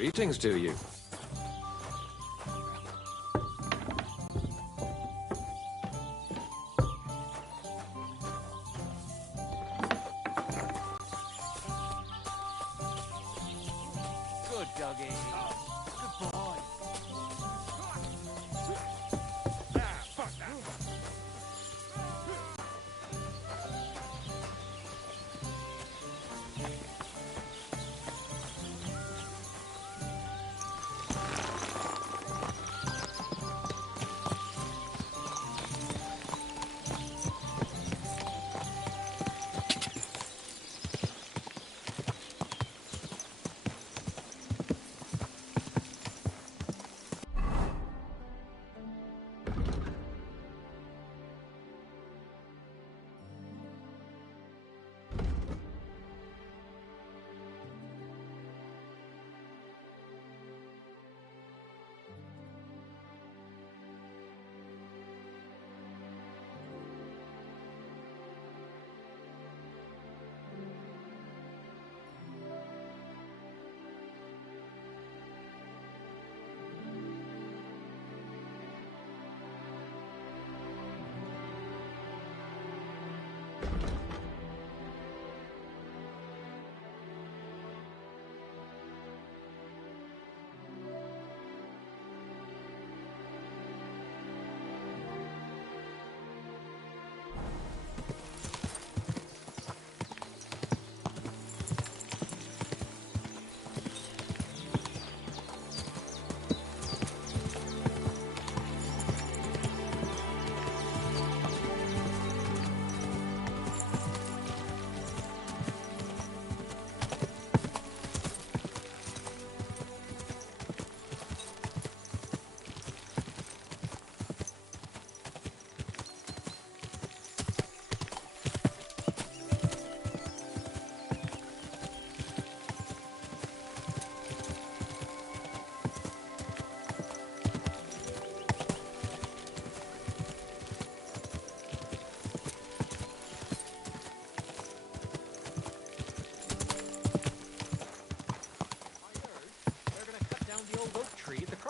Greetings to you. Good doggy. Good boy. Fuck that.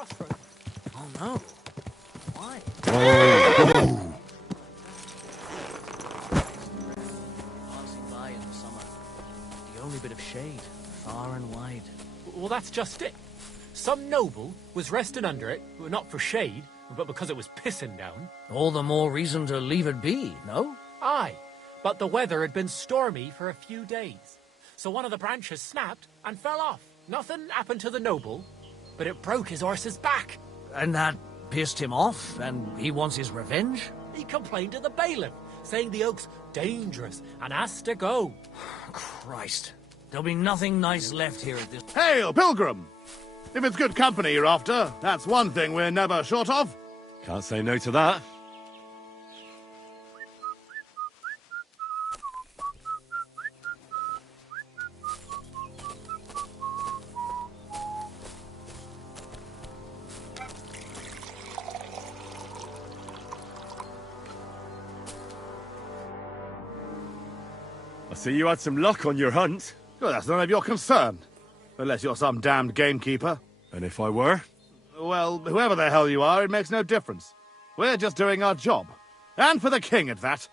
crossroads. Oh no. Why? Passing by in the summer. The only bit of shade, far and wide. Well, that's just it. Some noble was resting under it, not for shade, but because it was pissing down. All the more reason to leave it be, no? Aye, but the weather had been stormy for a few days. So one of the branches snapped and fell off. Nothing happened to the noble, but it broke his horse's back. And that pissed him off, and he wants his revenge? He complained to the bailiff, saying the oak's dangerous and has to go. Christ. There'll be nothing nice left here at this... Hail, pilgrim! If it's good company you're after, that's one thing we're never short of. Can't say no to that. I see you had some luck on your hunt. Well, that's none of your concern. Unless you're some damned gamekeeper. And if I were? Well, whoever the hell you are, it makes no difference. We're just doing our job. And for the king at that.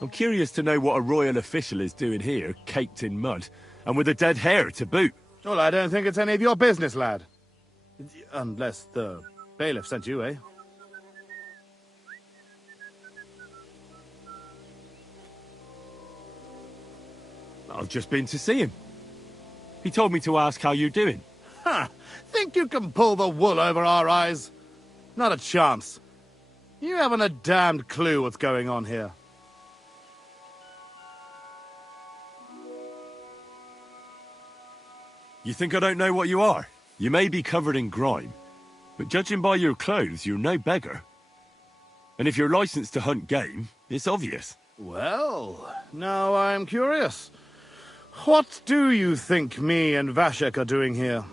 I'm curious to know what a royal official is doing here, caked in mud, and with a dead hare to boot. Well, I don't think it's any of your business, lad. Unless the bailiff sent you, eh? I've just been to see him. He told me to ask how you're doing. Ha! Think you can pull the wool over our eyes? Not a chance. You haven't a damned clue what's going on here. You think I don't know what you are? You may be covered in grime, but judging by your clothes, you're no beggar. And if you're licensed to hunt game, it's obvious. Well, now I'm curious. What do you think me and Vashek are doing here?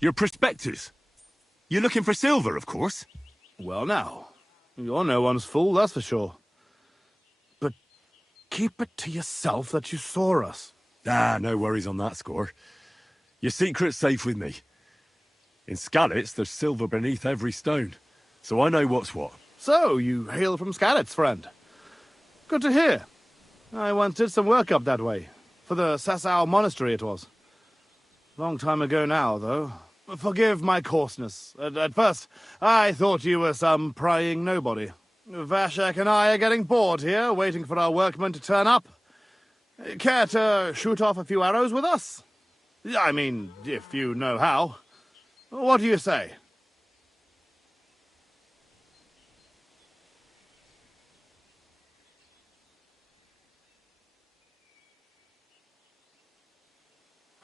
You're prospectors. You're looking for silver, of course. Well now, you're no one's fool, that's for sure. But keep it to yourself that you saw us. Ah, no worries on that score. Your secret's safe with me. In Skalitz, there's silver beneath every stone, so I know what's what. So, you hail from Skalitz, friend. Good to hear. I once did some work up that way. For the Sasau Monastery it was. Long time ago now, though. Forgive my coarseness. At first, I thought you were some prying nobody. Vashek and I are getting bored here, waiting for our workmen to turn up. Care to shoot off a few arrows with us? I mean, if you know how. What do you say?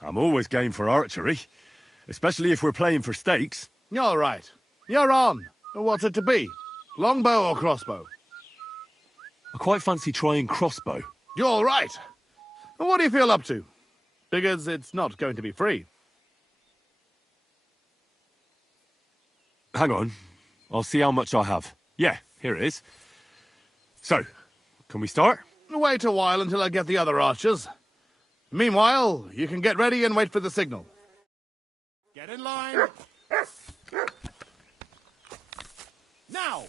I'm always game for archery, especially if we're playing for stakes. You're right. You're on. What's it to be? Longbow or crossbow? I quite fancy trying crossbow. You're right. What do you feel up to? Figures it's not going to be free. Hang on. I'll see how much I have. Yeah, here it is. So, can we start? Wait a while until I get the other archers. Meanwhile, you can get ready and wait for the signal. Get in line. Now!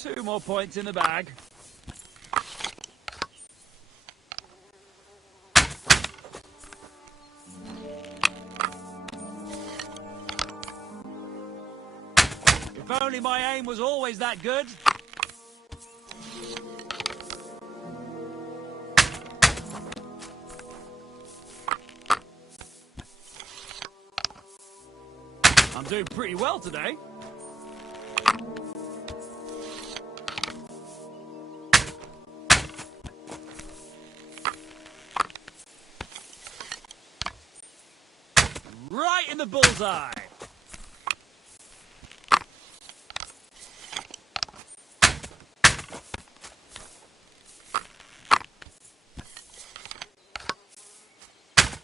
2 more points in the bag. If only my aim was always that good. I'm doing pretty well today. Right in the bullseye.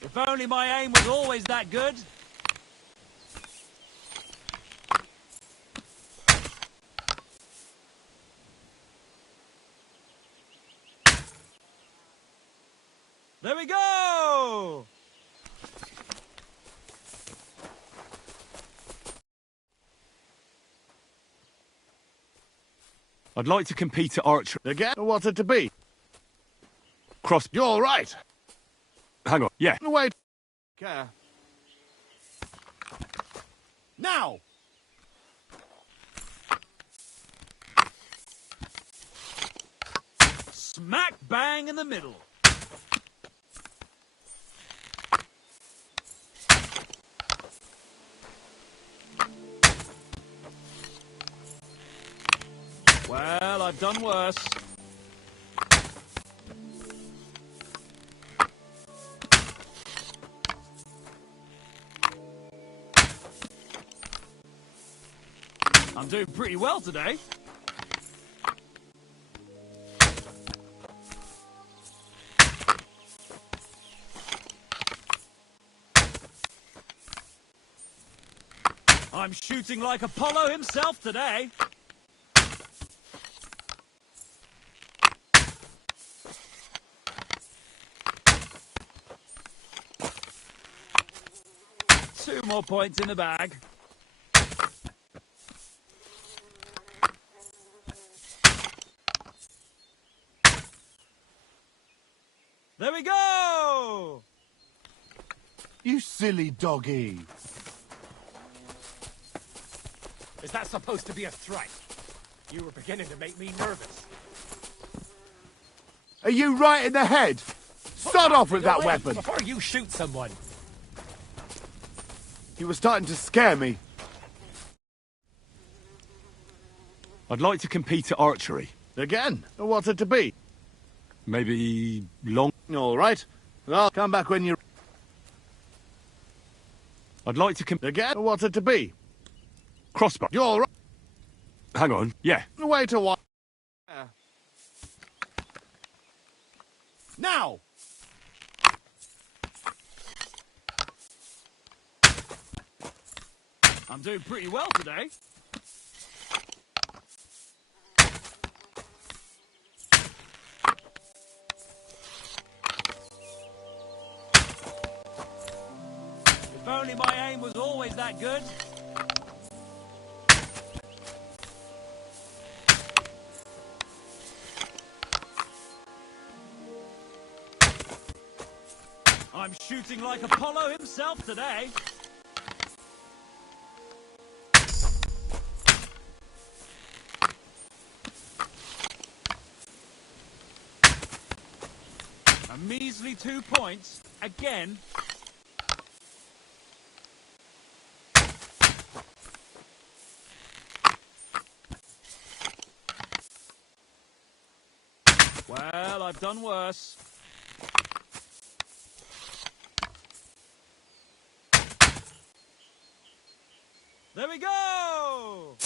If only my aim was always that good. There we go! I'd like to compete at archery. Again? What's it to be? Cross... You're right. Hang on. Yeah. Wait. Care. Now! Smack bang in the middle. Well, I've done worse. I'm doing pretty well today. I'm shooting like Apollo himself today. Two more points in the bag. There we go! You silly doggy. Is that supposed to be a threat? You were beginning to make me nervous. Are you right in the head? Start off with that Away weapon. before you shoot someone. You were starting to scare me. I'd like to compete at archery. Again? What's it to be? Maybe long... All right. I'll come back when you're... I'd like to compete... Again? What's it to be? Crossbow. You're right. Hang on. Yeah. Wait a while. Now! I'm doing pretty well today. If only my aim was always that good. I'm shooting like Apollo himself today. A measly 2 points, again. Well, I've done worse. There we go!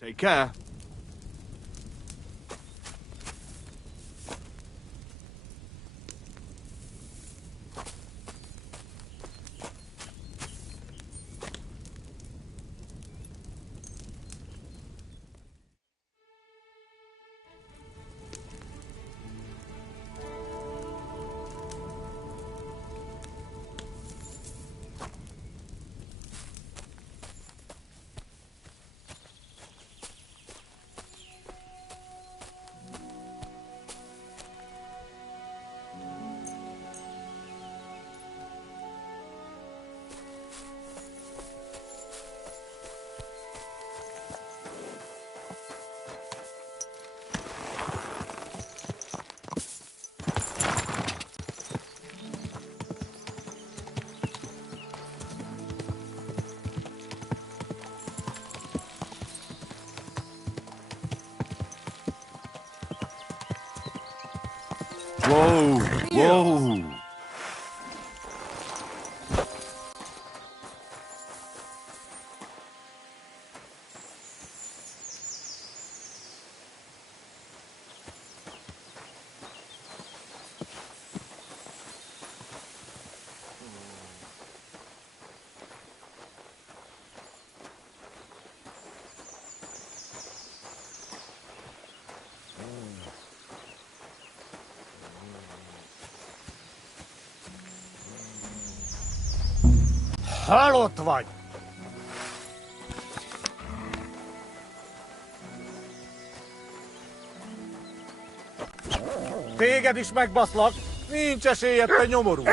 Take care. Whoa, whoa. Halott vagy! Téged is megbaszlak! Nincs esélyed, te nyomorú!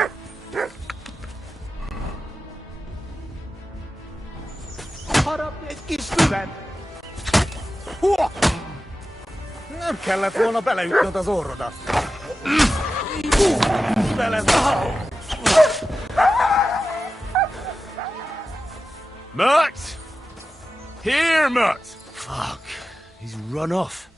Harapj egy kis füvet! Hua! Nem kellett volna beleütnöd az orrodat! Mutt! Here, Mutt! Fuck, he's run off.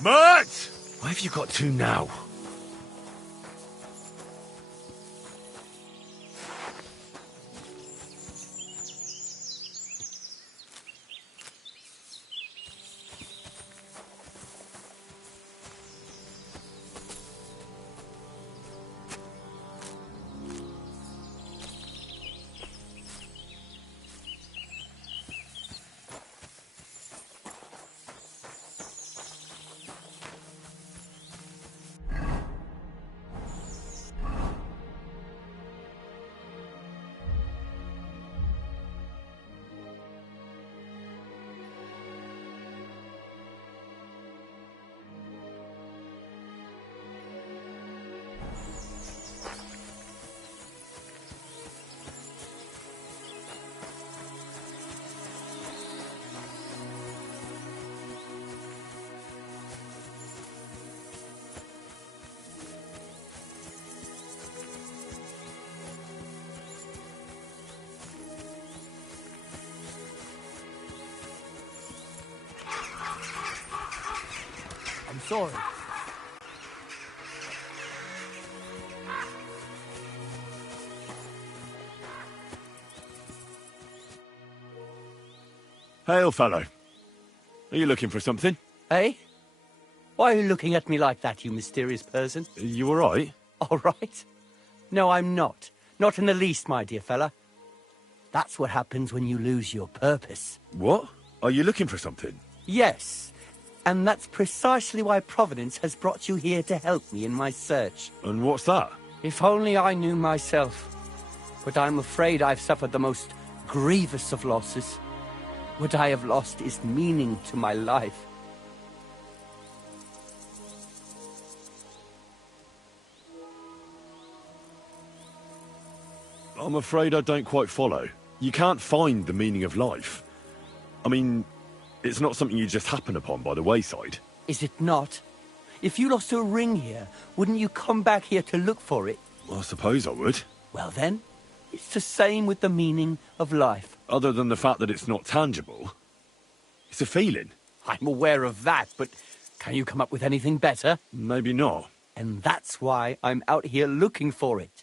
Mutt! Why have you got to now? I'm sorry. Hail, fellow. Are you looking for something? Eh? Why are you looking at me like that, you mysterious person? You alright? All right. No, I'm not. Not in the least, my dear fella. That's what happens when you lose your purpose. What? Are you looking for something? Yes. And that's precisely why Providence has brought you here to help me in my search. And what's that? If only I knew myself. But I'm afraid I've suffered the most grievous of losses. What I have lost is meaning to my life. I'm afraid I don't quite follow. You can't find the meaning of life. I mean, it's not something you just happen upon by the wayside. Is it not? If you lost a ring here, wouldn't you come back here to look for it? I suppose I would. Well then, it's the same with the meaning of life. Other than the fact that it's not tangible. It's a feeling. I'm aware of that, but can you come up with anything better? Maybe not. And that's why I'm out here looking for it.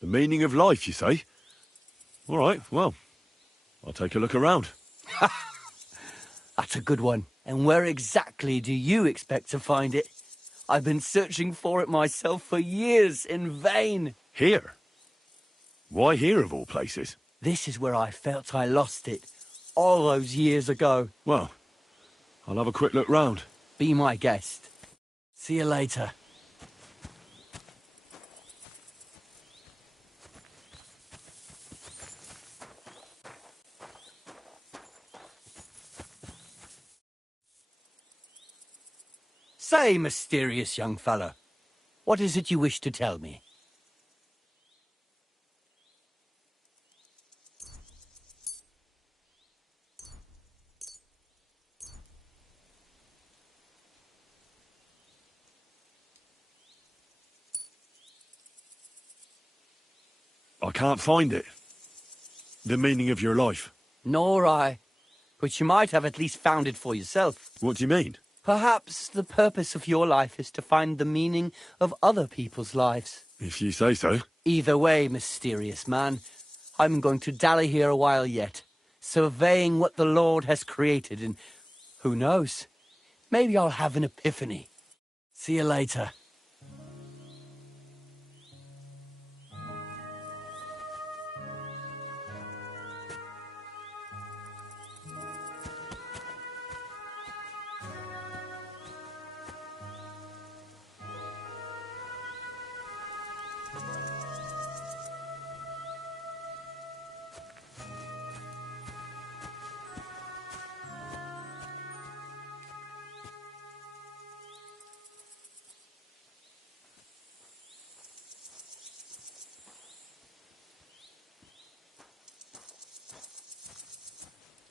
The meaning of life, you say? All right, well, I'll take a look around. That's a good one. And where exactly do you expect to find it? I've been searching for it myself for years in vain. Here? Why here, of all places? This is where I felt I lost it, all those years ago. Well, I'll have a quick look round. Be my guest. See you later. Say, mysterious young fellow, what is it you wish to tell me? I can't find it. The meaning of your life. Nor I. But you might have at least found it for yourself. What do you mean? Perhaps the purpose of your life is to find the meaning of other people's lives. If you say so. Either way, mysterious man, I'm going to dally here a while yet, surveying what the Lord has created, and who knows, maybe I'll have an epiphany. See you later.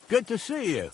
Good to see you.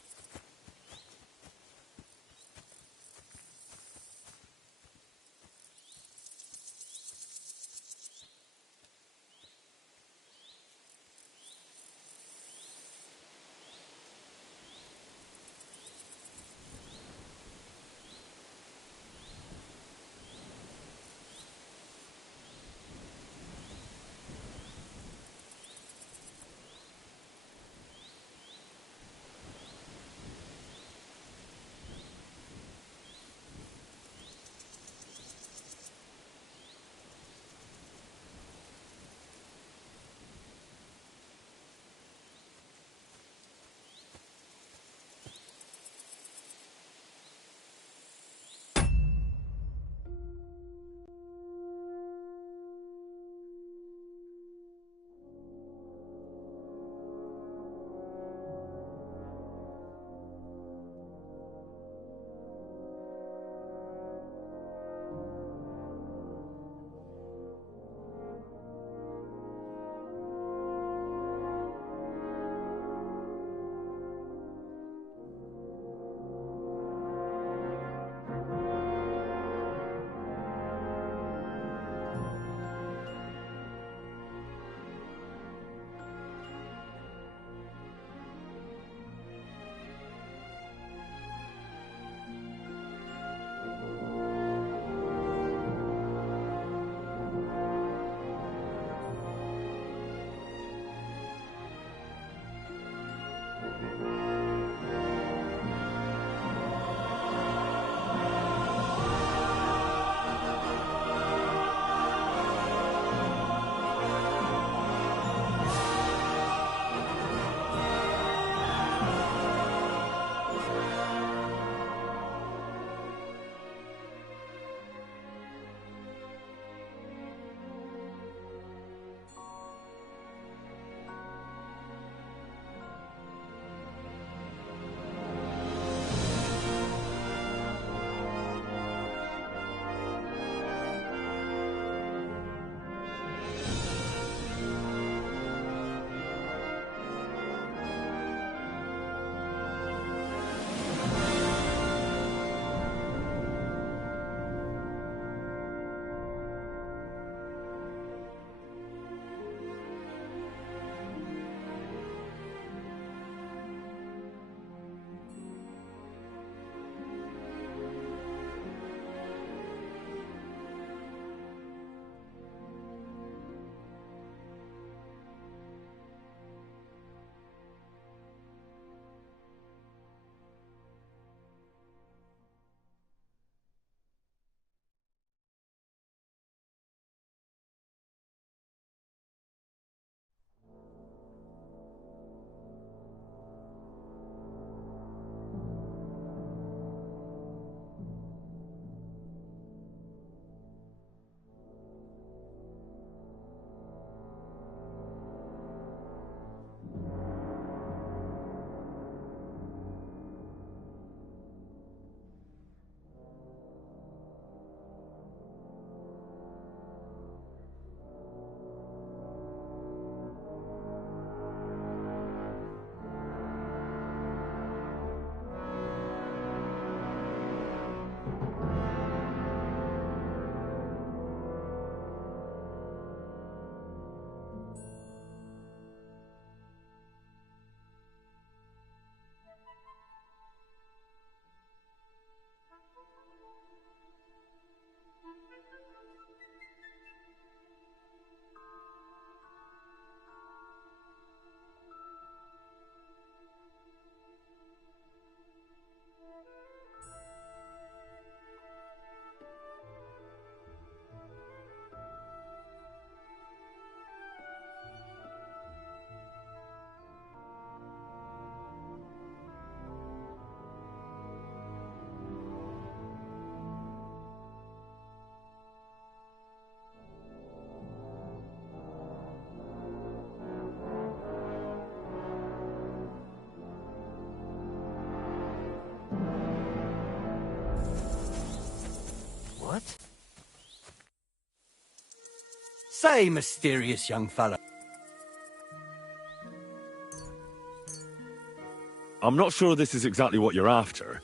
What? Say, mysterious young fellow. I'm not sure this is exactly what you're after,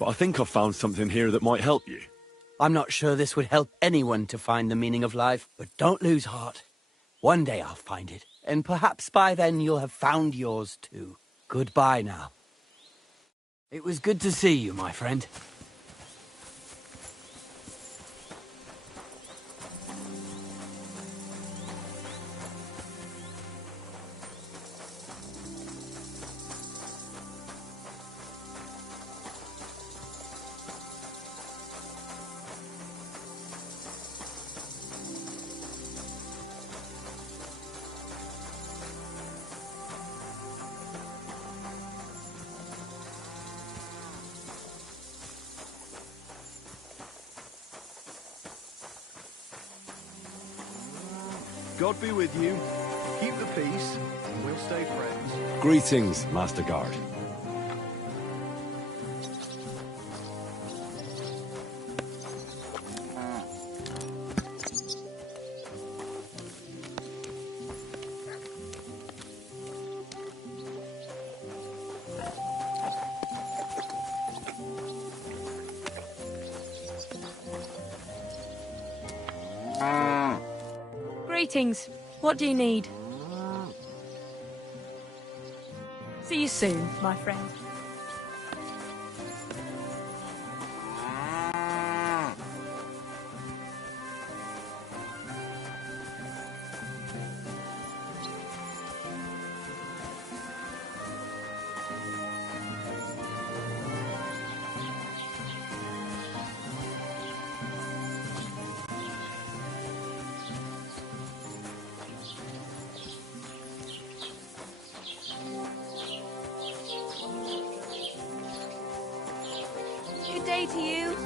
but I think I've found something here that might help you. I'm not sure this would help anyone to find the meaning of life, but don't lose heart. One day I'll find it, and perhaps by then you'll have found yours too. Goodbye now. It was good to see you, my friend. God be with you. Keep the peace, and we'll stay friends. Greetings, Master Guard. Greetings. What do you need? See you soon, my friend. Good day to you.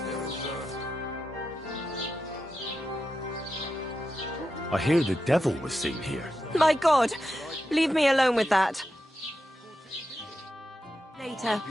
I hear the devil was seen here. My God, leave me alone with that. Later.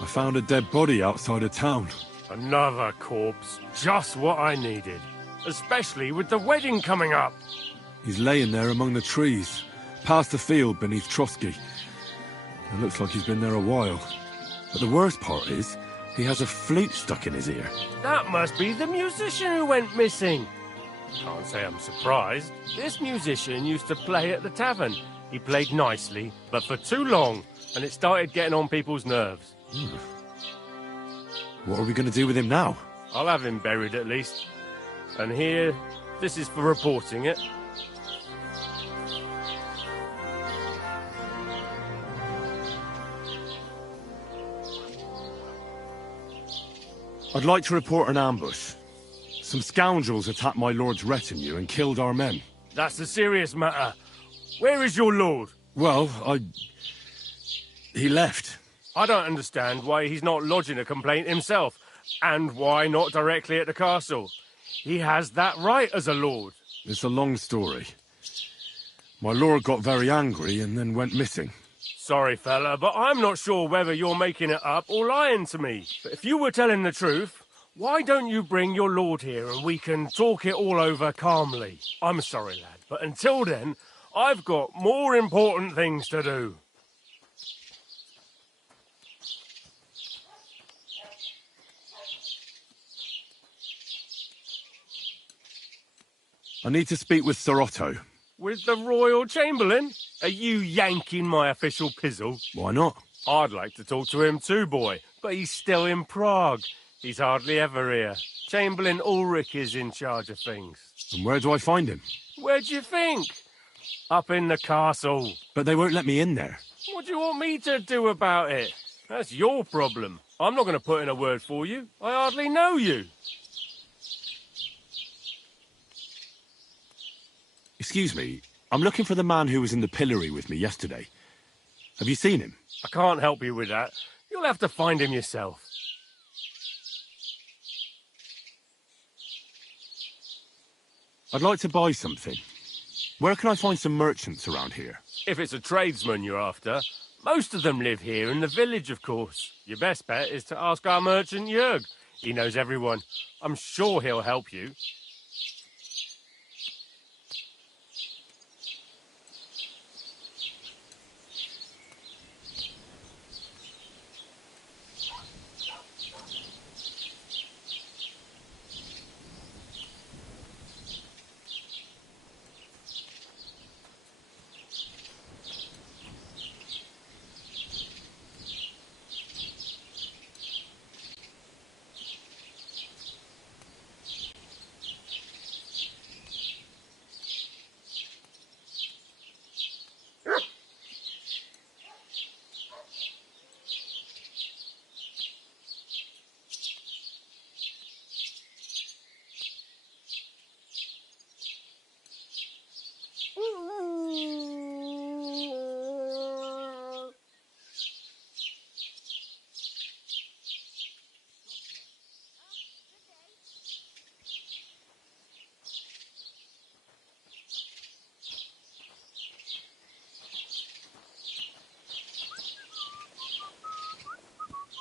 I found a dead body outside of town. Another corpse. Just what I needed. Especially with the wedding coming up. He's laying there among the trees, past the field beneath Trotsky. It looks like he's been there a while. But the worst part is, he has a flute stuck in his ear. That must be the musician who went missing. Can't say I'm surprised. This musician used to play at the tavern. He played nicely, but for too long, and it started getting on people's nerves. What are we going to do with him now? I'll have him buried at least. And here, this is for reporting it. I'd like to report an ambush. Some scoundrels attacked my lord's retinue and killed our men. That's a serious matter. Where is your lord? Well, he left. I don't understand why he's not lodging a complaint himself, and why not directly at the castle. He has that right as a lord. It's a long story. My lord got very angry and then went missing. Sorry, fella, but I'm not sure whether you're making it up or lying to me. But if you were telling the truth, why don't you bring your lord here and we can talk it all over calmly? I'm sorry, lad, but until then, I've got more important things to do. I need to speak with Sir Otto. With the Royal Chamberlain? Are you yanking my official pizzle? Why not? I'd like to talk to him too, boy, but he's still in Prague. He's hardly ever here. Chamberlain Ulrich is in charge of things. And where do I find him? Where do you think? Up in the castle. But they won't let me in there. What do you want me to do about it? That's your problem. I'm not going to put in a word for you. I hardly know you. Excuse me, I'm looking for the man who was in the pillory with me yesterday. Have you seen him? I can't help you with that. You'll have to find him yourself. I'd like to buy something. Where can I find some merchants around here? If it's a tradesman you're after, most of them live here in the village, of course. Your best bet is to ask our merchant Jörg. He knows everyone. I'm sure he'll help you.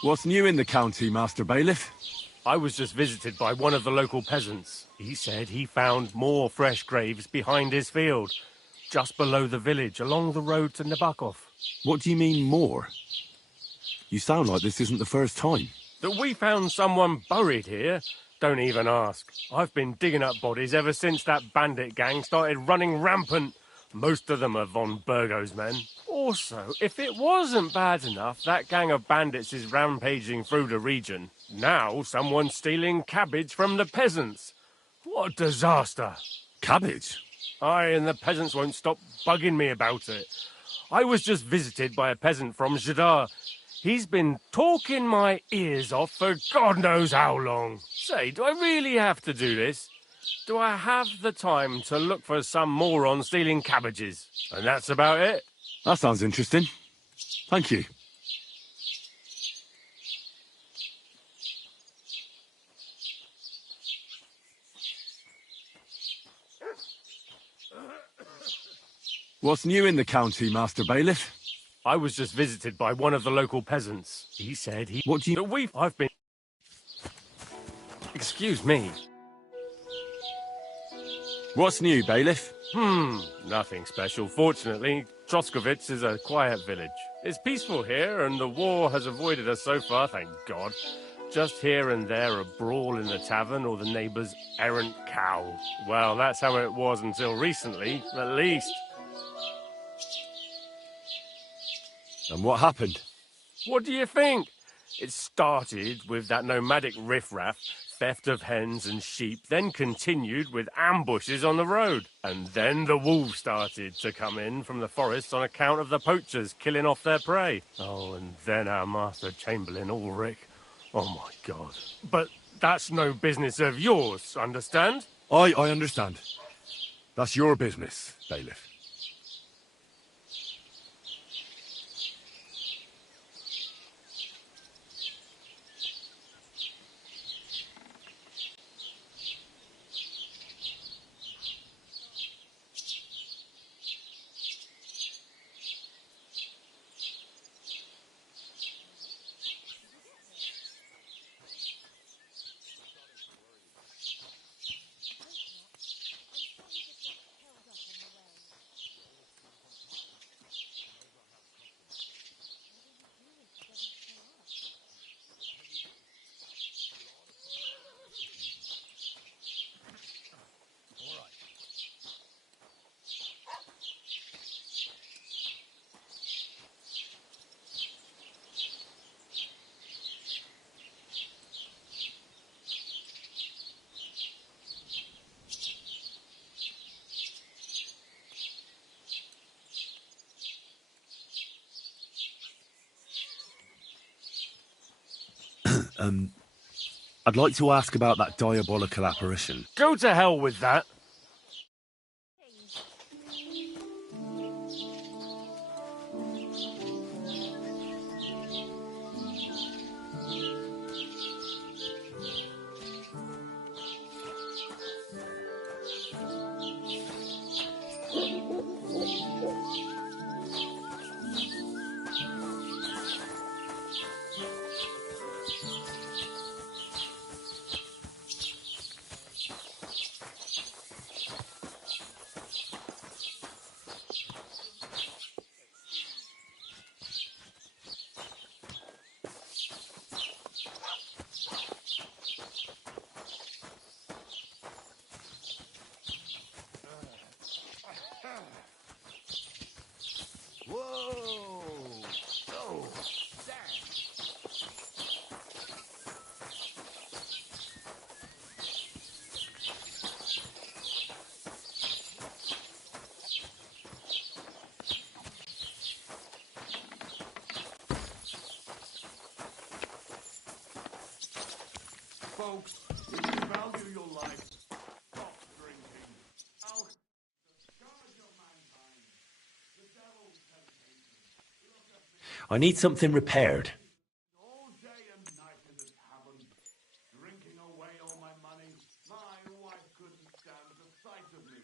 What's new in the county, Master Bailiff? I was just visited by one of the local peasants. He said he found more fresh graves behind his field, just below the village, along the road to Nabokov. What do you mean, more? You sound like this isn't the first time. That we found someone buried here? Don't even ask. I've been digging up bodies ever since that bandit gang started running rampant. Most of them are von Burgo's men. Also, if it wasn't bad enough, that gang of bandits is rampaging through the region. Now someone's stealing cabbage from the peasants. What a disaster. Cabbage? Aye, and the peasants won't stop bugging me about it. I was just visited by a peasant from Zadar. He's been talking my ears off for God knows how long. Say, do I really have to do this? Do I have the time to look for some moron stealing cabbages? And that's about it. That sounds interesting. Thank you. What's new in the county, Master Bailiff? I was just visited by one of the local peasants. He said he... What do you... That I've been... Excuse me. What's new, Bailiff? Nothing special. Fortunately, Troskovitz is a quiet village. It's peaceful here, and the war has avoided us so far, thank God. Just here and there a brawl in the tavern or the neighbour's errant cow. Well, that's how it was until recently, at least. And what happened? What do you think? It started with that nomadic riffraff, theft of hens and sheep, then continued with ambushes on the road. And then the wolves started to come in from the forests on account of the poachers killing off their prey. Oh, and then our Master Chamberlain Ulrich. Oh, my God. But that's no business of yours, understand? I understand. That's your business, Bailiff. I'd like to ask about that diabolical apparition. Go to hell with that. Folks, if you value your life, stop drinking. Charge your mankind. The devil's temptation. I need something repaired. All day and night in the tavern, drinking away all my money. My wife couldn't stand the sight of me.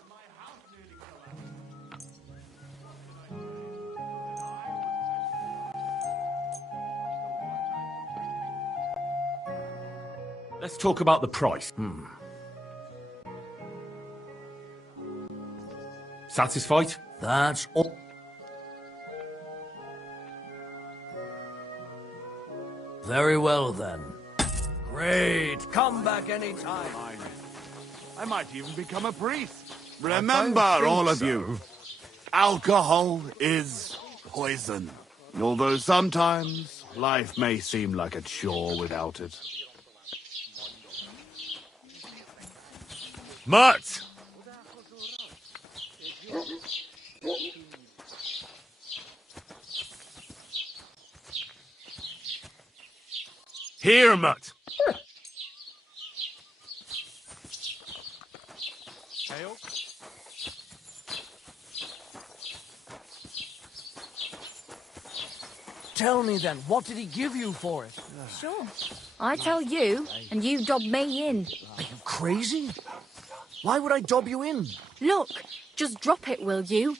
And my house nearly collapsed. What can I say? That I was Let's talk about the price. Satisfied? That's all. Very well, then. Great. Come back anytime. I might even become a priest. Remember, all of you, alcohol is poison. Although sometimes life may seem like a chore without it. Mutt! Here, Mutt! Ale? Tell me then, what did he give you for it? Sure. I tell you, and you dob me in. Are you crazy? Why would I dob you in? Look, just drop it, will you?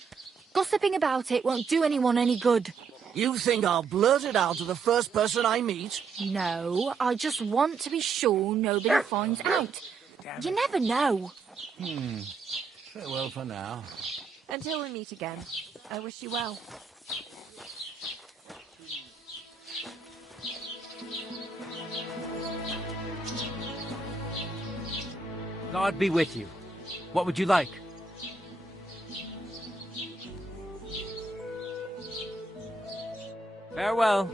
Gossiping about it won't do anyone any good. You think I'll blurt it out to the first person I meet? No, I just want to be sure nobody finds out. You never know. Farewell for now. Until we meet again, I wish you well. God be with you. What would you like? Farewell.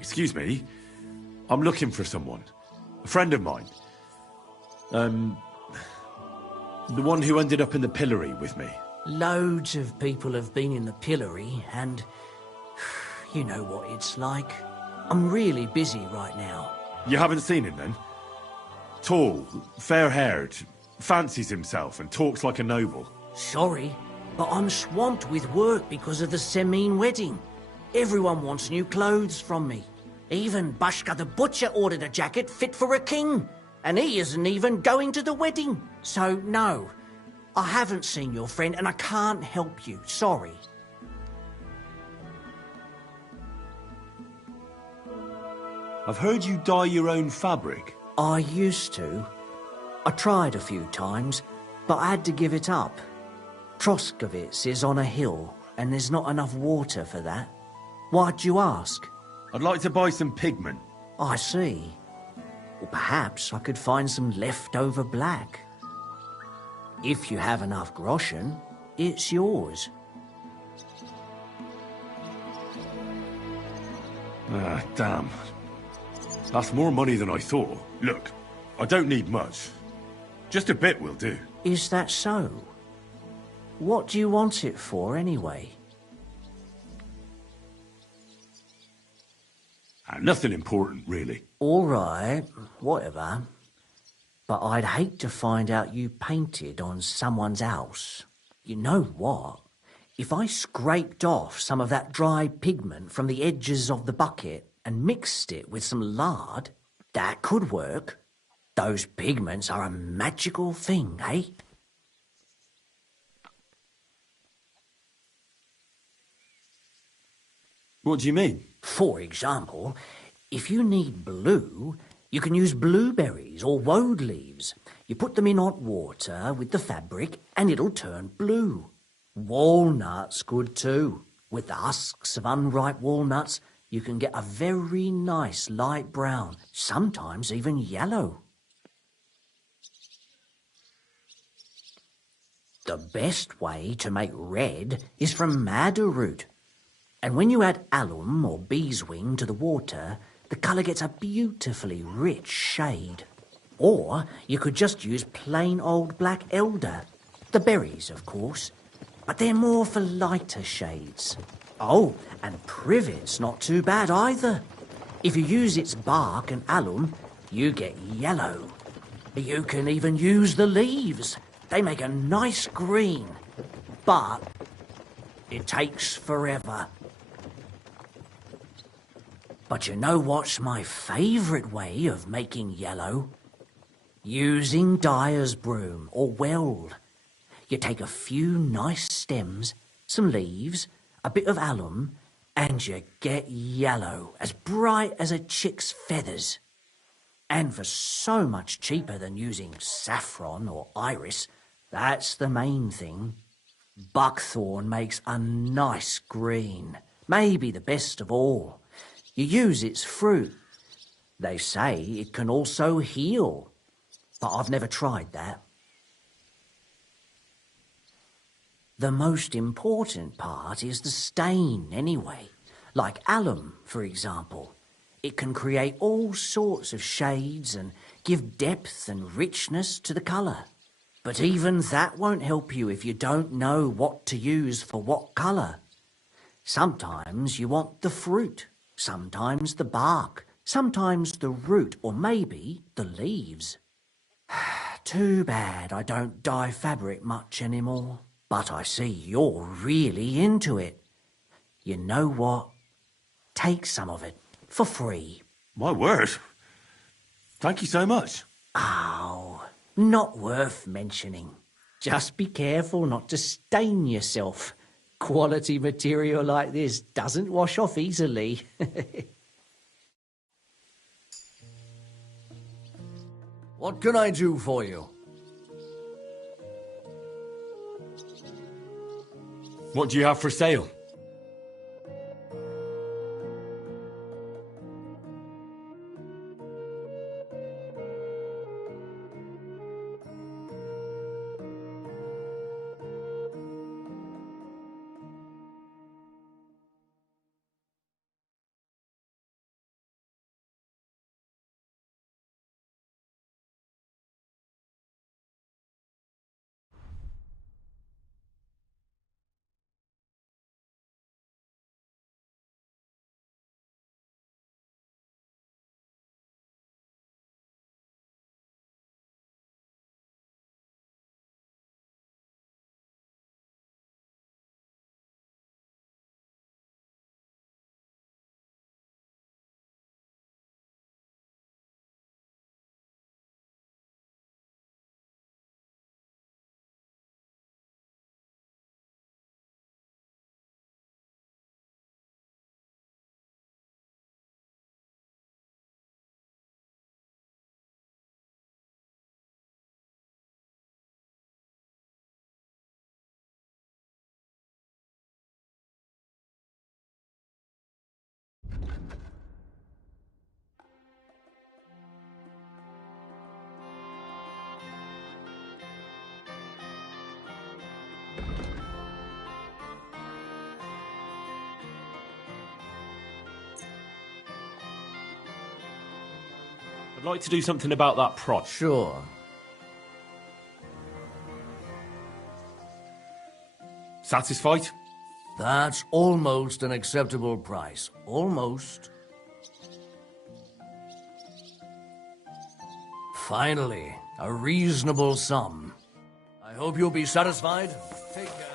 Excuse me. I'm looking for someone. A friend of mine. The one who ended up in the pillory with me. Loads of people have been in the pillory, and you know what it's like. I'm really busy right now. You haven't seen him then? Tall, fair-haired, fancies himself and talks like a noble. Sorry, but I'm swamped with work because of the Semine wedding. Everyone wants new clothes from me. Even Bashka the butcher ordered a jacket fit for a king. And he isn't even going to the wedding. So, no. I haven't seen your friend and I can't help you. Sorry. I've heard you dye your own fabric. I used to. I tried a few times, but I had to give it up. Troskovitz is on a hill, and there's not enough water for that. Why'd you ask? I'd like to buy some pigment. I see. Well, perhaps I could find some leftover black. If you have enough groschen, it's yours. Ah, damn. That's more money than I thought. Look, I don't need much. Just a bit will do. Is that so? What do you want it for, anyway? Nothing important, really. All right, whatever. But I'd hate to find out you painted on someone's house. You know what? If I scraped off some of that dry pigment from the edges of the bucket and mixed it with some lard, that could work. Those pigments are a magical thing, eh? What do you mean? For example, if you need blue, you can use blueberries or woad leaves. You put them in hot water with the fabric and it'll turn blue. Walnuts good too. With the husks of unripe walnuts, you can get a very nice light brown, sometimes even yellow. The best way to make red is from madder root. And when you add alum or beeswing to the water, the colour gets a beautifully rich shade. Or you could just use plain old black elder. The berries, of course. But they're more for lighter shades. Oh, and privet's not too bad either. If you use its bark and alum, you get yellow. You can even use the leaves. They make a nice green. But it takes forever. But you know what's my favourite way of making yellow? Using dyer's broom or weld. You take a few nice stems, some leaves, a bit of alum, and you get yellow, as bright as a chick's feathers. And for so much cheaper than using saffron or iris, that's the main thing. Buckthorn makes a nice green, maybe the best of all. You use its fruit. They say it can also heal, but I've never tried that. The most important part is the stain, anyway. Like alum, for example. It can create all sorts of shades and give depth and richness to the colour. But even that won't help you if you don't know what to use for what colour. Sometimes you want the fruit, sometimes the bark, sometimes the root, or maybe the leaves. Too bad I don't dye fabric much anymore. But I see you're really into it. You know what? Take some of it, for free. My word. Thank you so much. Oh, not worth mentioning. Just be careful not to stain yourself. Quality material like this doesn't wash off easily. What can I do for you? What do you have for sale? I'd like to do something about that price. Sure. Satisfied? That's almost an acceptable price. Almost. Finally, a reasonable sum. I hope you'll be satisfied. Take care.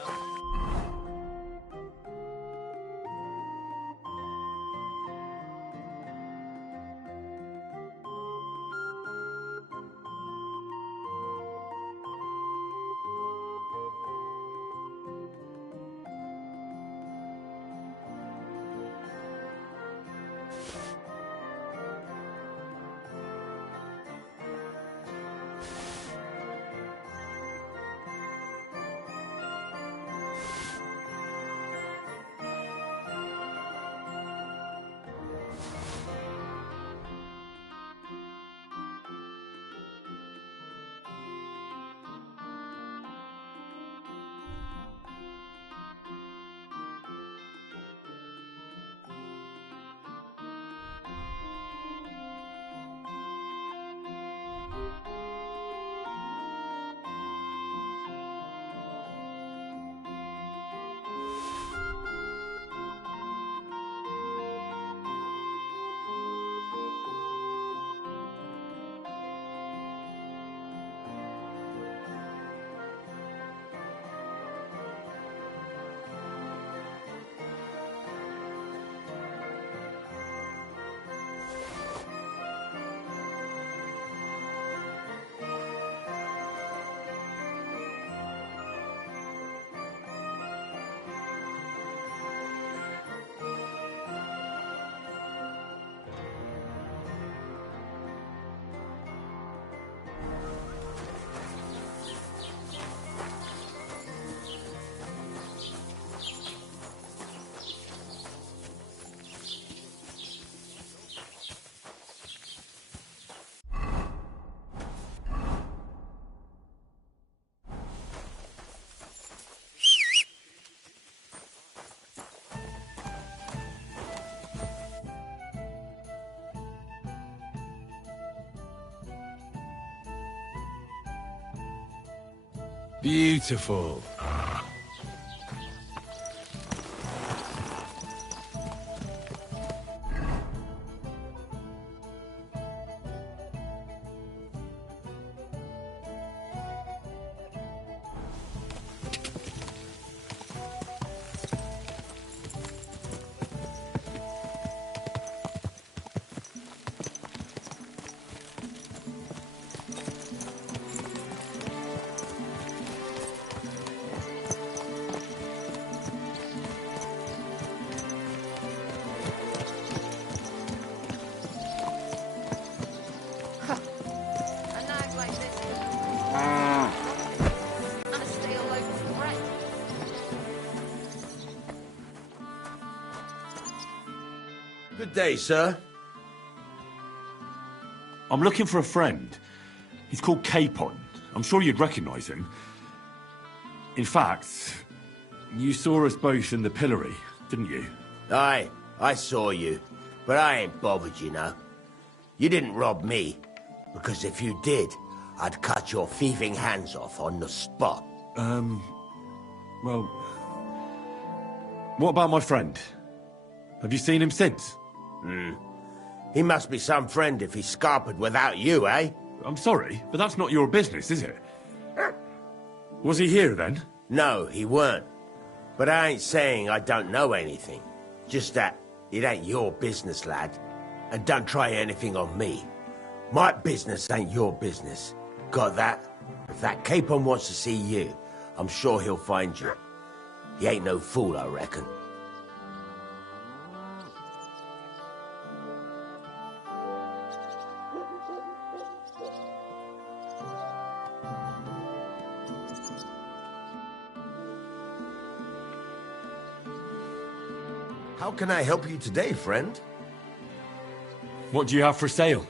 Beautiful. Good day, sir. I'm looking for a friend. He's called Capon. I'm sure you'd recognise him. In fact, you saw us both in the pillory, didn't you? Aye, I saw you. But I ain't bothered, you know. You didn't rob me. Because if you did, I'd cut your thieving hands off on the spot. Well... What about my friend? Have you seen him since? He must be some friend if he's scarpered without you, eh? I'm sorry, but that's not your business, is it? Was he here then? No, he weren't. But I ain't saying I don't know anything. Just that it ain't your business, lad. And don't try anything on me. My business ain't your business. Got that? If that Capon wants to see you, I'm sure he'll find you. He ain't no fool, I reckon. How can I help you today, friend? What do you have for sale?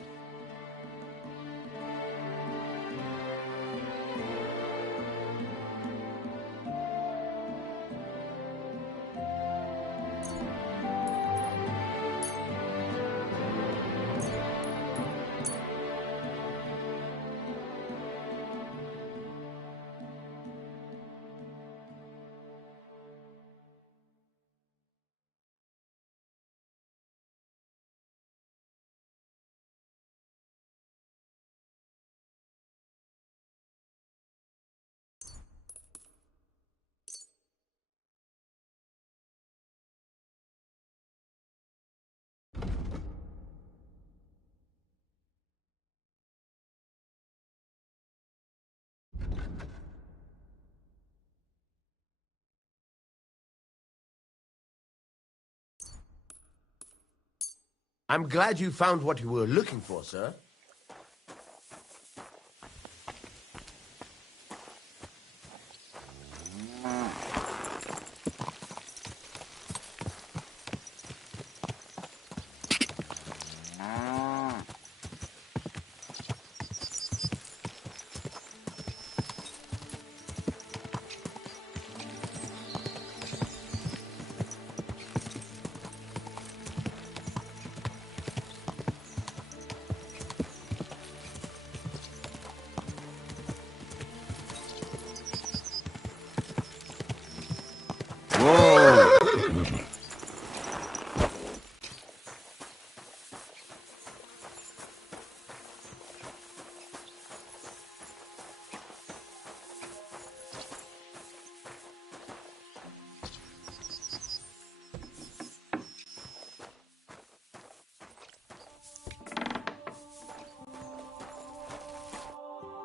I'm glad you found what you were looking for, sir.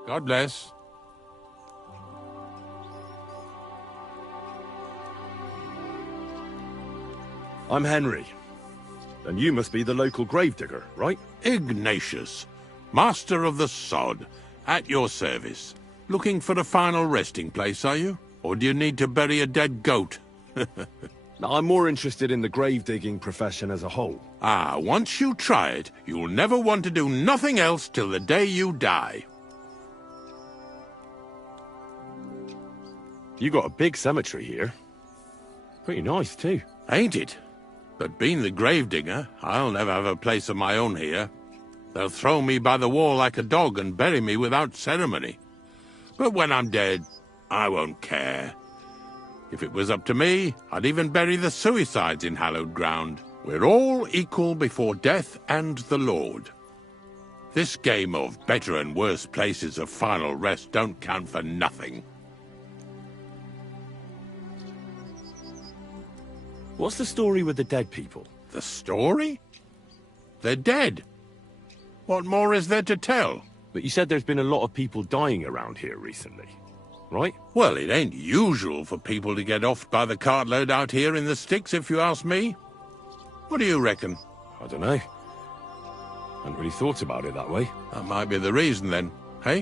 God bless. I'm Henry. And you must be the local gravedigger, right? Ignatius, master of the sod, at your service. Looking for a final resting place, are you? Or do you need to bury a dead goat? I'm more interested in the grave-digging profession as a whole. Ah, once you try it, you'll never want to do nothing else till the day you die. You got a big cemetery here. Pretty nice, too. Ain't it? But being the gravedigger, I'll never have a place of my own here. They'll throw me by the wall like a dog and bury me without ceremony. But when I'm dead, I won't care. If it was up to me, I'd even bury the suicides in hallowed ground. We're all equal before death and the Lord. This game of better and worse places of final rest don't count for nothing. What's the story with the dead people? The story? They're dead. What more is there to tell? But you said there's been a lot of people dying around here recently, right? Well, it ain't usual for people to get offed by the cartload out here in the sticks, if you ask me. What do you reckon? I don't know. Hadn't really thought about it that way. That might be the reason, then, hey?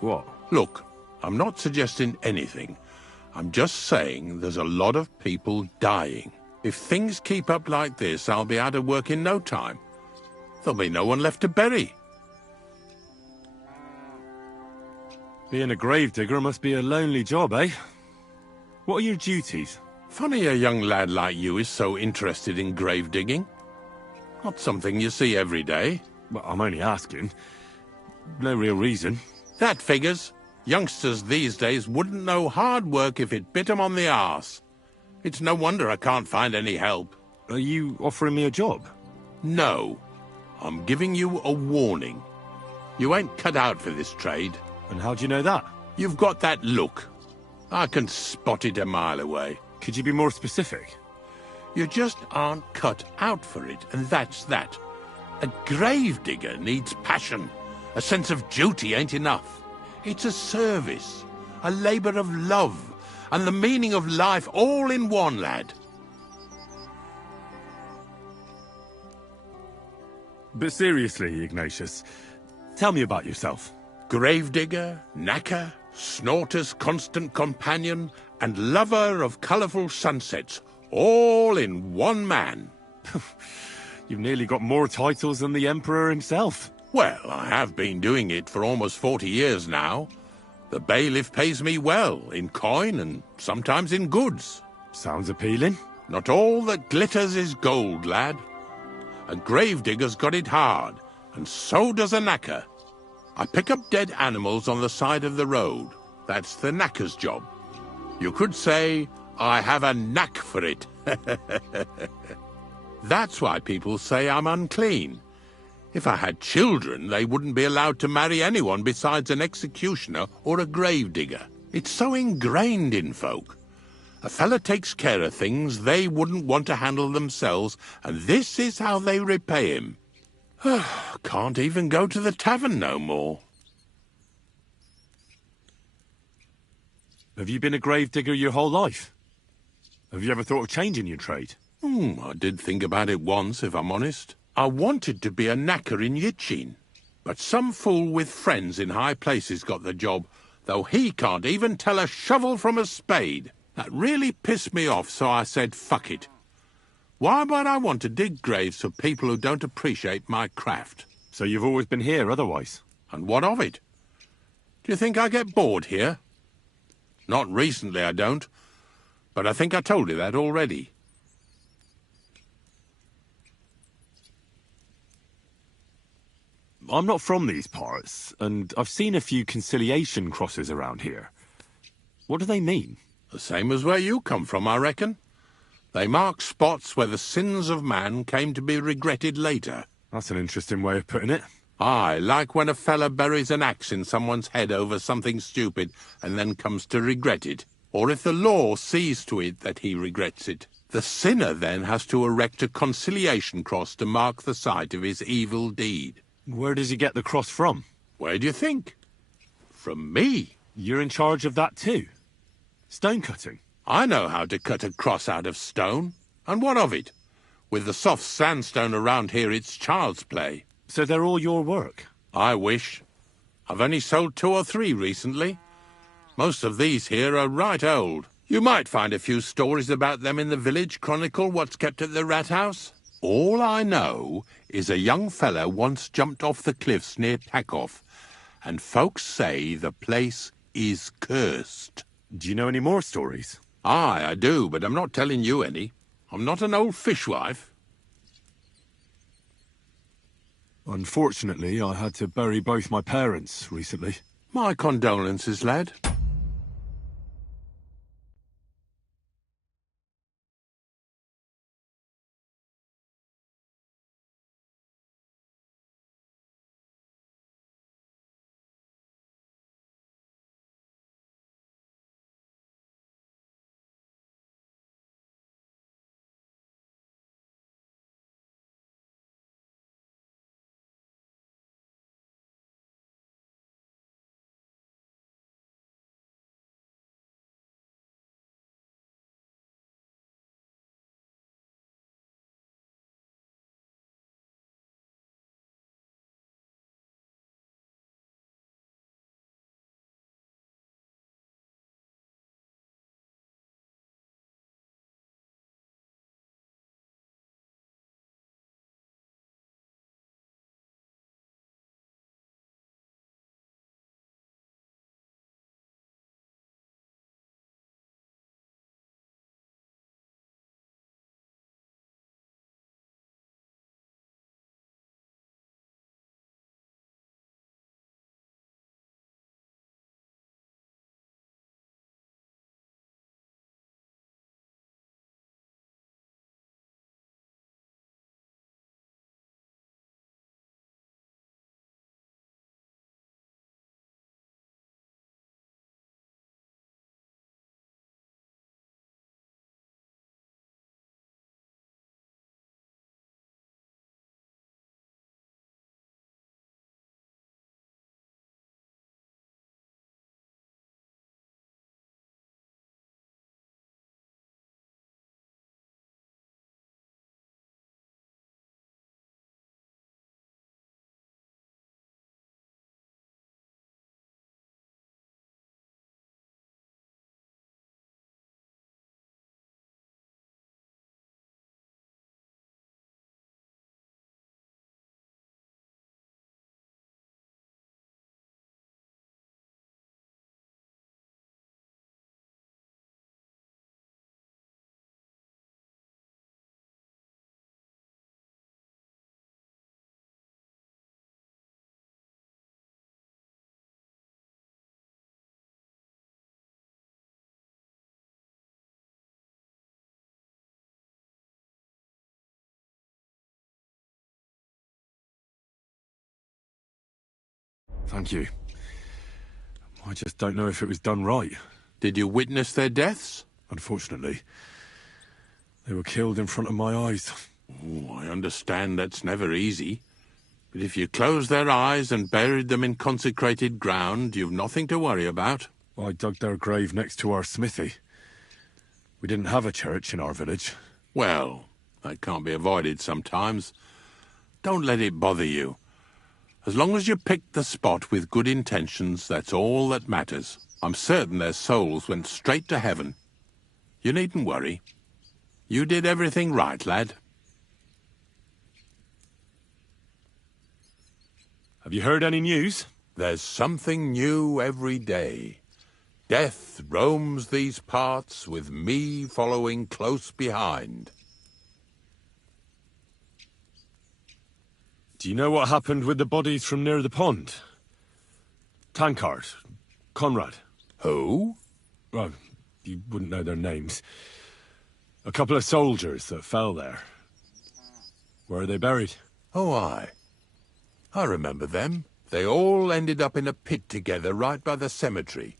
What? Look, I'm not suggesting anything. I'm just saying there's a lot of people dying. If things keep up like this, I'll be out of work in no time. There'll be no one left to bury. Being a gravedigger must be a lonely job, eh? What are your duties? Funny a young lad like you is so interested in grave digging. Not something you see every day. Well, I'm only asking. No real reason. That figures. Youngsters these days wouldn't know hard work if it bit 'em on the arse. It's no wonder I can't find any help. Are you offering me a job? No. I'm giving you a warning. You ain't cut out for this trade. And how do you know that? You've got that look. I can spot it a mile away. Could you be more specific? You just aren't cut out for it, and that's that. A gravedigger needs passion. A sense of duty ain't enough. It's a service, a labour of love, and the meaning of life all in one, lad. But seriously, Ignatius, tell me about yourself. Gravedigger, knacker, snorter's constant companion, and lover of colourful sunsets, all in one man. You've nearly got more titles than the Emperor himself. Well, I have been doing it for almost 40 years now. The bailiff pays me well, in coin and sometimes in goods. Sounds appealing. Not all that glitters is gold, lad. A gravedigger's got it hard, and so does a knacker. I pick up dead animals on the side of the road. That's the knacker's job. You could say, I have a knack for it. That's why people say I'm unclean. If I had children, they wouldn't be allowed to marry anyone besides an executioner or a gravedigger. It's so ingrained in folk. A fella takes care of things they wouldn't want to handle themselves, and this is how they repay him. Can't even go to the tavern no more. Have you been a gravedigger your whole life? Have you ever thought of changing your trade? I did think about it once, if I'm honest. I wanted to be a knacker in Yitchin, but some fool with friends in high places got the job, though he can't even tell a shovel from a spade. That really pissed me off, so I said, fuck it. Why would I want to dig graves for people who don't appreciate my craft? So you've always been here otherwise? And what of it? Do you think I get bored here? Not recently, I don't. But I think I told you that already. I'm not from these parts, and I've seen a few conciliation crosses around here. What do they mean? The same as where you come from, I reckon. They mark spots where the sins of man came to be regretted later. That's an interesting way of putting it. Aye, like when a fella buries an axe in someone's head over something stupid and then comes to regret it. Or if the law sees to it that he regrets it. The sinner then has to erect a conciliation cross to mark the site of his evil deed. Where does he get the cross from? Where do you think? From me. You're in charge of that too? Stone cutting? I know how to cut a cross out of stone. And what of it? With the soft sandstone around here, it's child's play. So they're all your work? I wish. I've only sold 2 or 3 recently. Most of these here are right old. You might find a few stories about them in the village chronicle what's kept at the rat house. All I know is a young fella once jumped off the cliffs near Takoff, and folks say the place is cursed. Do you know any more stories? Aye, I do, but I'm not telling you any. I'm not an old fishwife. Unfortunately, I had to bury both my parents recently. My condolences, lad. Thank you. I just don't know if it was done right. Did you witness their deaths? Unfortunately. They were killed in front of my eyes. Oh, I understand that's never easy. But if you closed their eyes and buried them in consecrated ground, you've nothing to worry about. I dug their grave next to our smithy. We didn't have a church in our village. Well, That can't be avoided sometimes. Don't let it bother you. As long as you picked the spot with good intentions, that's all that matters. I'm certain their souls went straight to heaven. You needn't worry. You did everything right, lad. Have you heard any news? There's something new every day. Death roams these parts, with me following close behind. Do you know what happened with the bodies from near the pond? Tankard, Conrad. Who? Well, you wouldn't know their names. A couple of soldiers that fell there. Where are they buried? Oh, I remember them. They all ended up in a pit together right by the cemetery.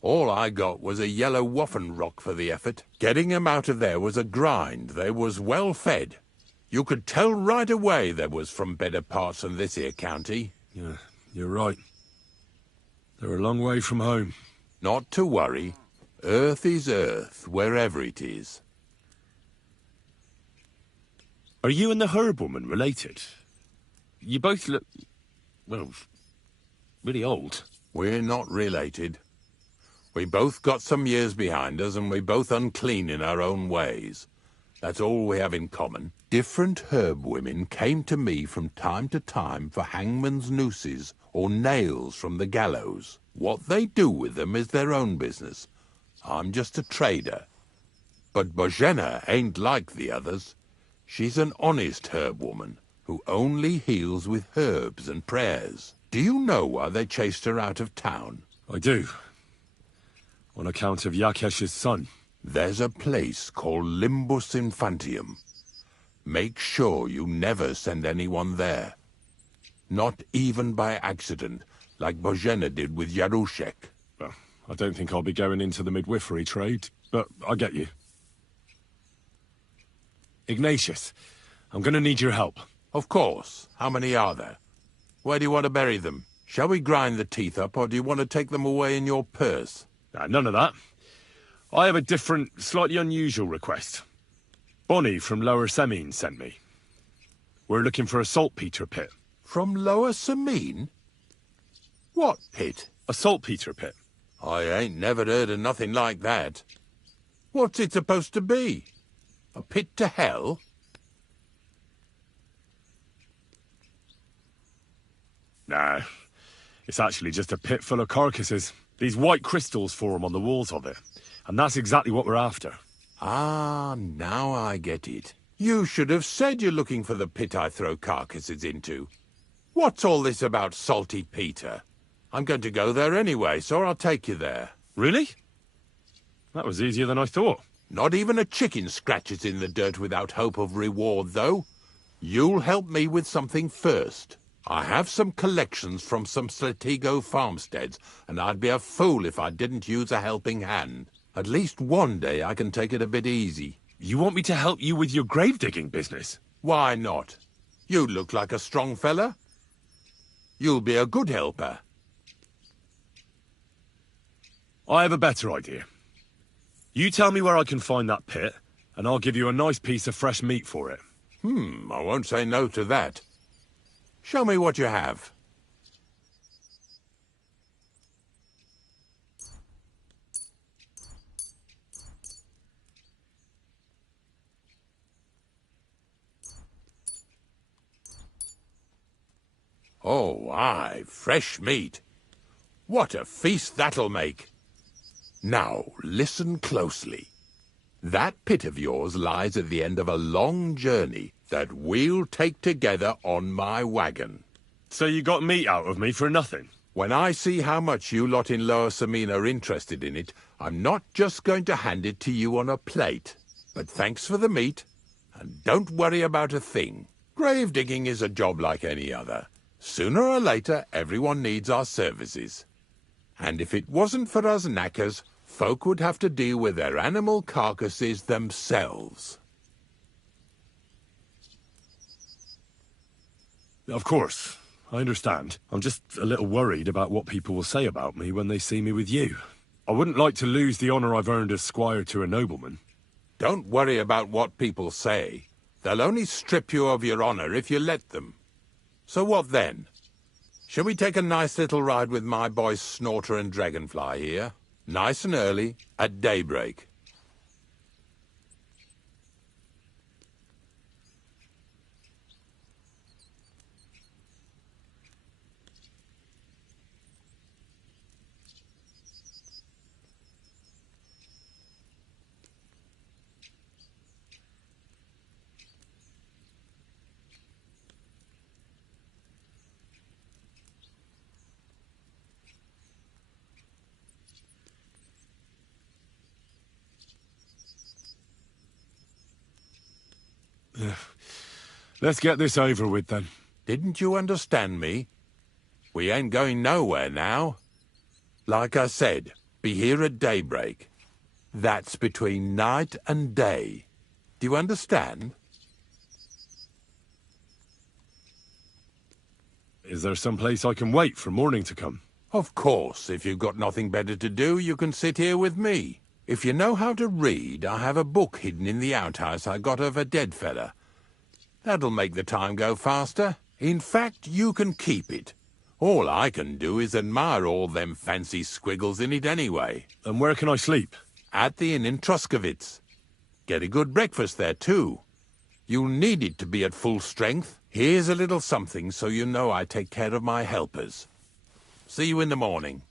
All I got was a yellow waffen rock for the effort. Getting them out of there was a grind. They was well fed. You could tell right away they was from better parts than this here county. Yeah, you're right. They're a long way from home. Not to worry. Earth is earth, wherever it is. Are you and the herb woman related? You both look, well, really old. We're not related. We both got some years behind us, and we're both unclean in our own ways. That's all we have in common. Different herb women came to me from time to time for hangman's nooses or nails from the gallows. What they do with them is their own business. I'm just a trader. But Bozhena ain't like the others. She's an honest herb woman who only heals with herbs and prayers. Do you know why they chased her out of town? I do. On account of Yakesh's son. There's a place called Limbus Infantium. Make sure you never send anyone there. Not even by accident, like Bozhena did with Yarushek. Well, I don't think I'll be going into the midwifery trade, but I get you. Ignatius, I'm going to need your help. Of course. How many are there? Where do you want to bury them? Shall we grind the teeth up, or do you want to take them away in your purse? None of that. I have a different, slightly unusual request. Bonnie from Lower Semine sent me. We're looking for a saltpeter pit. From Lower Semine? What pit? A saltpeter pit. I ain't never heard of nothing like that. What's it supposed to be? A pit to hell? Nah, it's actually just a pit full of carcasses. These white crystals form on the walls of it. And that's exactly what we're after. Ah, now I get it. You should have said you're looking for the pit I throw carcasses into. What's all this about Salty Peter? I'm going to go there anyway, so I'll take you there. Really? That was easier than I thought. Not even a chicken scratches in the dirt without hope of reward, though. You'll help me with something first. I have some collections from some Sletigo farmsteads, and I'd be a fool if I didn't use a helping hand. At least one day I can take it a bit easy. You want me to help you with your grave-digging business? Why not? You look like a strong fella. You'll be a good helper. I have a better idea. You tell me where I can find that pit, and I'll give you a nice piece of fresh meat for it. I won't say no to that. Show me what you have. Oh, aye, fresh meat. What a feast that'll make. Now, listen closely. That pit of yours lies at the end of a long journey that we'll take together on my wagon. So you got meat out of me for nothing? When I see how much you lot in Lower Semine are interested in it, I'm not just going to hand it to you on a plate. But thanks for the meat, and don't worry about a thing. Grave digging is a job like any other. Sooner or later, everyone needs our services. And if it wasn't for us knackers, folk would have to deal with their animal carcasses themselves. Of course, I understand. I'm just a little worried about what people will say about me when they see me with you. I wouldn't like to lose the honour I've earned as squire to a nobleman. Don't worry about what people say. They'll only strip you of your honor if you let them. So what then? Shall we take a nice little ride with my boys Snorter and Dragonfly here? Nice and early, at daybreak. Let's get this over with, then. Didn't you understand me? We ain't going nowhere now. Like I said, be here at daybreak. That's between night and day. Do you understand? Is there some place I can wait for morning to come? Of course, if you've got nothing better to do, you can sit here with me. If you know how to read, I have a book hidden in the outhouse I got of a dead fella. That'll make the time go faster. In fact, you can keep it. All I can do is admire all them fancy squiggles in it anyway. And where can I sleep? At the inn in Truskowitz. Get a good breakfast there, too. You'll need it to be at full strength. Here's a little something so you know I take care of my helpers. See you in the morning.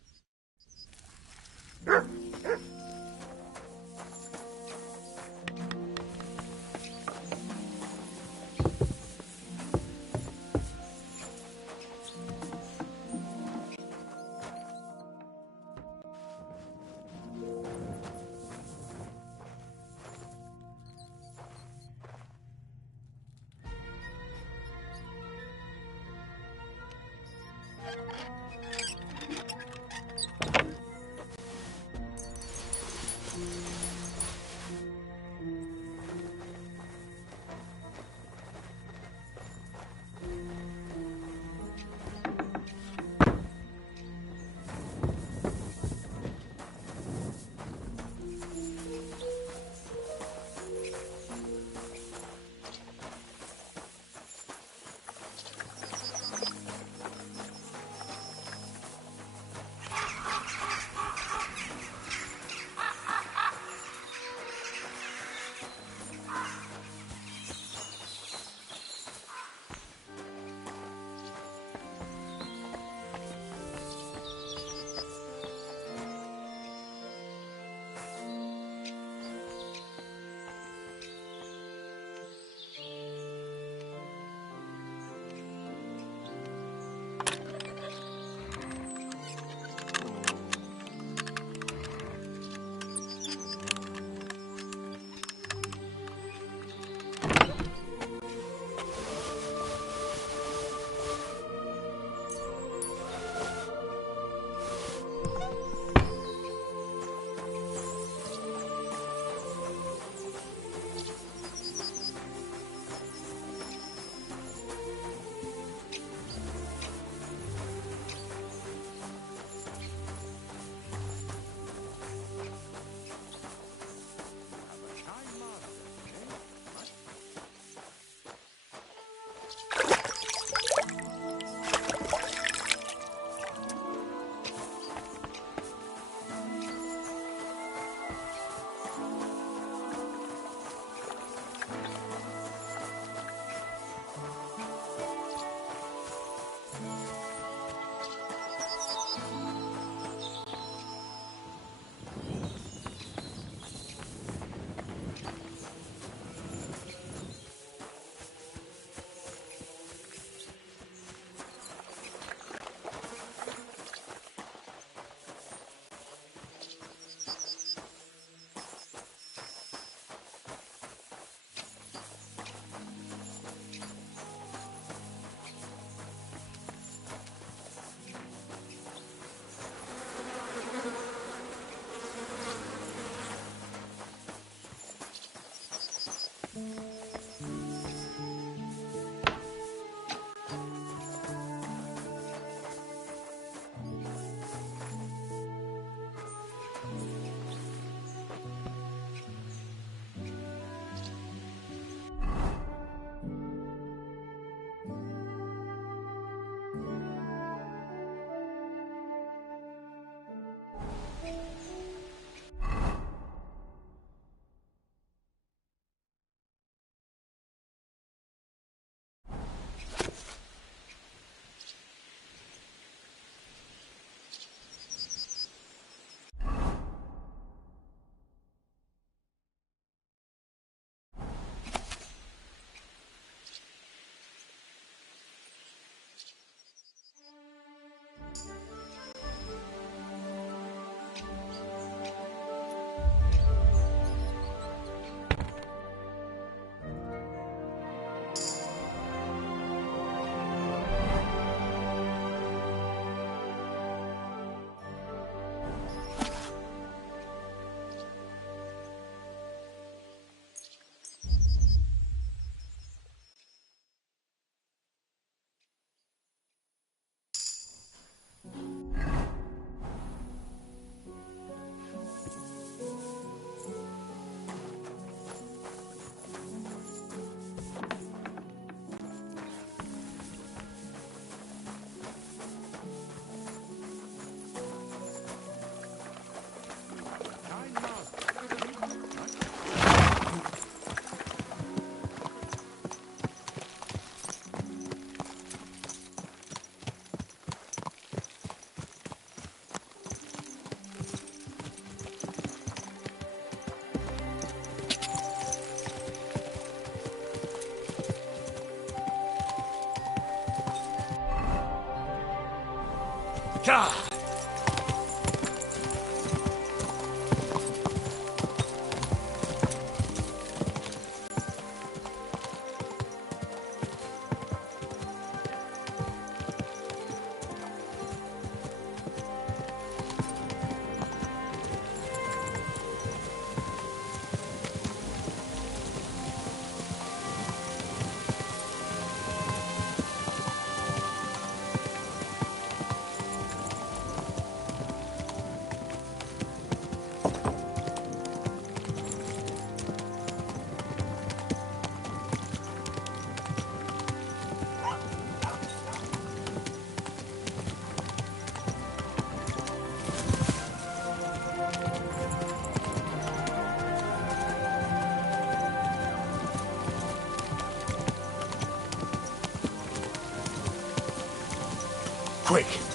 Quick!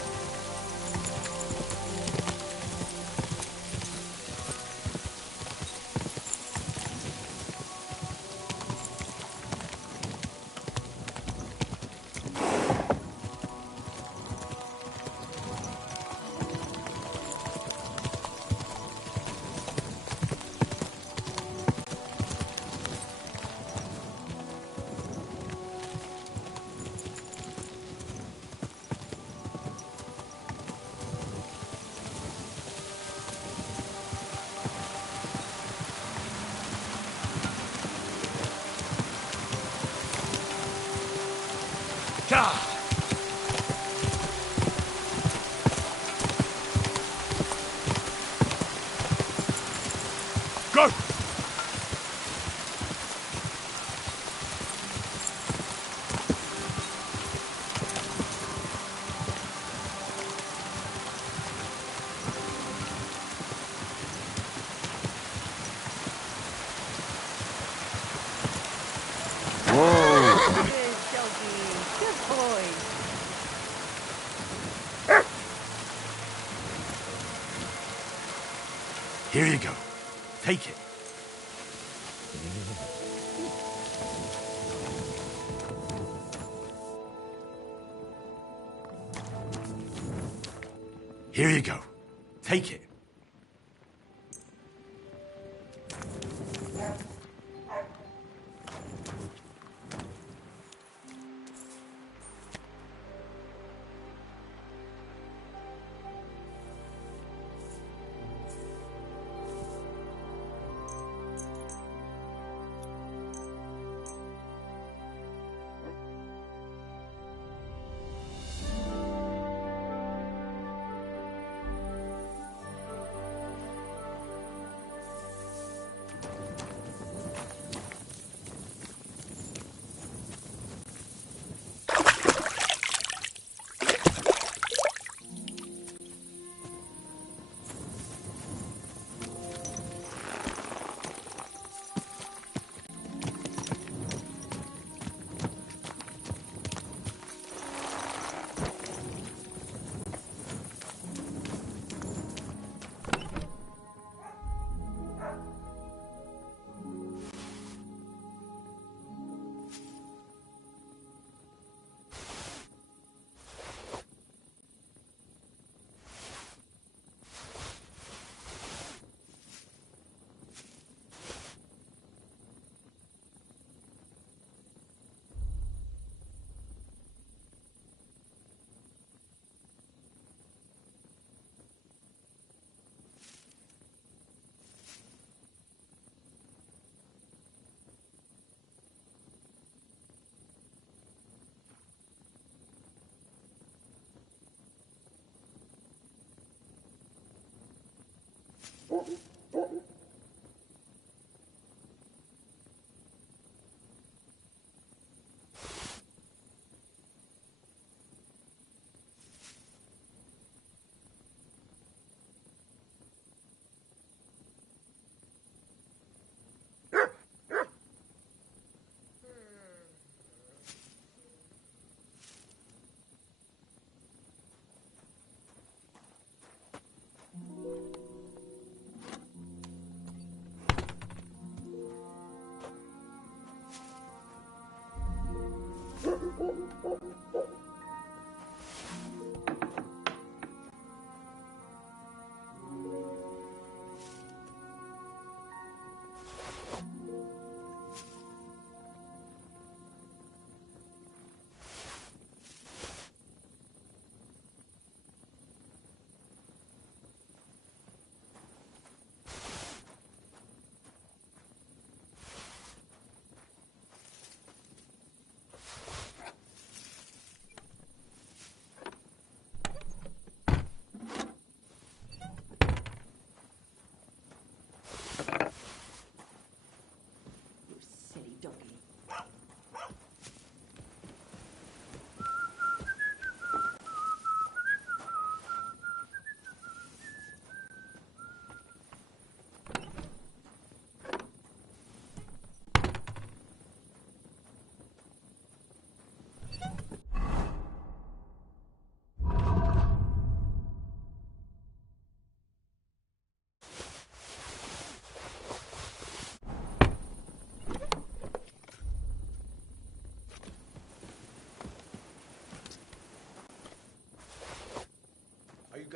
Go! Here you go. Take it. Here you go. Take it.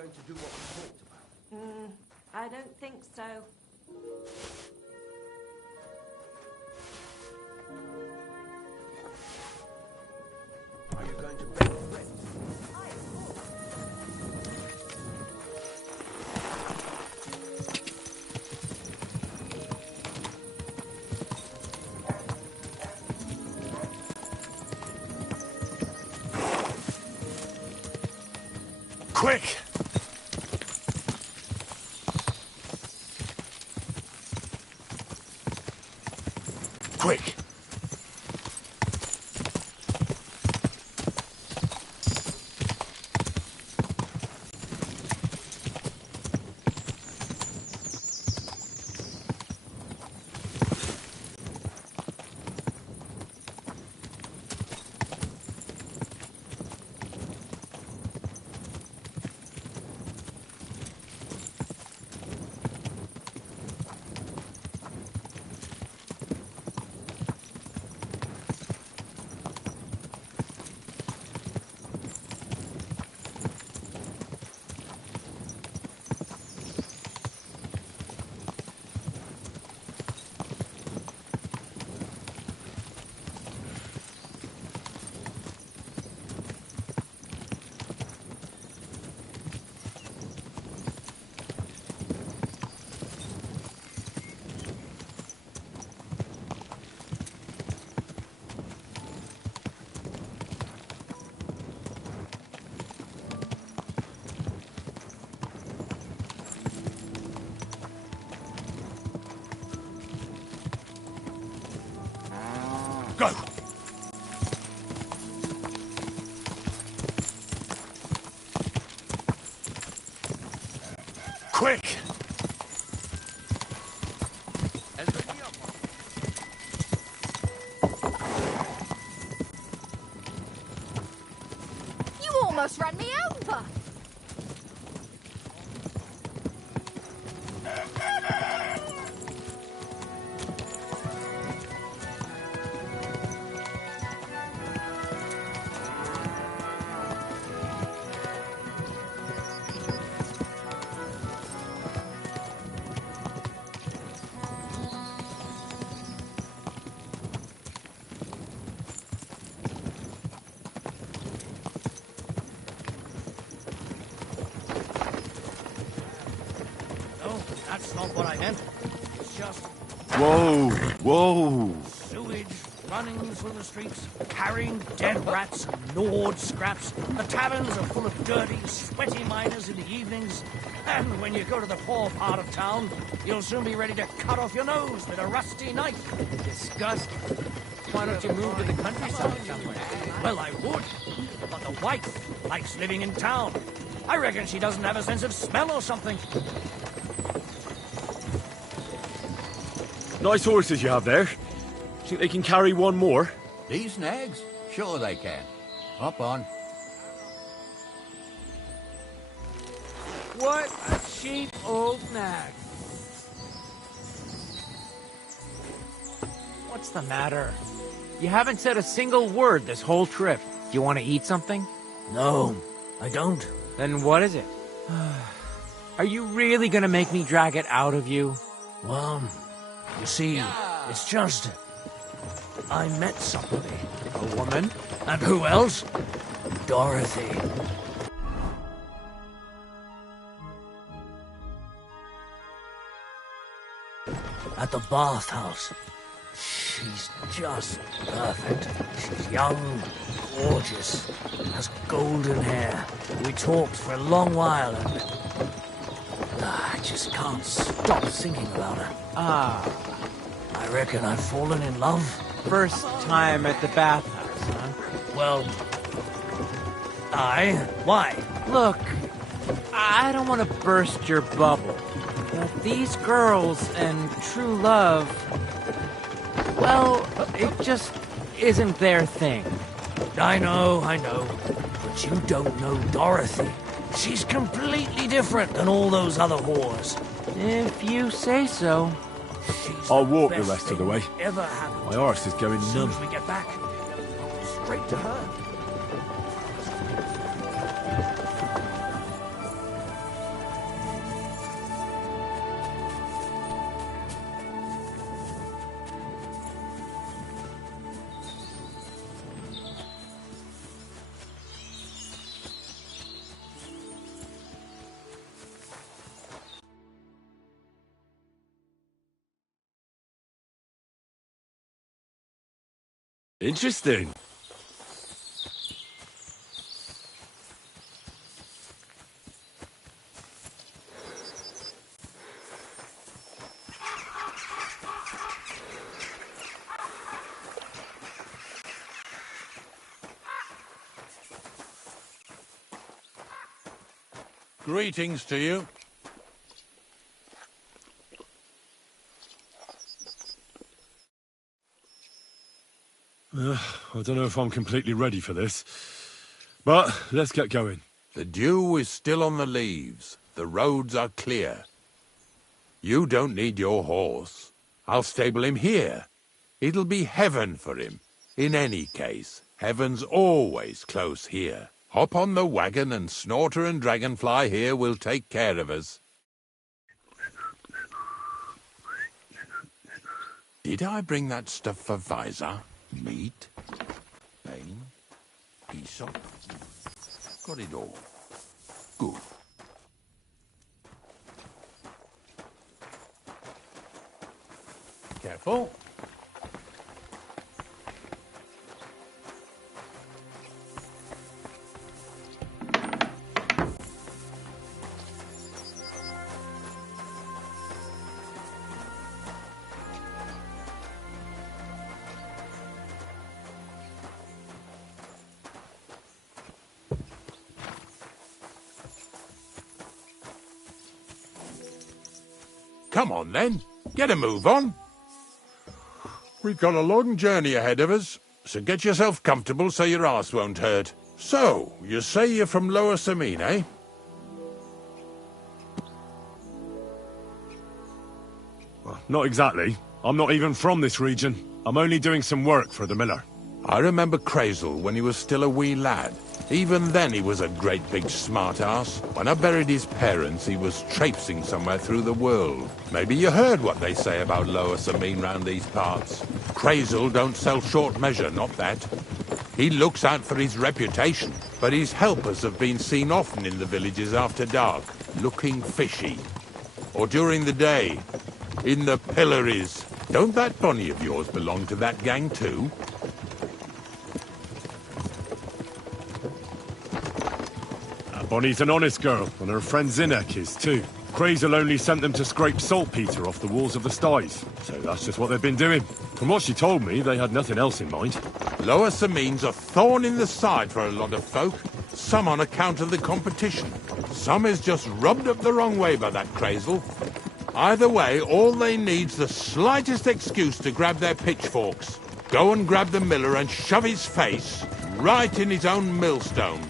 going to do what we talked about? I don't think so. Are you going to beg friends? Quick! Quick! Go! Quick! You almost ran me over. That's not what I meant. It's just Whoa! Whoa! sewage running through the streets, carrying dead rats and gnawed scraps. The taverns are full of dirty, sweaty miners in the evenings. And when you go to the poor part of town, you'll soon be ready to cut off your nose with a rusty knife. Disgusting. Why don't you move to the countryside somewhere? Well, I would, but the wife likes living in town. I reckon she doesn't have a sense of smell or something. Nice horses you have there. Think they can carry one more? These nags? Sure they can. Hop on. What a cheap old nag. What's the matter? You haven't said a single word this whole trip. Do you want to eat something? No, I don't. Then what is it? Are you really gonna make me drag it out of you? Well, you see, it's just... I met somebody. A woman? And who else? Dorothy. At the bathhouse. She's just perfect. She's young, gorgeous, has golden hair. We talked for a long while and... I just can't stop thinking about her. Ah. I reckon I've fallen in love. First time at the bathhouse, huh? Well... Why? Look, I don't want to burst your bubble, but these girls and true love... Well, it just isn't their thing. I know. But you don't know Dorothy. She's completely different than all those other whores. If you say so. I'll walk the rest of the way. Ever happened. My arse is going As soon numb. as we get back, I'll go straight to her. Interesting. Greetings to you. I don't know if I'm completely ready for this, but let's get going. The dew is still on the leaves. The roads are clear. You don't need your horse. I'll stable him here. It'll be heaven for him. In any case, heaven's always close here. Hop on the wagon and Snorter and Dragonfly here will take care of us. Did I bring that stuff for Visor? Meat? Bane? Aesop? Got it all. Good. Careful. Come on, then. Get a move on. We've got a long journey ahead of us, so get yourself comfortable so your arse won't hurt. So, you say you're from Lower Samine, eh? Well, not exactly. I'm not even from this region. I'm only doing some work for the miller. I remember Crazel when he was still a wee lad. Even then he was a great big smart-ass. When I buried his parents, he was traipsing somewhere through the world. Maybe you heard what they say about Lower Samine round these parts. Crazel don't sell short measure, not that. He looks out for his reputation, but his helpers have been seen often in the villages after dark, looking fishy. Or during the day, in the pillories. Don't that Bonnie of yours belong to that gang too? Bonnie's an honest girl, and her friend Zinnek is too. Crazel only sent them to scrape saltpeter off the walls of the sties, so that's just what they've been doing. From what she told me, they had nothing else in mind. Lower Samine's a thorn in the side for a lot of folk. Some on account of the competition. Some is just rubbed up the wrong way by that Crazel. Either way, all they need's the slightest excuse to grab their pitchforks. Go and grab the miller and shove his face right in his own millstone.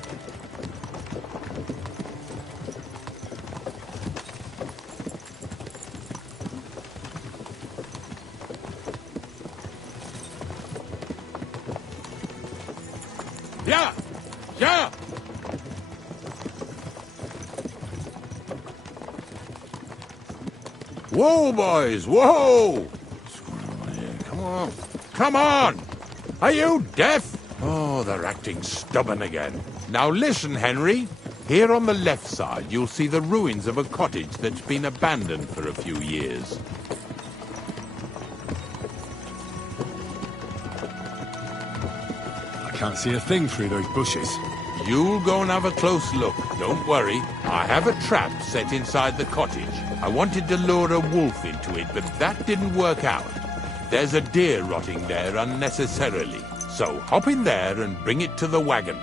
Yeah! Yeah! Whoa, boys! Whoa! What's going on here? Come on. Come on! Are you deaf? Oh, they're acting stubborn again. Now listen, Henry. Here on the left side, you'll see the ruins of a cottage that's been abandoned for a few years. I can't see a thing through those bushes. You'll go and have a close look. Don't worry. I have a trap set inside the cottage. I wanted to lure a wolf into it, but that didn't work out. There's a deer rotting there unnecessarily. So hop in there and bring it to the wagon.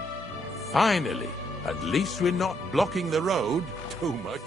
Finally, at least we're not blocking the road too much.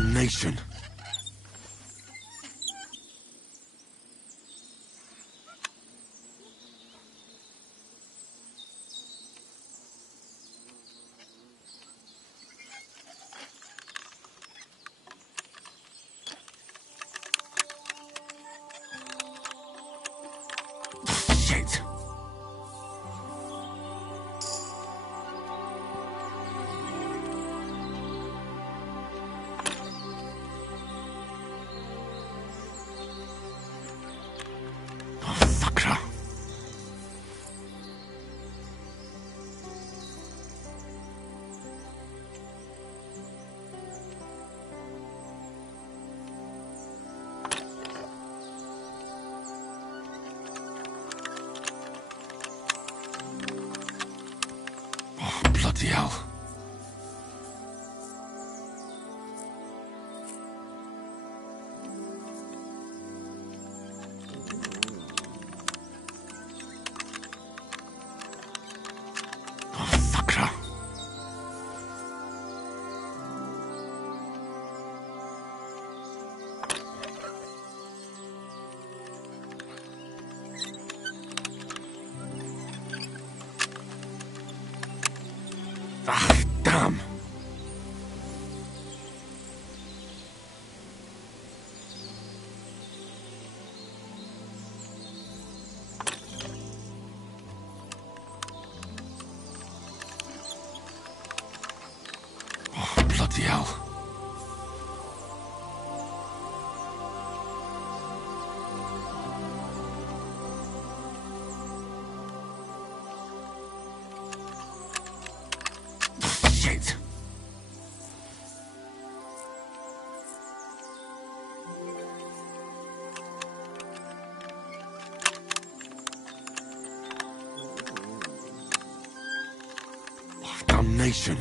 Damnation. Shit. Bloody hell. Ah, damn. Oh, bloody hell. Shit. Damnation.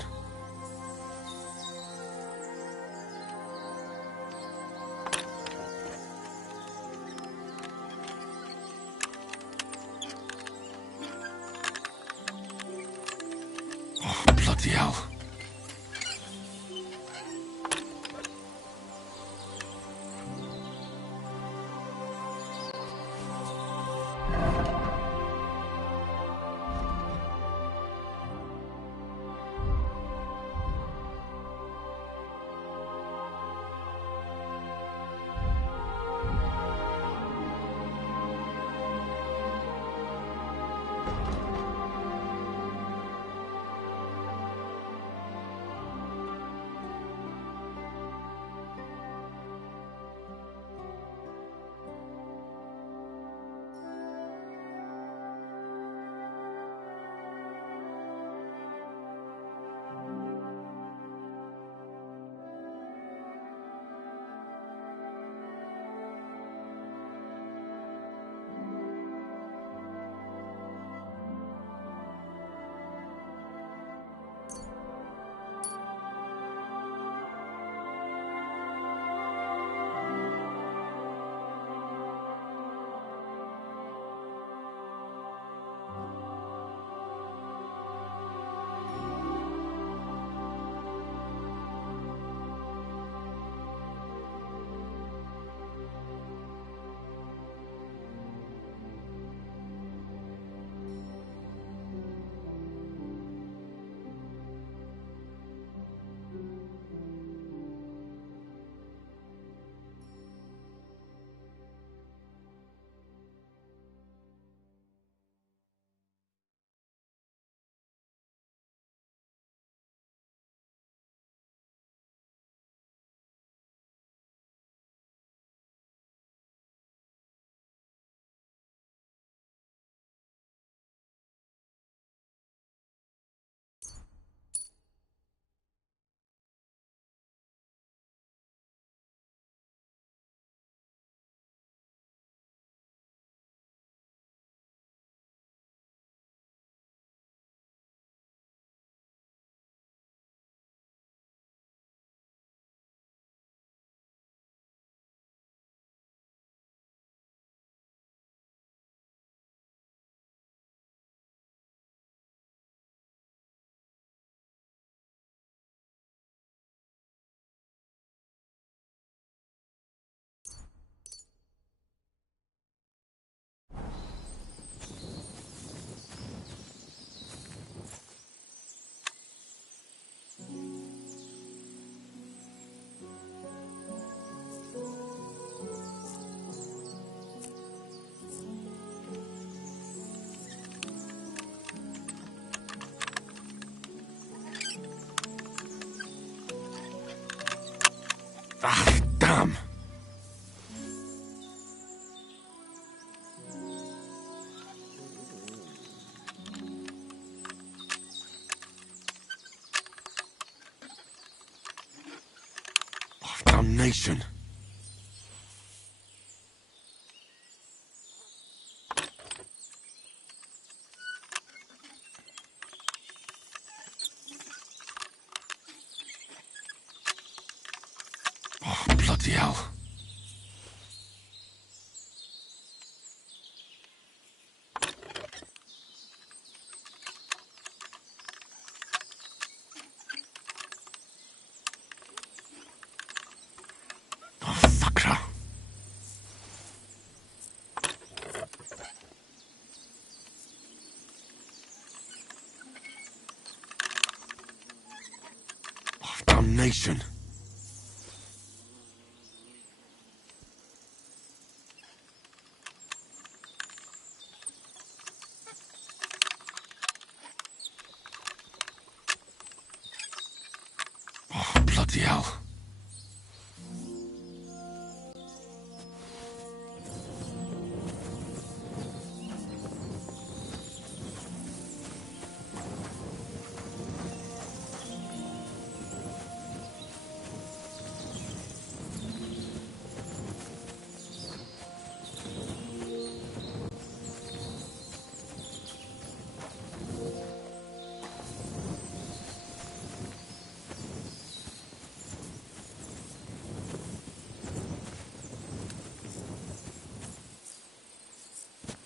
Oh, bloody hell. Damnation. Oh, bloody hell. Damnation. Oh, bloody hell.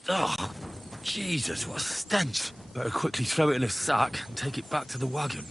Oh, Jesus, what a stench. Better quickly throw it in a sack and take it back to the wagon.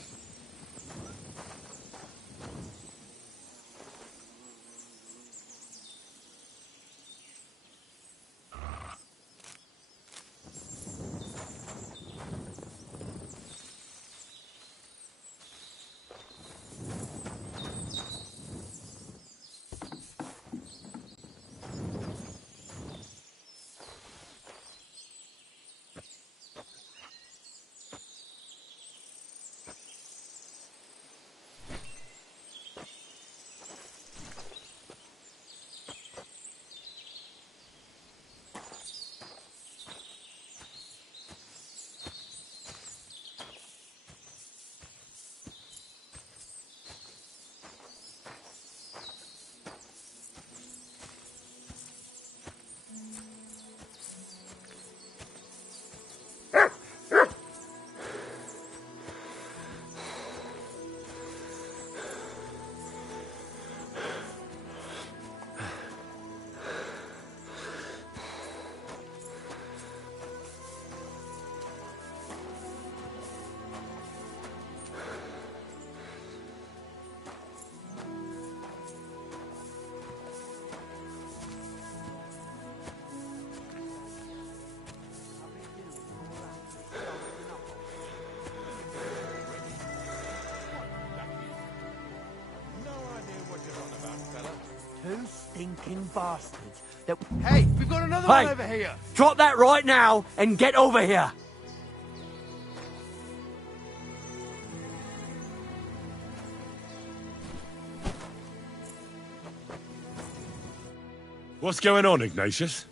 Two stinking bastards that... Hey, we've got another Hey! one over here. Drop that right now and get over here! What's going on, Ignatius?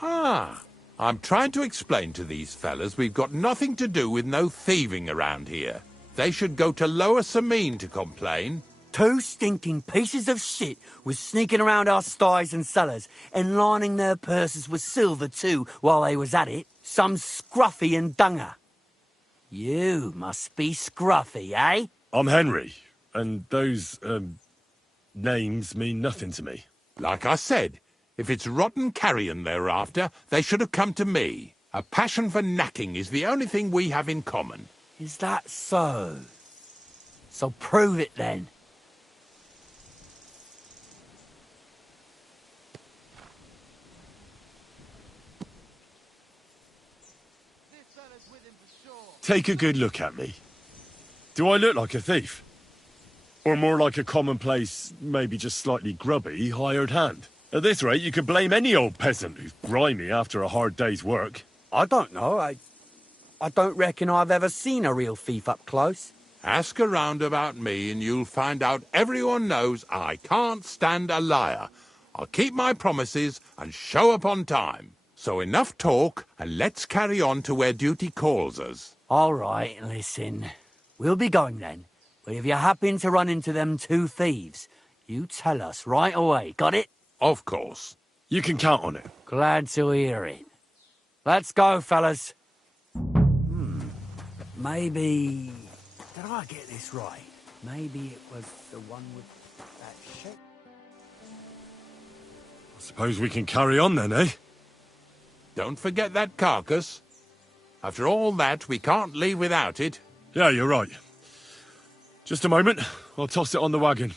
Ah, I'm trying to explain to these fellas we've got nothing to do with no thieving around here. They should go to Lower Samine to complain. Two stinking pieces of shit was sneaking around our sties and cellars and lining their purses with silver too while they was at it. Some scruffy and dunger. You must be scruffy, eh? I'm Henry, and those, names mean nothing to me. Like I said, if it's rotten carrion they're after, they should have come to me. A passion for knacking is the only thing we have in common. Is that so? So prove it then. Take a good look at me. Do I look like a thief? Or more like a commonplace, maybe just slightly grubby, hired hand? At this rate, you could blame any old peasant who's grimy after a hard day's work. I don't know. I don't reckon I've ever seen a real thief up close. Ask around about me and you'll find out everyone knows I can't stand a liar. I'll keep my promises and show up on time. So enough talk, and let's carry on to where duty calls us. All right, listen. We'll be going then. But if you happen to run into them two thieves, You tell us right away, got it? Of course. You can count on it. Glad to hear it. Let's go, fellas. Maybe... Did I get this right? Maybe it was the one with that shape. I suppose we can carry on then, eh? Don't forget that carcass. After all that, we can't leave without it. Yeah, you're right. Just a moment. I'll toss it on the wagon.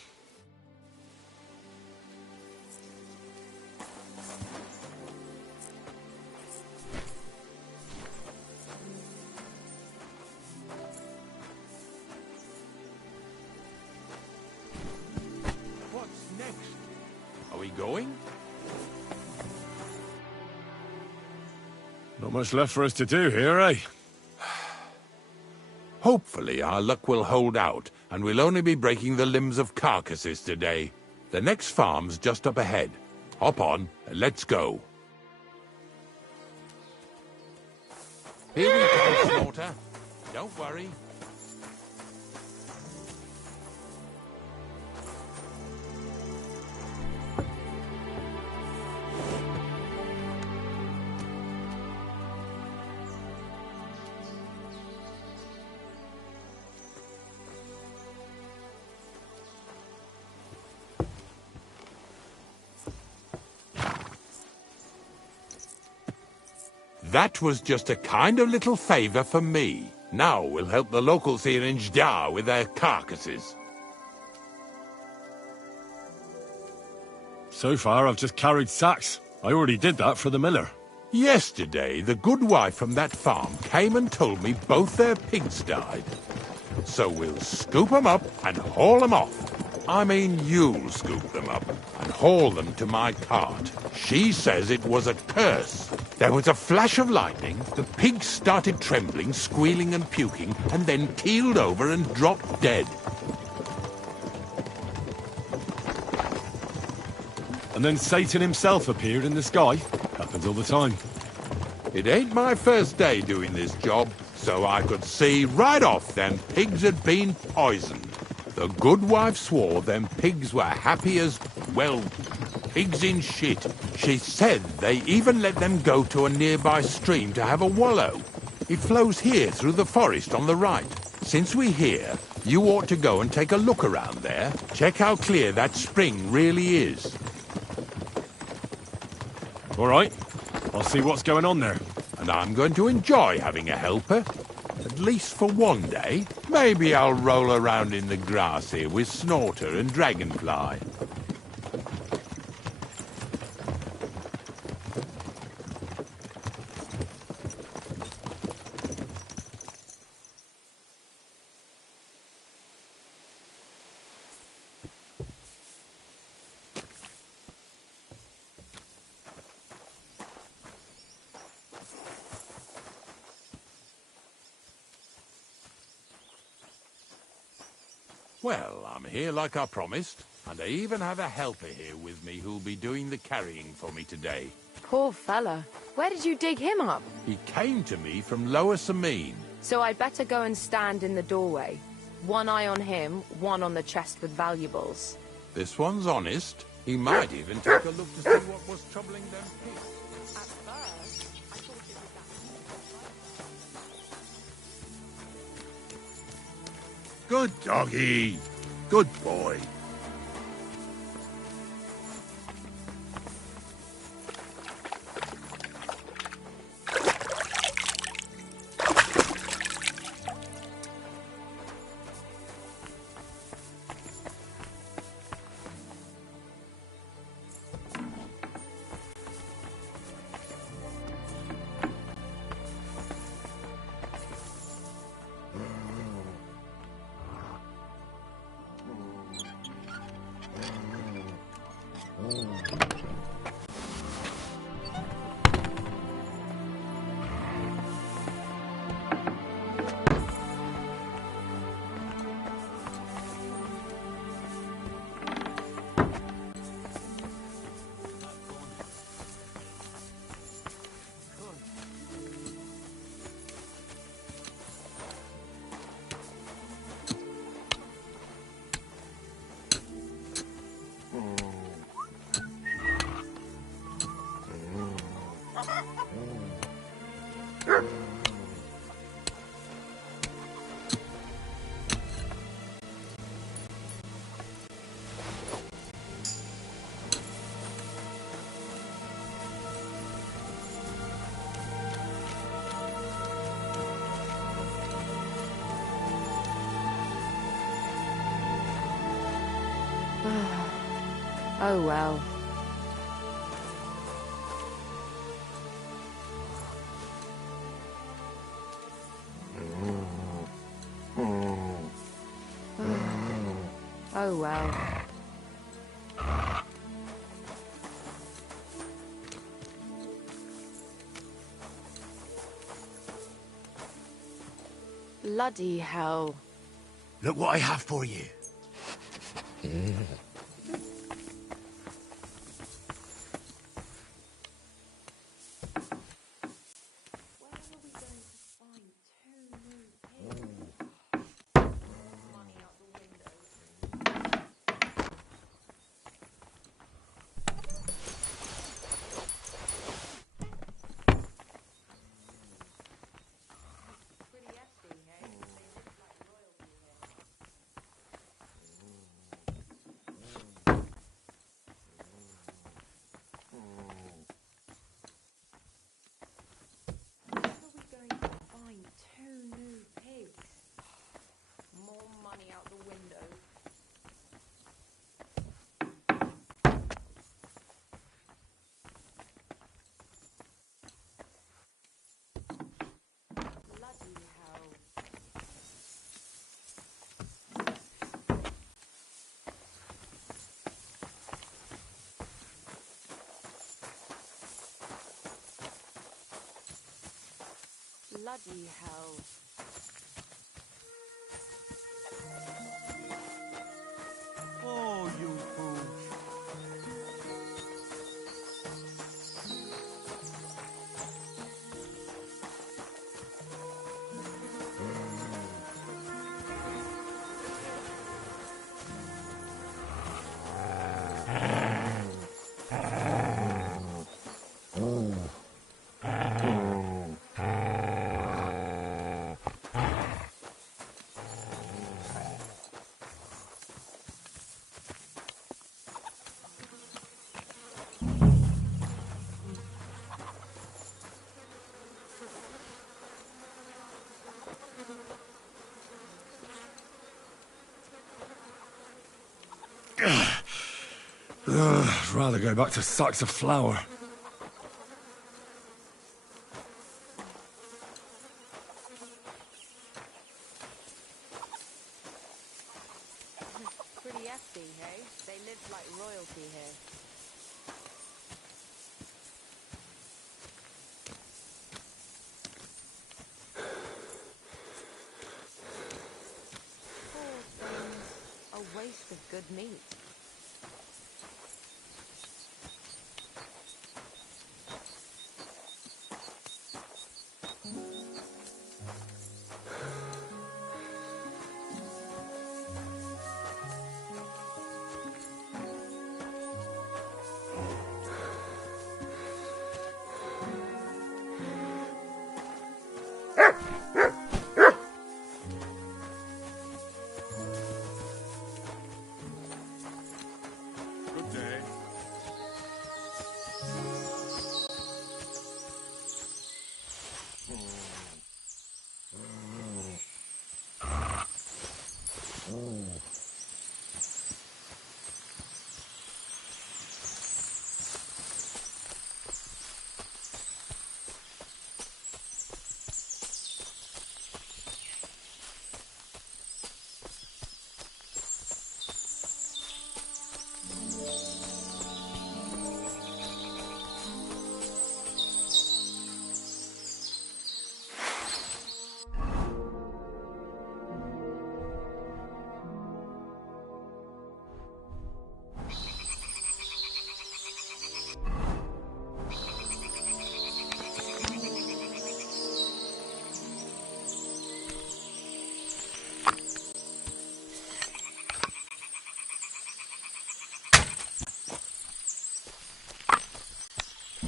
What's next? Are we going? Not much left for us to do here, eh? Hopefully our luck will hold out, and we'll only be breaking the limbs of carcasses today. The next farm's just up ahead. Hop on, and let's go. Here we go, Slaughter. Don't worry. That was just a kind of little favor for me. Now we'll help the locals here in Jda with their carcasses. So far, I've just carried sacks. I already did that for the miller. Yesterday, the good wife from that farm came and told me both their pigs died. So we'll scoop them up and haul them off. I mean, you'll scoop them up and haul them to my cart. She says it was a curse. There was a flash of lightning, the pigs started trembling, squealing and puking, and then keeled over and dropped dead. And then Satan himself appeared in the sky. Happens all the time. It ain't my first day doing this job, so I could see right off them pigs had been poisoned. The good wife swore them pigs were happy as, well, pigs in shit. She said they even let them go to a nearby stream to have a wallow. It flows here through the forest on the right. Since we're here, you ought to go and take a look around there. Check how clear that spring really is. All right. I'll see what's going on there. And I'm going to enjoy having a helper. At least for one day. Maybe I'll roll around in the grass here with Snorter and Dragonfly. Well, I'm here like I promised, and I even have a helper here with me who'll be doing the carrying for me today. Poor fella. Where did you dig him up? He came to me from Lower Sameen. So I'd better go and stand in the doorway. One eye on him, one on the chest with valuables. This one's honest. He might even take a look to see what was troubling them pigs. Good doggy. Good boy. Oh well. Oh well. Bloody hell. Look what I have for you. Bloody hell. Oh, you fool. I'd rather go back to sacks of flour. Pretty hefty, hey? They live like royalty here. Poor things. A waste of good meat.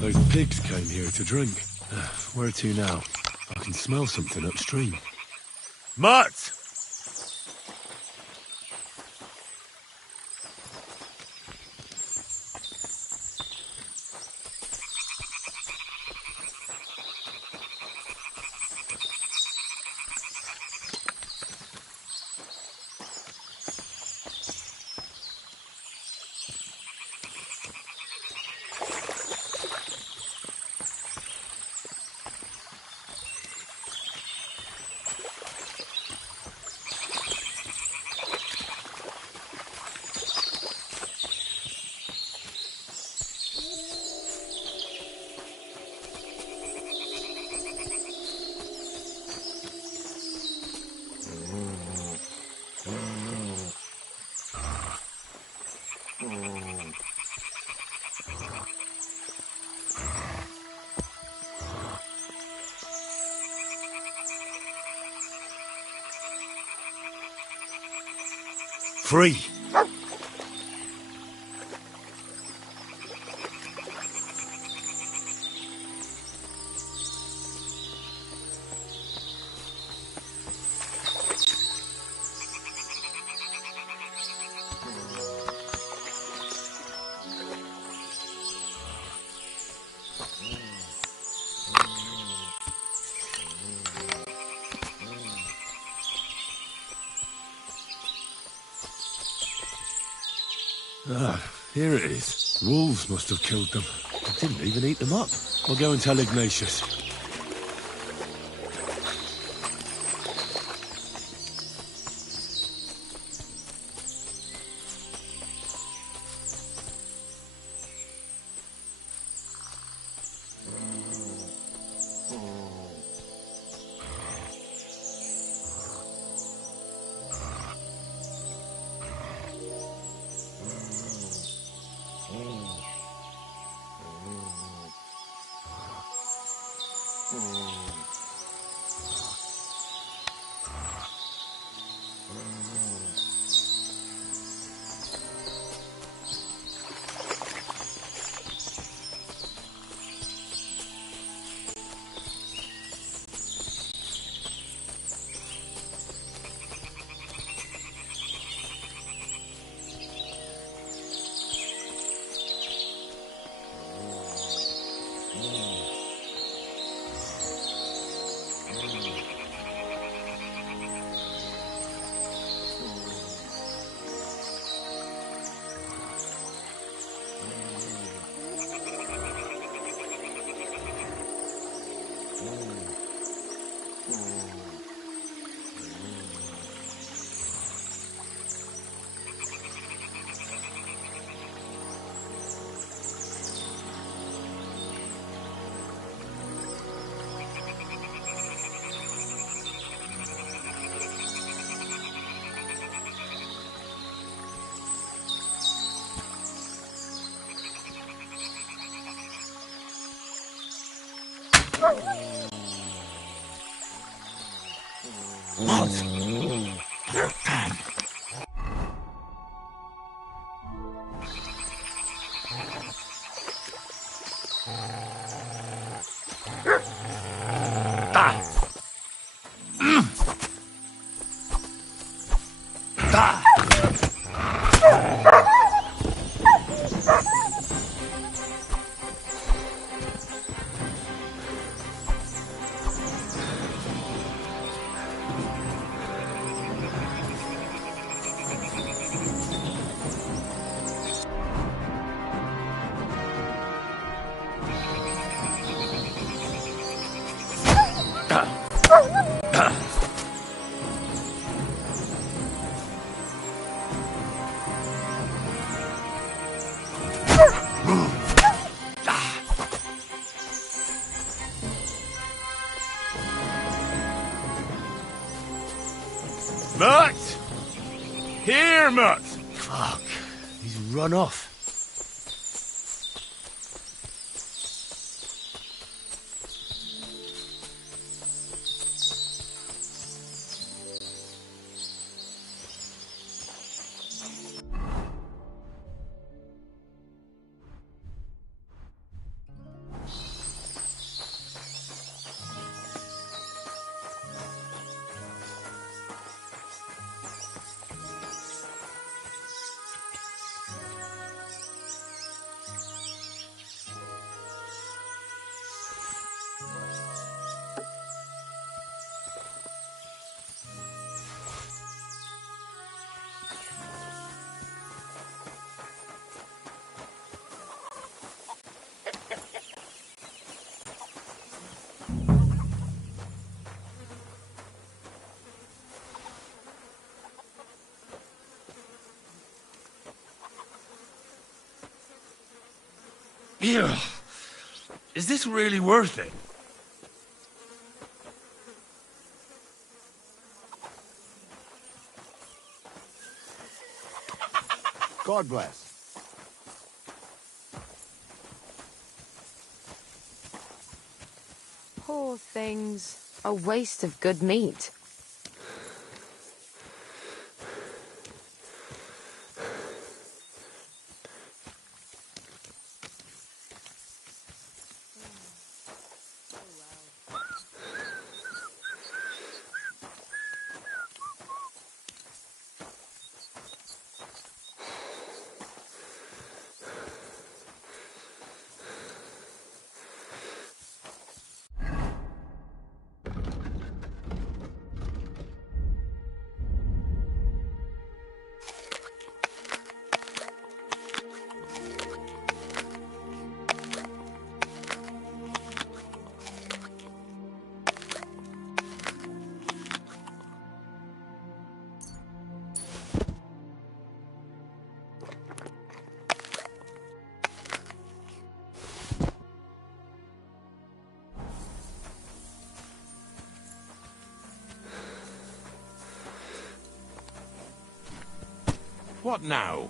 Those pigs came here to drink. Where to now? I can smell something upstream. Mutt! free. Ah, here it is. Wolves must have killed them. I didn't even eat them up. I'll go and tell Ignatius. Mutt! Here, Mutt! Fuck. He's run off. Yeah. Is this really worth it? God bless. Poor things. A waste of good meat. What now?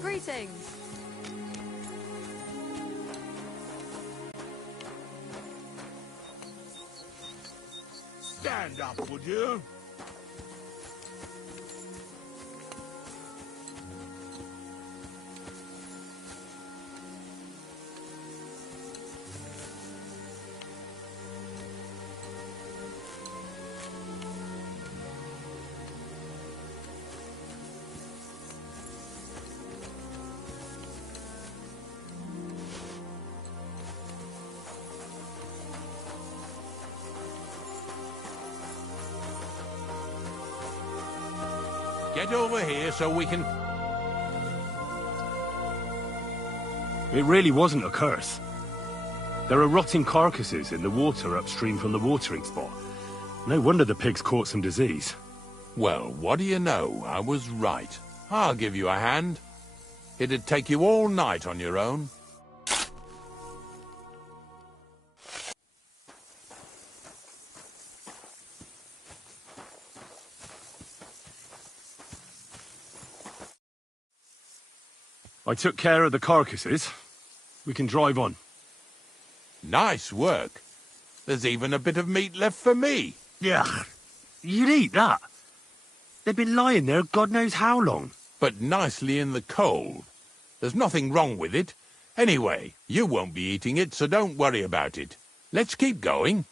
Greetings. Stand up, would you? Get over here so we can... It really wasn't a curse. There are rotting carcasses in the water upstream from the watering spot. No wonder the pigs caught some disease. Well, what do you know? I was right. I'll give you a hand. It'd take you all night on your own. I took care of the carcasses. We can drive on. Nice work. There's even a bit of meat left for me. Yeah, you'd eat that. They've been lying there God knows how long. But nicely in the cold. There's nothing wrong with it. Anyway, you won't be eating it, so don't worry about it. Let's keep going.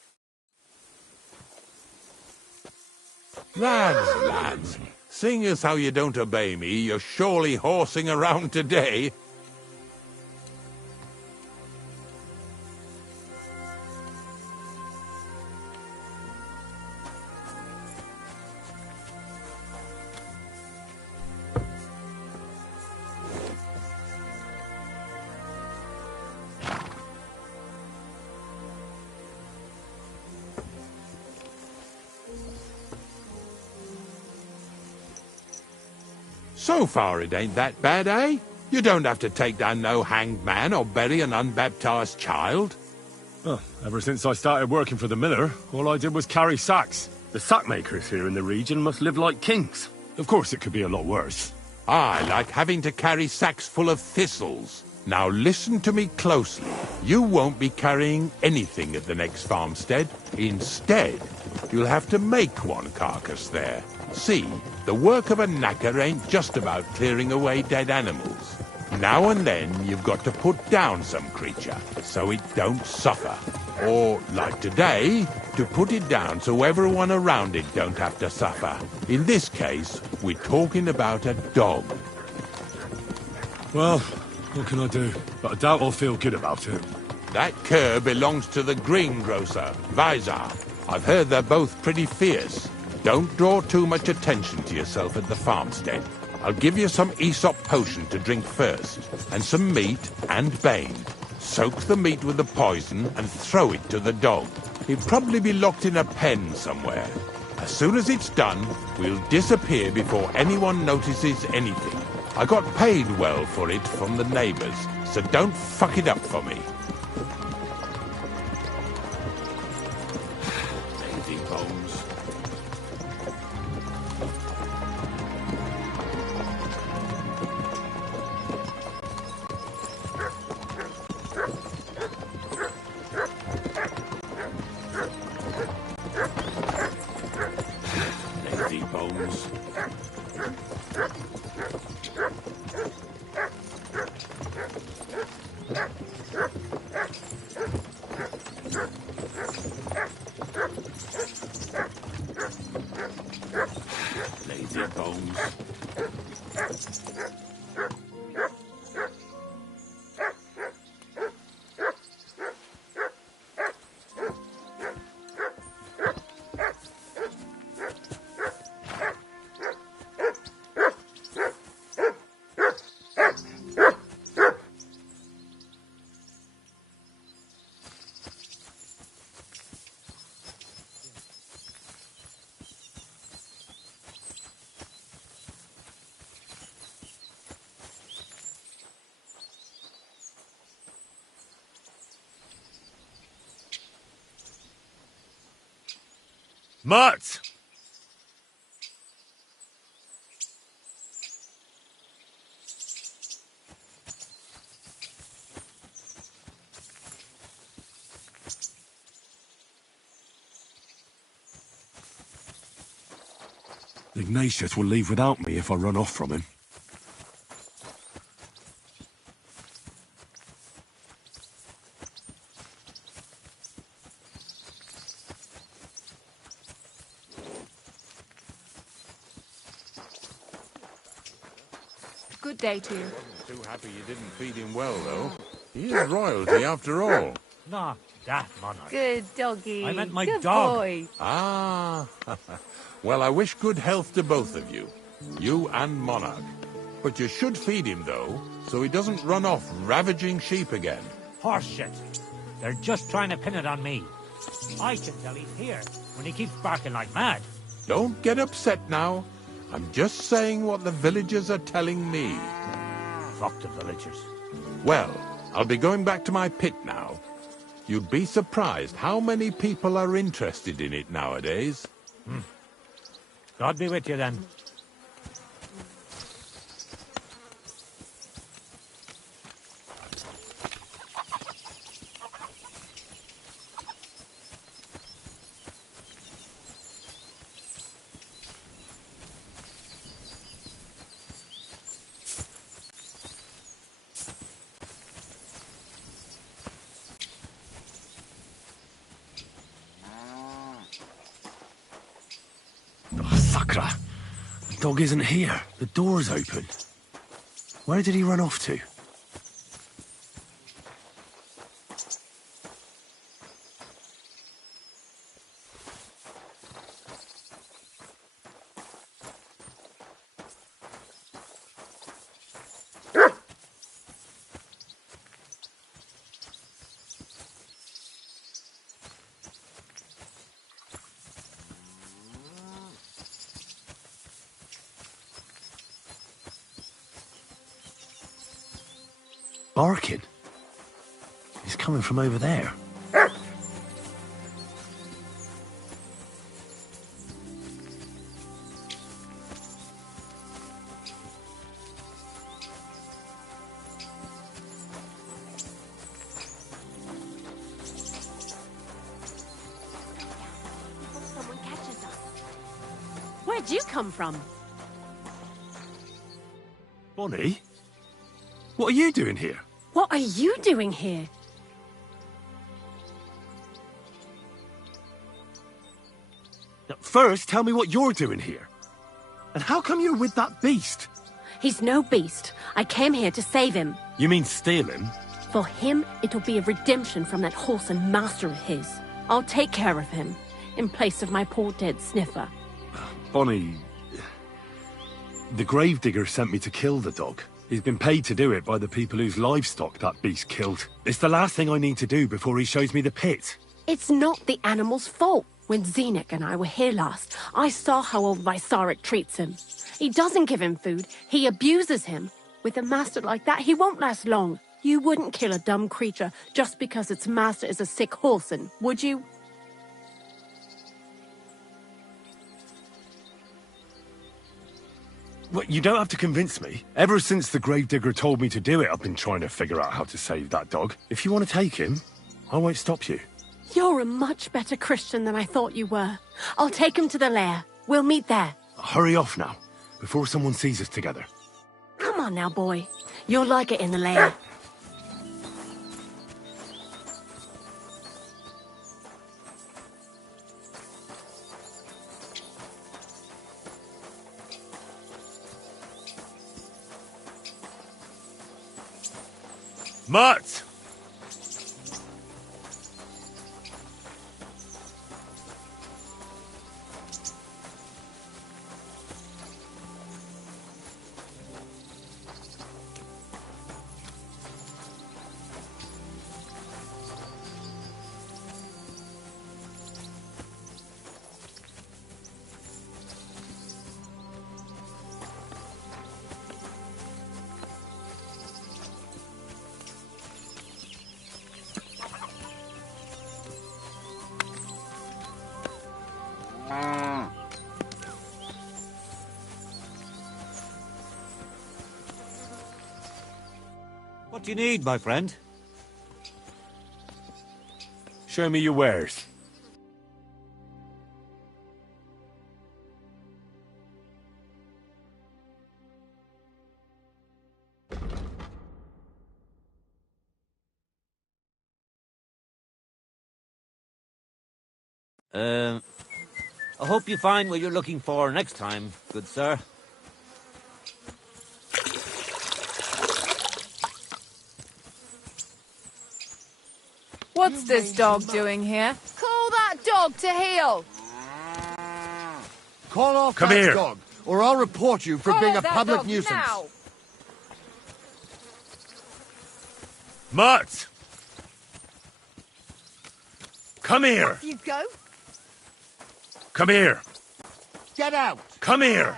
Lads, seeing as how you don't obey me, you're surely horsing around today. So far it ain't that bad, eh? You don't have to take down no hanged man or bury an unbaptized child. Well, ever since I started working for the miller, all I did was carry sacks. The sack makers here in the region must live like kings. Of course it could be a lot worse. I like having to carry sacks full of thistles. Now listen to me closely. You won't be carrying anything at the next farmstead. Instead, you'll have to make one carcass there. See, the work of a knacker ain't just about clearing away dead animals. Now and then you've got to put down some creature, so it don't suffer. Or, like today, to put it down so everyone around it don't have to suffer. In this case, we're talking about a dog. Well, what can I do? But I doubt I'll feel good about it. That cur belongs to the greengrocer, Vizar. I've heard they're both pretty fierce. Don't draw too much attention to yourself at the farmstead. I'll give you some Aesop potion to drink first, and some meat and bane. Soak the meat with the poison and throw it to the dog. He'll probably be locked in a pen somewhere. As soon as it's done, we'll disappear before anyone notices anything. I got paid well for it from the neighbors, so don't fuck it up for me. Lazy bones. Lazy bones. Lazy bones. Mutt! Ignatius will leave without me if I run off from him. Good day to you. Too happy you didn't feed him well, though. He is royalty after all. Not that, Monarch. Good doggy. I meant my Good dog. boy. Ah. Well, I wish good health to both of you. You and Monarch. But you should feed him, though, so he doesn't run off ravaging sheep again. Horseshit. They're just trying to pin it on me. I can tell he's here when he keeps barking like mad. Don't get upset now. I'm just saying what the villagers are telling me. Fuck the villagers. Well, I'll be going back to my pit now. You'd be surprised how many people are interested in it nowadays. God be with you then. Sakra! The dog isn't here. The door's open. Where did he run off to? Barking. He's coming from over there. Someone catches us. Where'd you come from? Bonnie? What are you doing here? What are you doing here? First, tell me what you're doing here. And how come you're with that beast? He's no beast. I came here to save him. You mean steal him? For him, it'll be a redemption from that wholesome master of his. I'll take care of him, in place of my poor dead sniffer. Bonnie... The gravedigger sent me to kill the dog. He's been paid to do it by the people whose livestock that beast killed. It's the last thing I need to do before he shows me the pit. It's not the animal's fault. When Zenek and I were here last, I saw how old Vysarik treats him. He doesn't give him food, he abuses him. With a master like that, he won't last long. You wouldn't kill a dumb creature just because its master is a sick horseman, would you? Well, you don't have to convince me. Ever since the gravedigger told me to do it, I've been trying to figure out how to save that dog. If you want to take him, I won't stop you. You're a much better Christian than I thought you were. I'll take him to the lair. We'll meet there. Hurry off now, before someone sees us together. Come on now, boy. You'll like it in the lair. Mutt! What do you need, my friend? Show me your wares. I hope you find what you're looking for next time, good sir. What's this dog doing here? Call that dog to heel! Call off Come that here. dog, or I'll report you for Call being off a that public dog nuisance. now. Mutt! Come here! Off you go. Come here! Get out! Come here!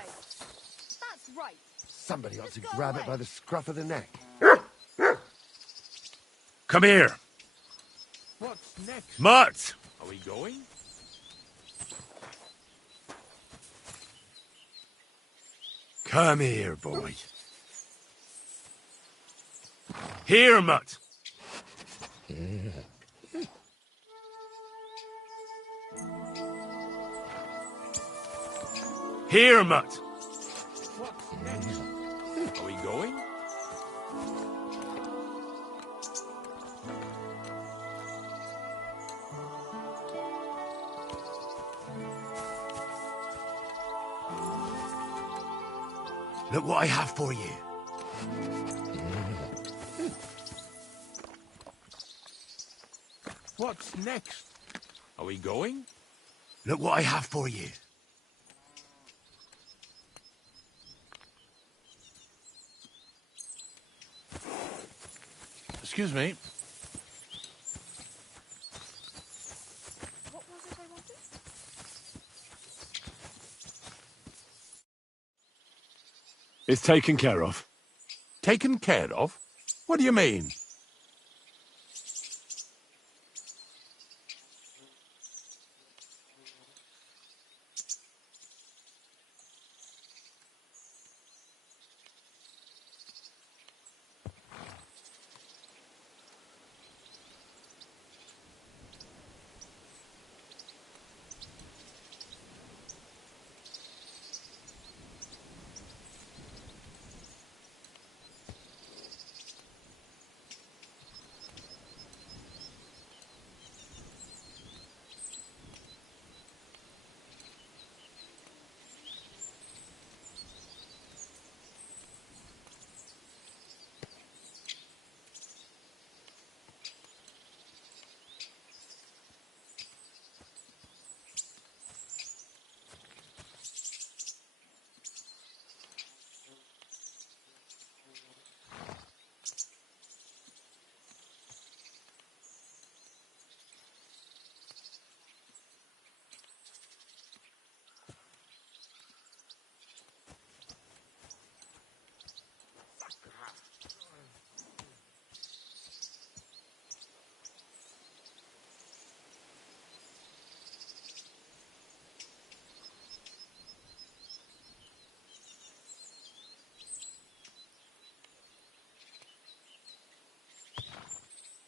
That's right. Somebody ought to grab it by the scruff of the neck. Come here! What's next? Mutt! Are we going? Come here, boy. Here, Mutt! Here, Mutt! Are we going? Look what I have for you. What's next? Are we going? Look what I have for you. Excuse me. What was it I wanted? It's taken care of. Taken care of? What do you mean?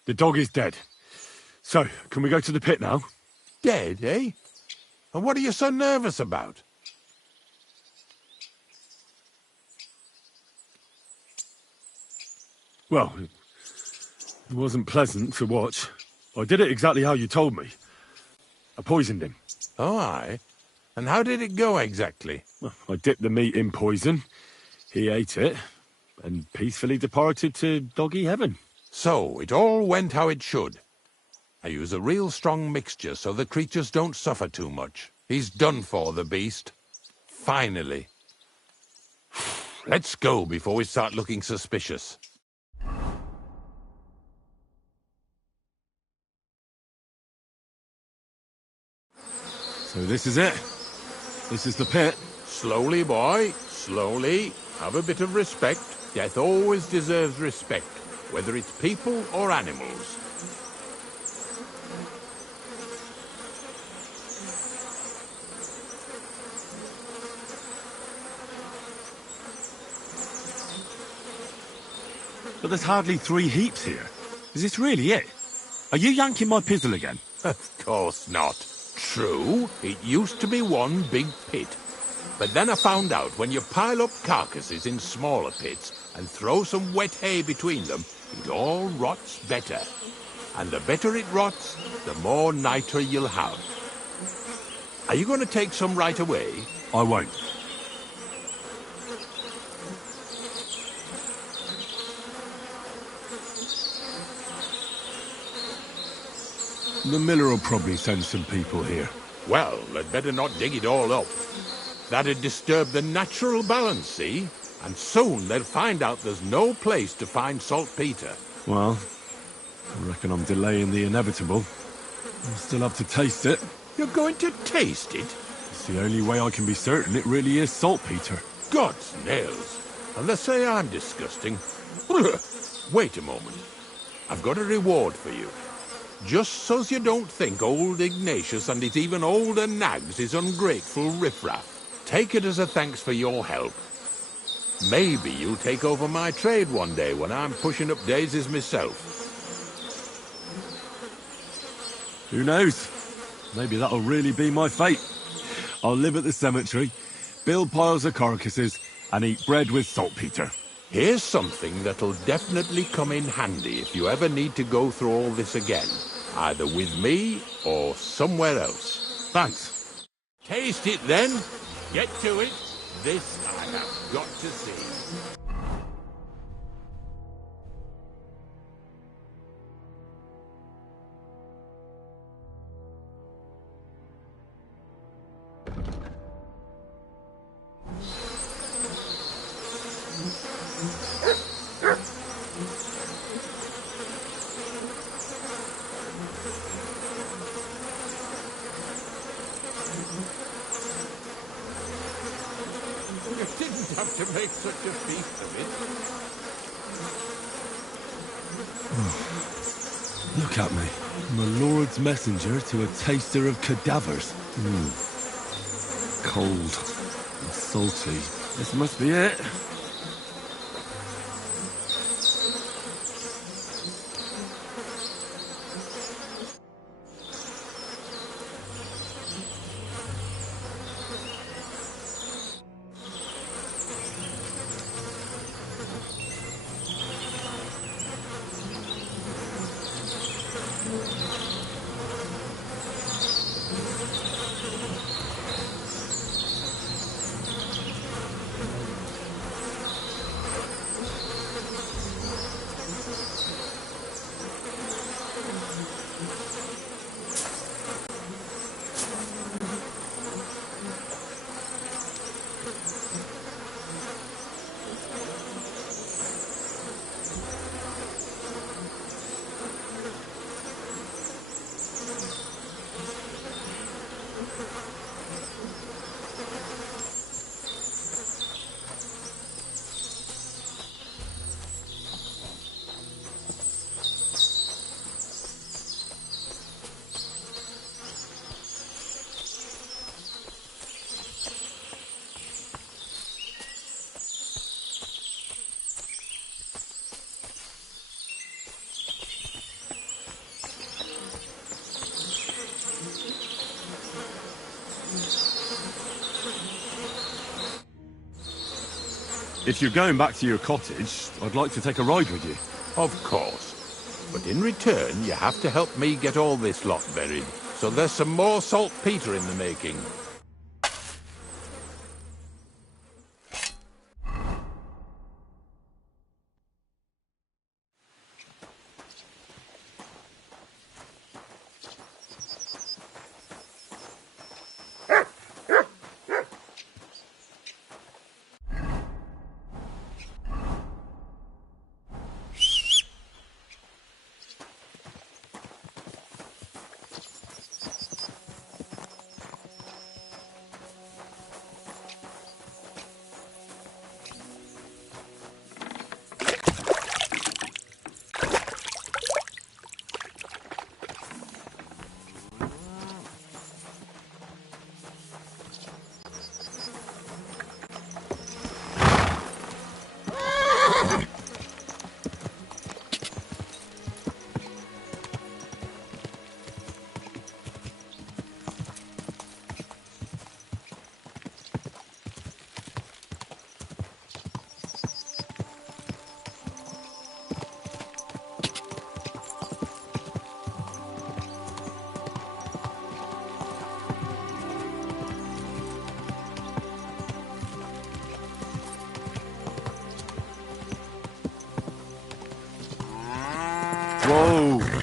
The dog is dead. So, can we go to the pit now? Dead, eh? And what are you so nervous about? Well, it wasn't pleasant to watch. I did it exactly how you told me. I poisoned him. Oh, aye? And how did it go exactly? Well, I dipped the meat in poison. He ate it, and peacefully departed to doggy heaven. So, it all went how it should. I use a real strong mixture so the creatures don't suffer too much. He's done for, the beast. Finally. Let's go before we start looking suspicious. So this is it. This is the pit. Slowly, boy. Slowly. Have a bit of respect. Death always deserves respect, whether it's people or animals. But there's hardly 3 heaps here. Is this really it? Are you yanking my pizzle again? Of course not. True, it used to be one big pit. But then I found out when you pile up carcasses in smaller pits and throw some wet hay between them, it all rots better. And the better it rots, the more nitre you'll have. Are you going to take some right away? I won't. The miller will probably send some people here. Well, they'd better not dig it all up. That'd disturb the natural balance, see? And soon they'll find out there's no place to find saltpeter. Well, I reckon I'm delaying the inevitable. I'll still have to taste it. You're going to taste it? It's the only way I can be certain it really is saltpeter. God's nails. And they say I'm disgusting. Wait a moment. I've got a reward for you. Just so's you don't think old Ignatius and his even older nags is ungrateful riffraff. Take it as a thanks for your help. Maybe you'll take over my trade one day when I'm pushing up daisies myself. Who knows? Maybe that'll really be my fate. I'll live at the cemetery, build piles of carcasses, and eat bread with saltpeter. Here's something that'll definitely come in handy if you ever need to go through all this again. Either with me or somewhere else. Thanks. Taste it then. Get to it. This I have got to see. You didn't have to make such a feast of it. Look at me. I'm the Lord's messenger to a taster of cadavers. Cold and salty. This must be it. If you're going back to your cottage, I'd like to take a ride with you. Of course. But in return, you have to help me get all this lot buried. So there's some more saltpeter in the making.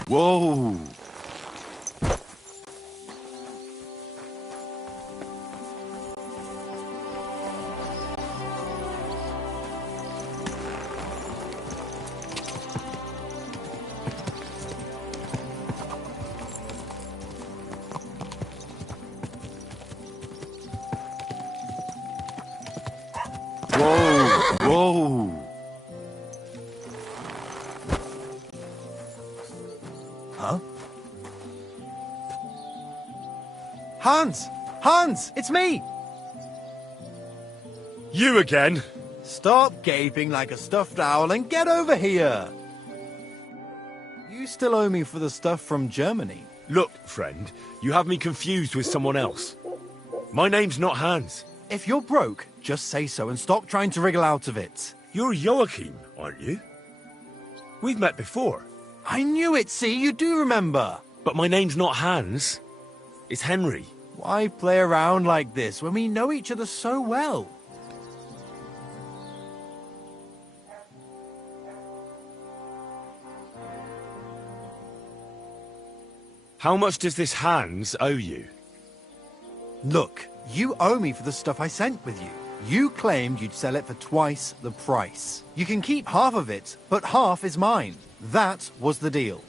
Whoa! Whoa! Huh? Hans! Hans! It's me! You again? Stop gaping like a stuffed owl and get over here! You still owe me for the stuff from Germany. Look, friend, you have me confused with someone else. My name's not Hans. If you're broke, just say so and stop trying to wriggle out of it. You're Joachim, aren't you? We've met before. I knew it, see? You do remember. But my name's not Hans. It's Henry. Why play around like this when we know each other so well? How much does this Hans owe you? Look, you owe me for the stuff I sent with you. You claimed you'd sell it for twice the price. You can keep half of it, but half is mine. That was the deal.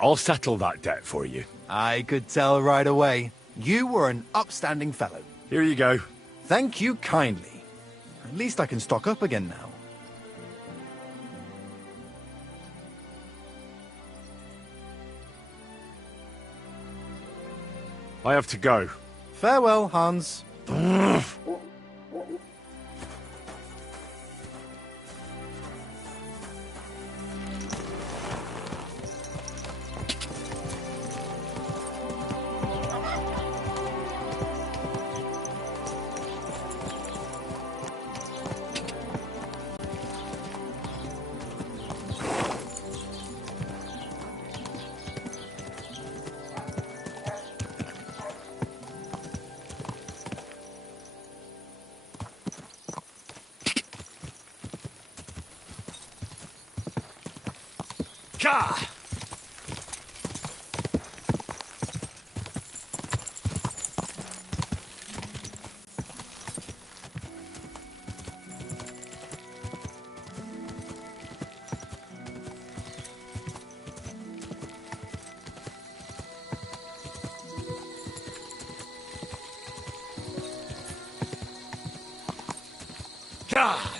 I'll settle that debt for you. I could tell right away. You were an upstanding fellow. Here you go. Thank you kindly. At least I can stock up again now. I have to go. Farewell, Hans. Ka! Ka!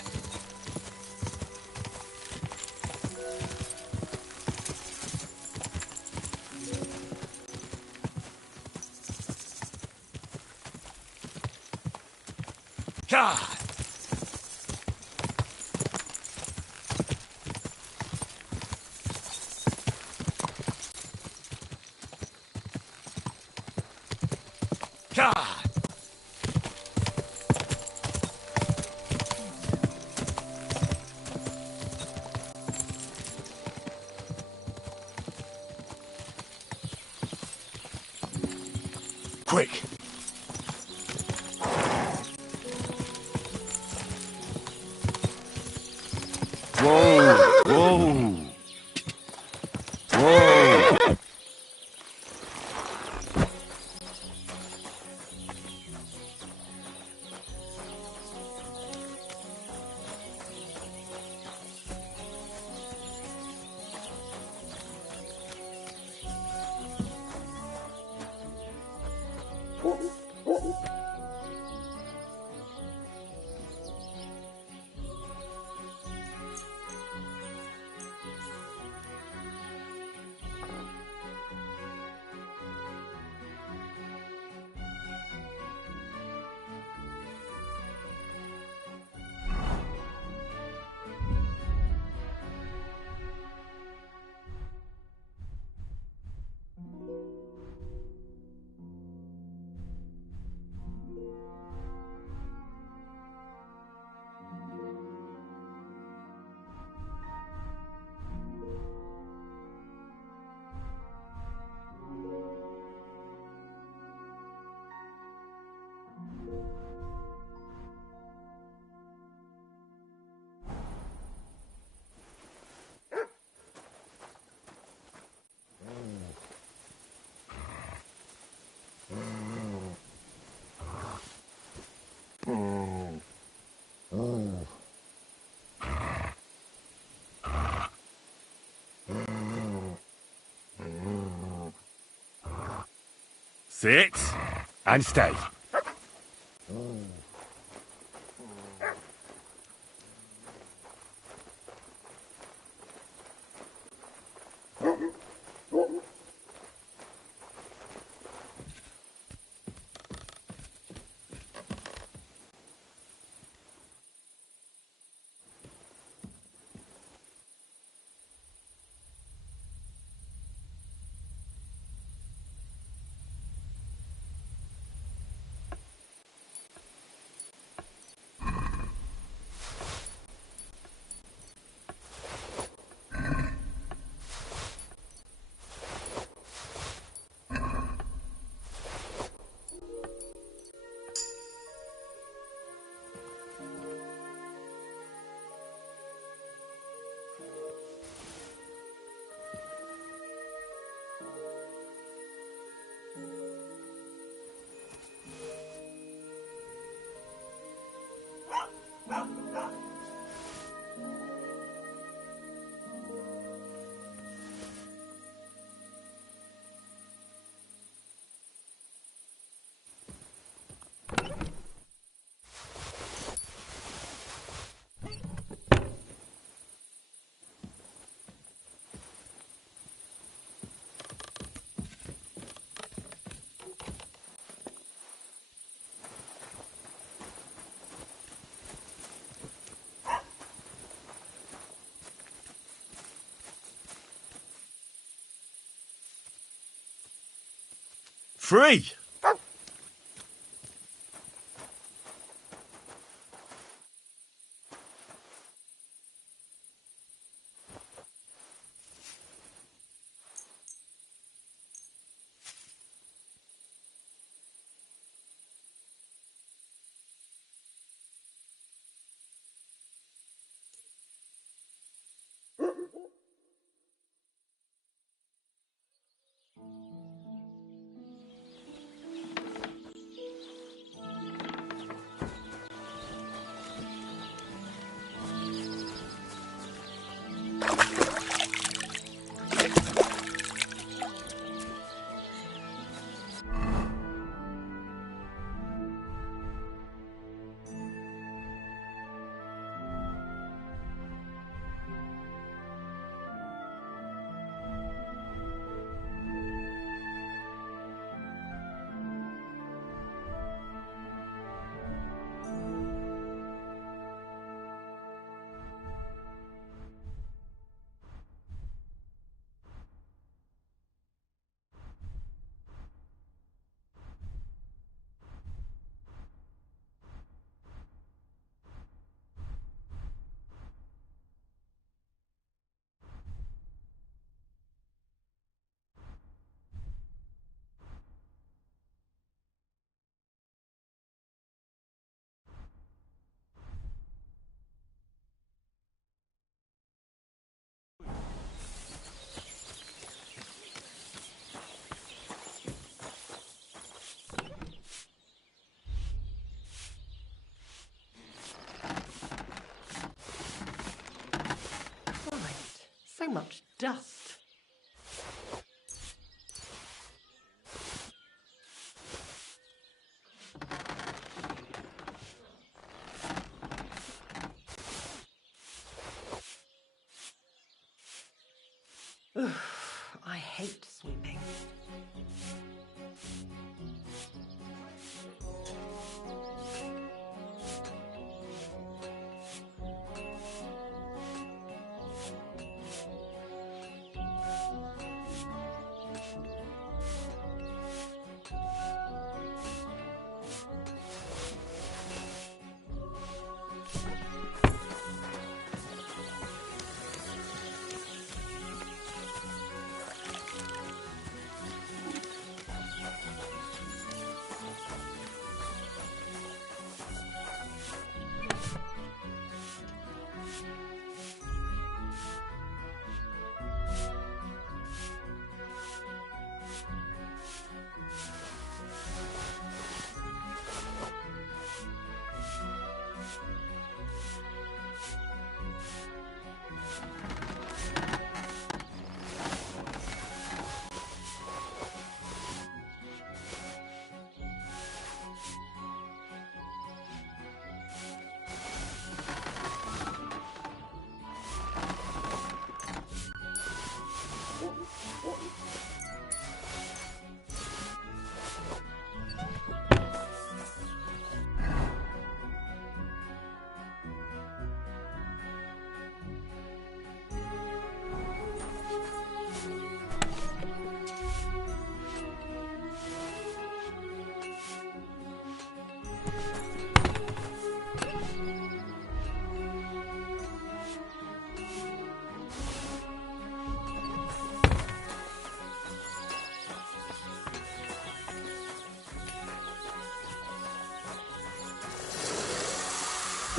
God! God! Quick! Whoa! Whoa! Whoa! Sit and stay. Free! So much dust. Oof, I hate sweeping.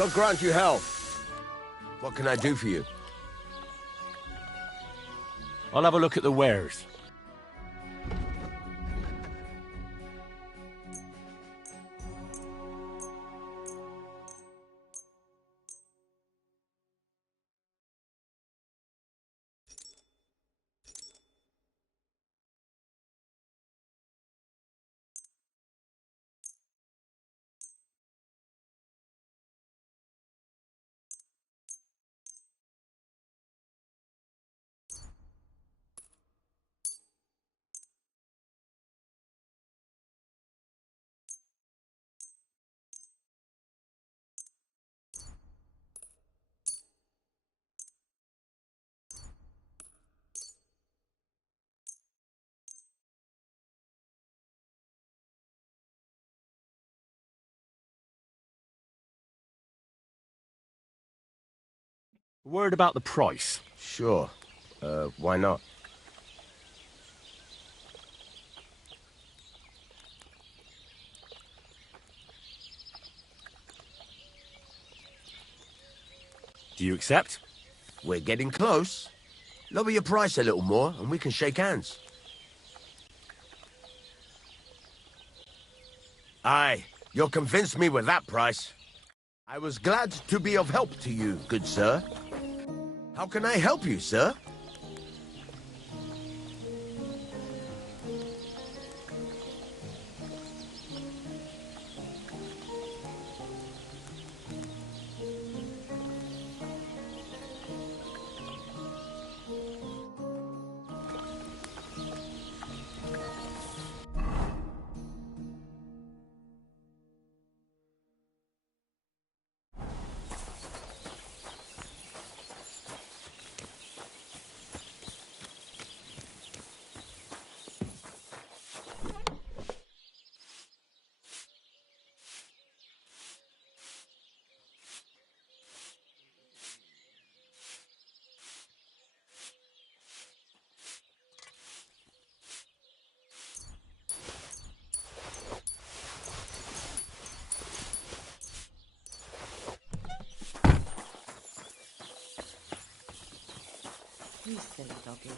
God grant you health. What can I do for you? I'll have a look at the wares. Word about the price. Sure. Why not? Do you accept? We're getting close. Lower your price a little more and we can shake hands. Aye, you'll convince me with that price. I was glad to be of help to you, good sir. How can I help you, sir? You silly doggy.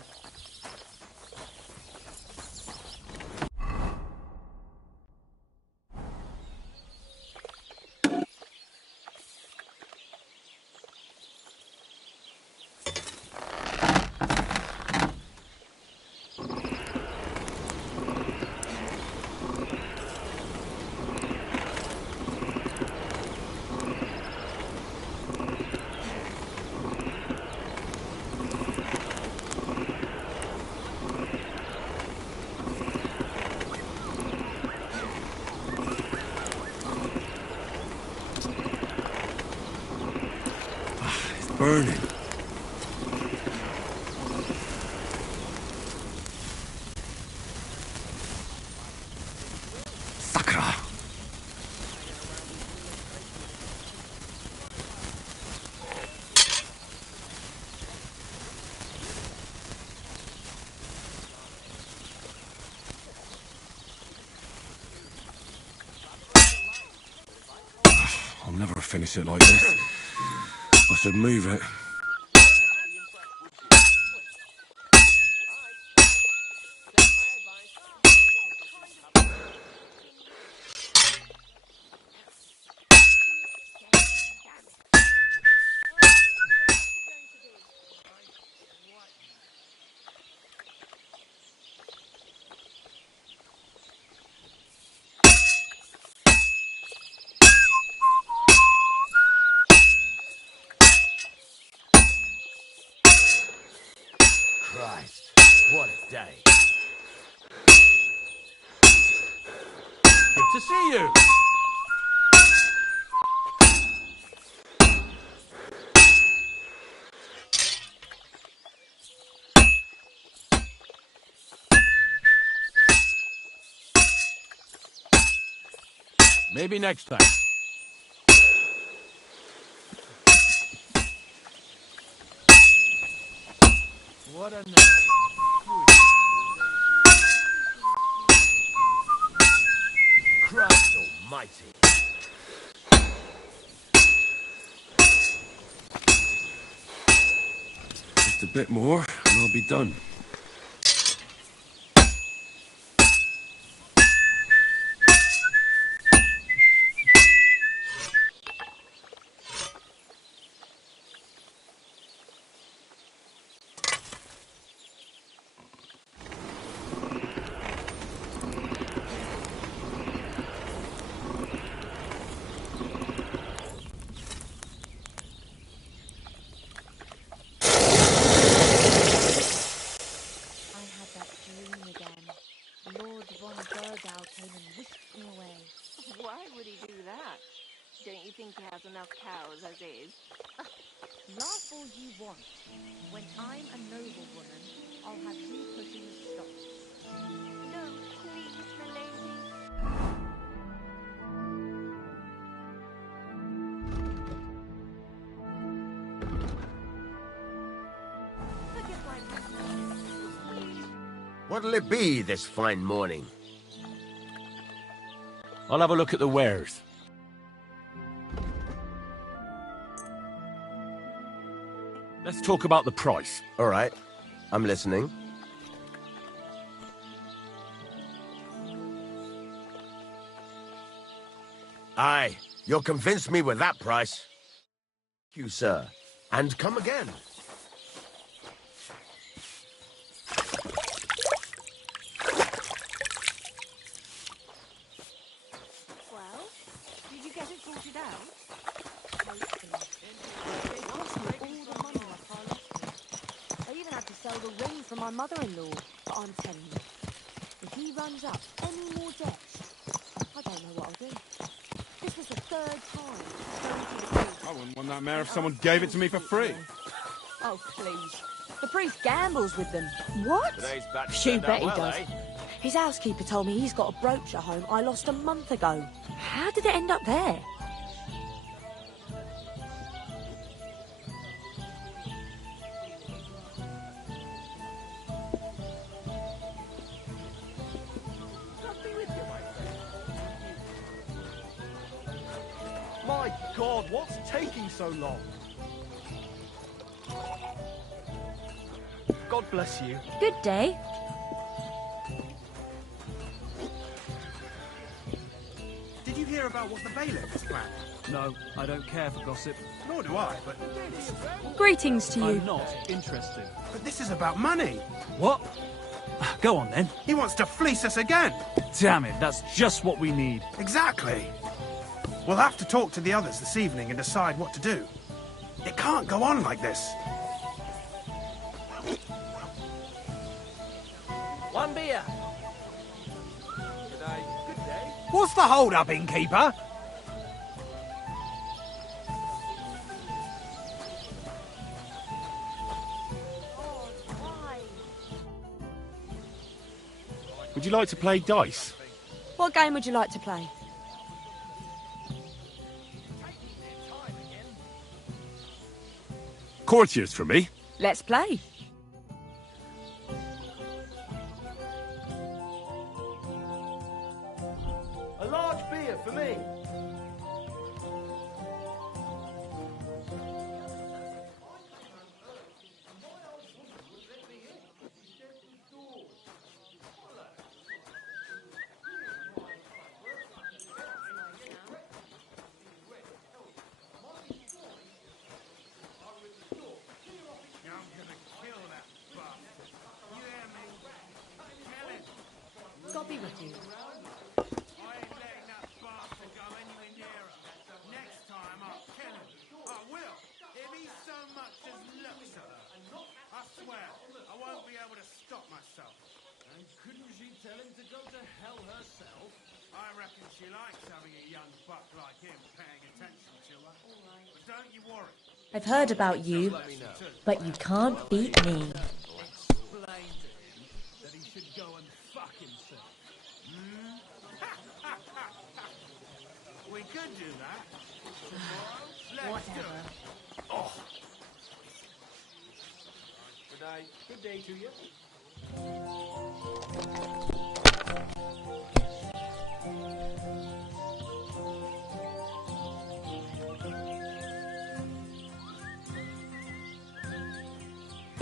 Burning. Sakra. I'll never finish it like this. I should move it. Christ, what a day. Good to see you. Maybe next time. What a night. Christ almighty. Just a bit more, and I'll be done. Why would he do that? Don't you think he has enough cows as is? Laugh all you want. When I'm a noblewoman, I'll have you pushing the stops. No, please, milady. Forgive my rudeness, please. What'll it be this fine morning? I'll have a look at the wares. Let's talk about the price. All right, I'm listening. Aye, you'll convince me with that price. Thank you, sir. And come again. Well, did you get it sorted out? I even had to sell the ring for my mother-in-law. But I'm telling you, if he runs up any more debts, I don't know what I'll do. This was the third time going to the priest. I wouldn't want that mare if someone gave it to me for free. Oh, please. The priest gambles with them. What? Today's batch Shoo turned bet out he well, does. eh? His housekeeper told me he's got a brooch at home I lost a month ago. How did it end up there? My God, what's taking so long? God bless you. Good day. Did you hear about what the bailiff has planned? No, I don't care for gossip. Nor do I, but... Greetings to you. I'm not interested. But this is about money. What? Go on, then. He wants to fleece us again. Damn it, that's just what we need. Exactly. We'll have to talk to the others this evening and decide what to do. It can't go on like this. One beer. Good day. What's the hold-up, innkeeper? Would you like to play dice? What game would you like to play? Courtiers for me. Let's play. A large beer for me. God be with you. And couldn't she tell him to go to hell herself? I reckon she likes having a young buck like him paying attention to her. But don't you worry. I've heard about you, but you can't beat me. Explain to him that he should go and fuck himself. Hmm? We could do that. Tomorrow, let's do it. Oh. Good day to you.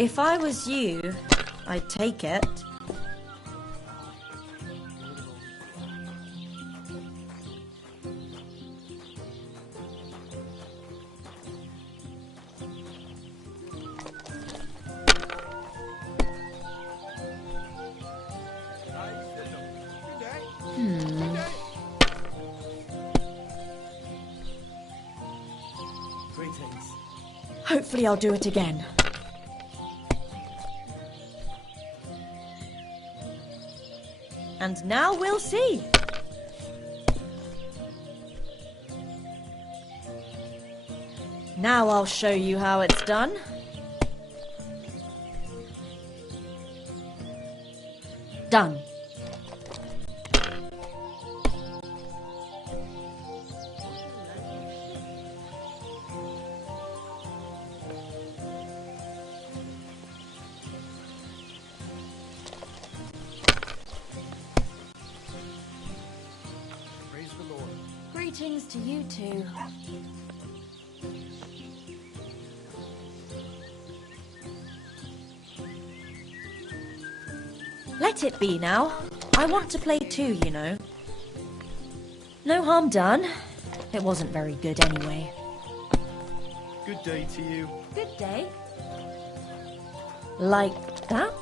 If I was you, I'd take it. Hopefully I'll do it again. And now we'll see. Now I'll show you how it's done. Done. Praise the Lord. Greetings to you too. Let it be now. I want to play too, you know. No harm done. It wasn't very good anyway. Good day to you. Good day. Like that?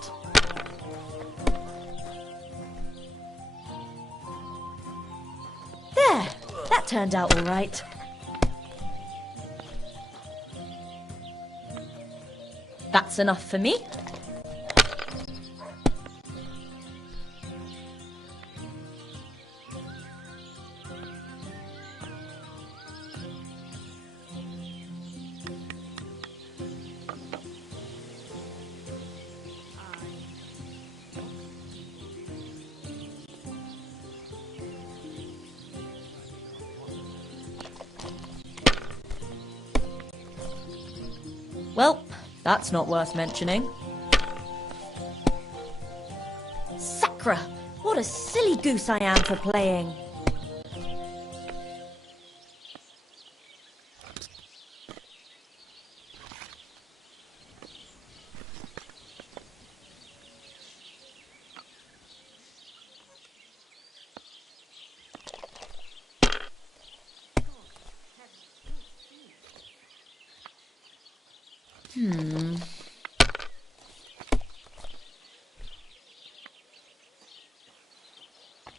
There! That turned out all right. That's enough for me. Well, that's not worth mentioning. Sacra! What a silly goose I am for playing.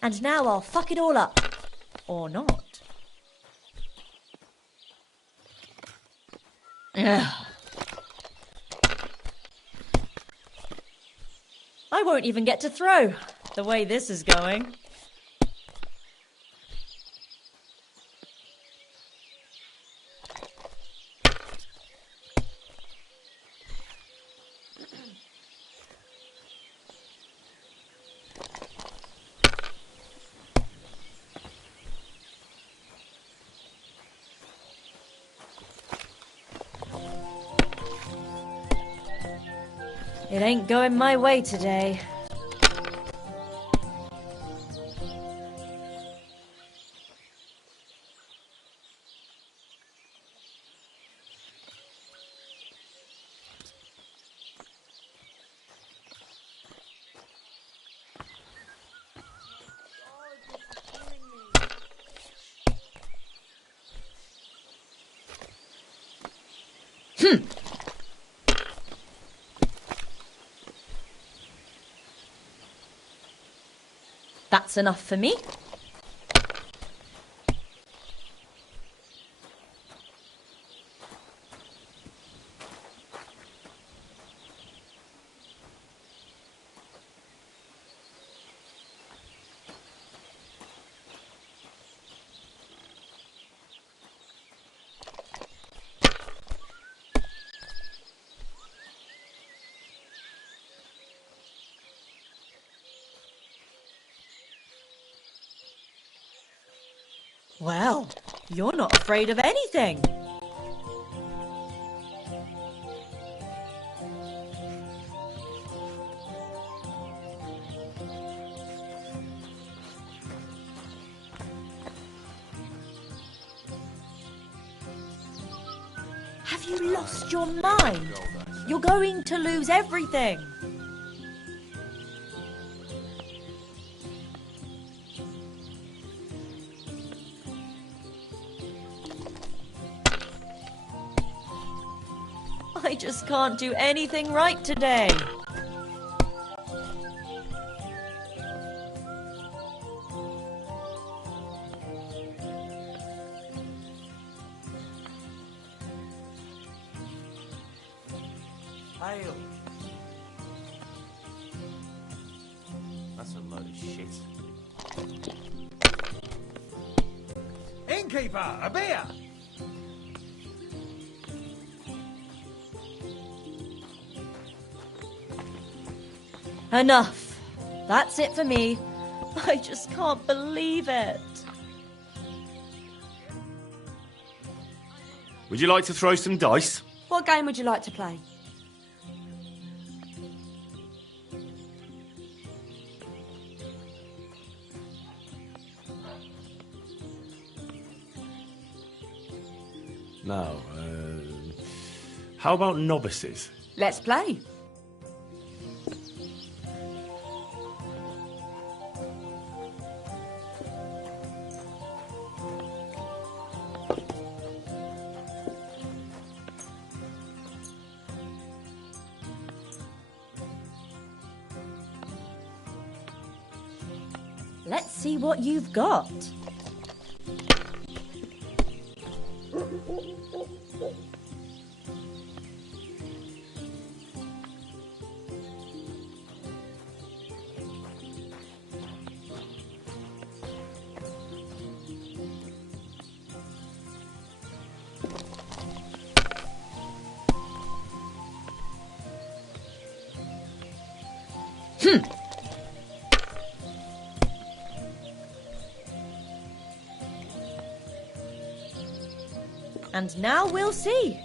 And now I'll fuck it all up. Or not. Ugh. I won't even get to throw, the way this is going. It ain't going my way today. That's enough for me. Well, you're not afraid of anything. Have you lost your mind? You're going to lose everything. I just can't do anything right today. Ale. That's a load of shit. Innkeeper, a beer! Enough. That's it for me. I just can't believe it. Would you like to throw some dice? What game would you like to play? No, how about novices? Let's play. Let's see what you've got. And now we'll see.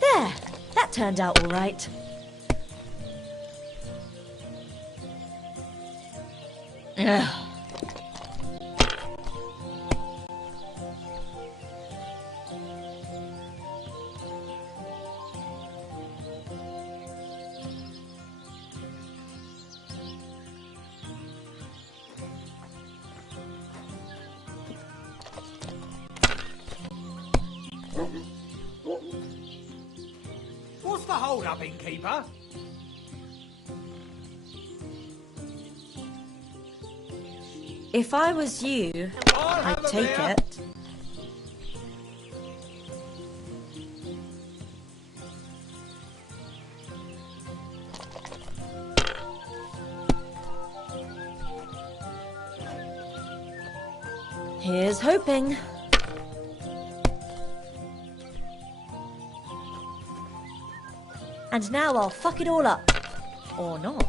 There, that turned out all right. Ugh. What's the hold-up, innkeeper? If I was you, I'd take it. Here's hoping. And now I'll fuck it all up. Or not.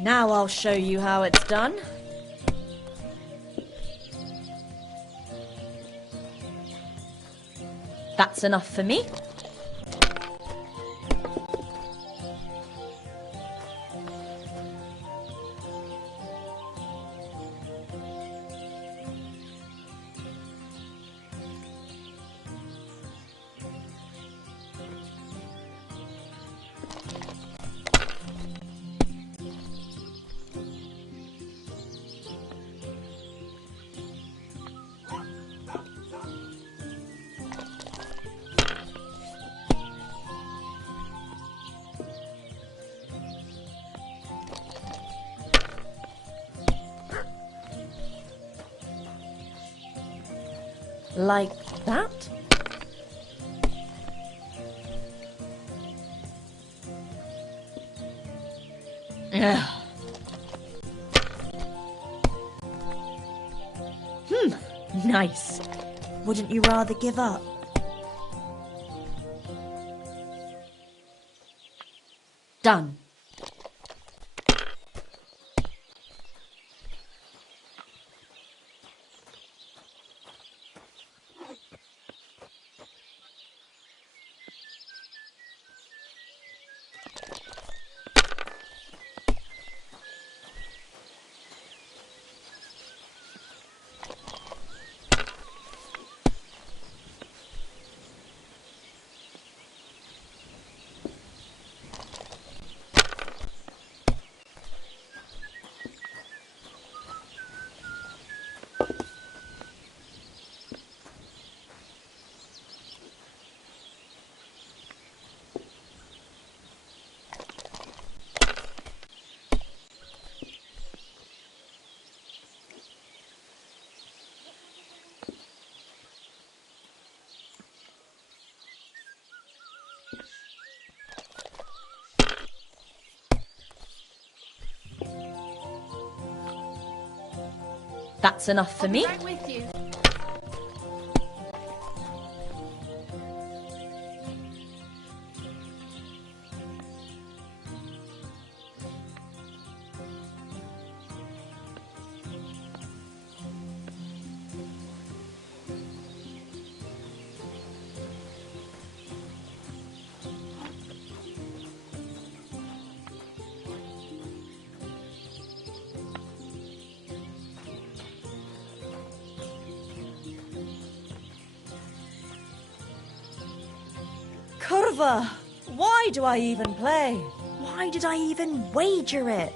Now I'll show you how it's done. That's enough for me. Like that? Ugh. Nice. Wouldn't you rather give up? Done. That's enough for me. Right with you. Curva! Why do I even play? Why did I even wager it?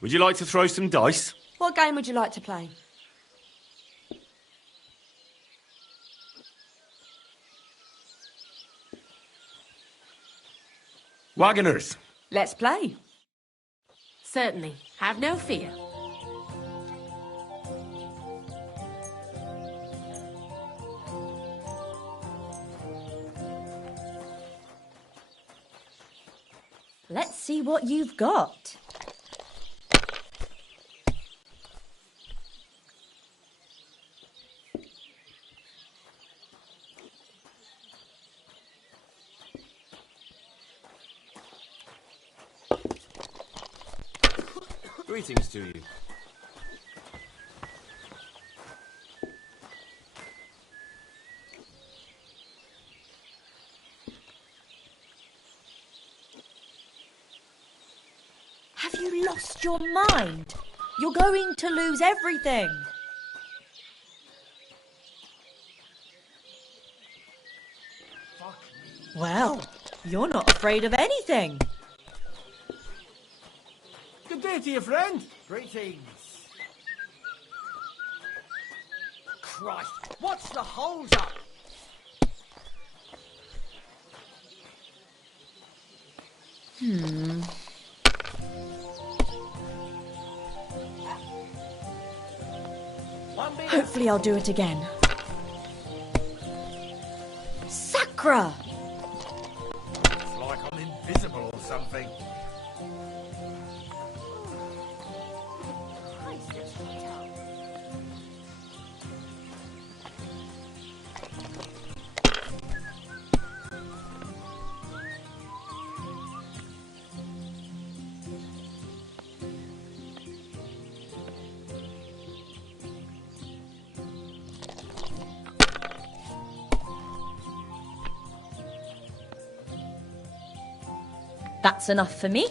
Would you like to throw some dice? What game would you like to play? Wagoners. Let's play. Certainly. Have no fear. Let's see what you've got. Greetings to you. Have you lost your mind? You're going to lose everything. Well, you're not afraid of anything. Good day to you, friend. Greetings. Christ, what's the hold up? Hopefully I'll do it again. Sacra! It's like I'm invisible or something. That's enough for me.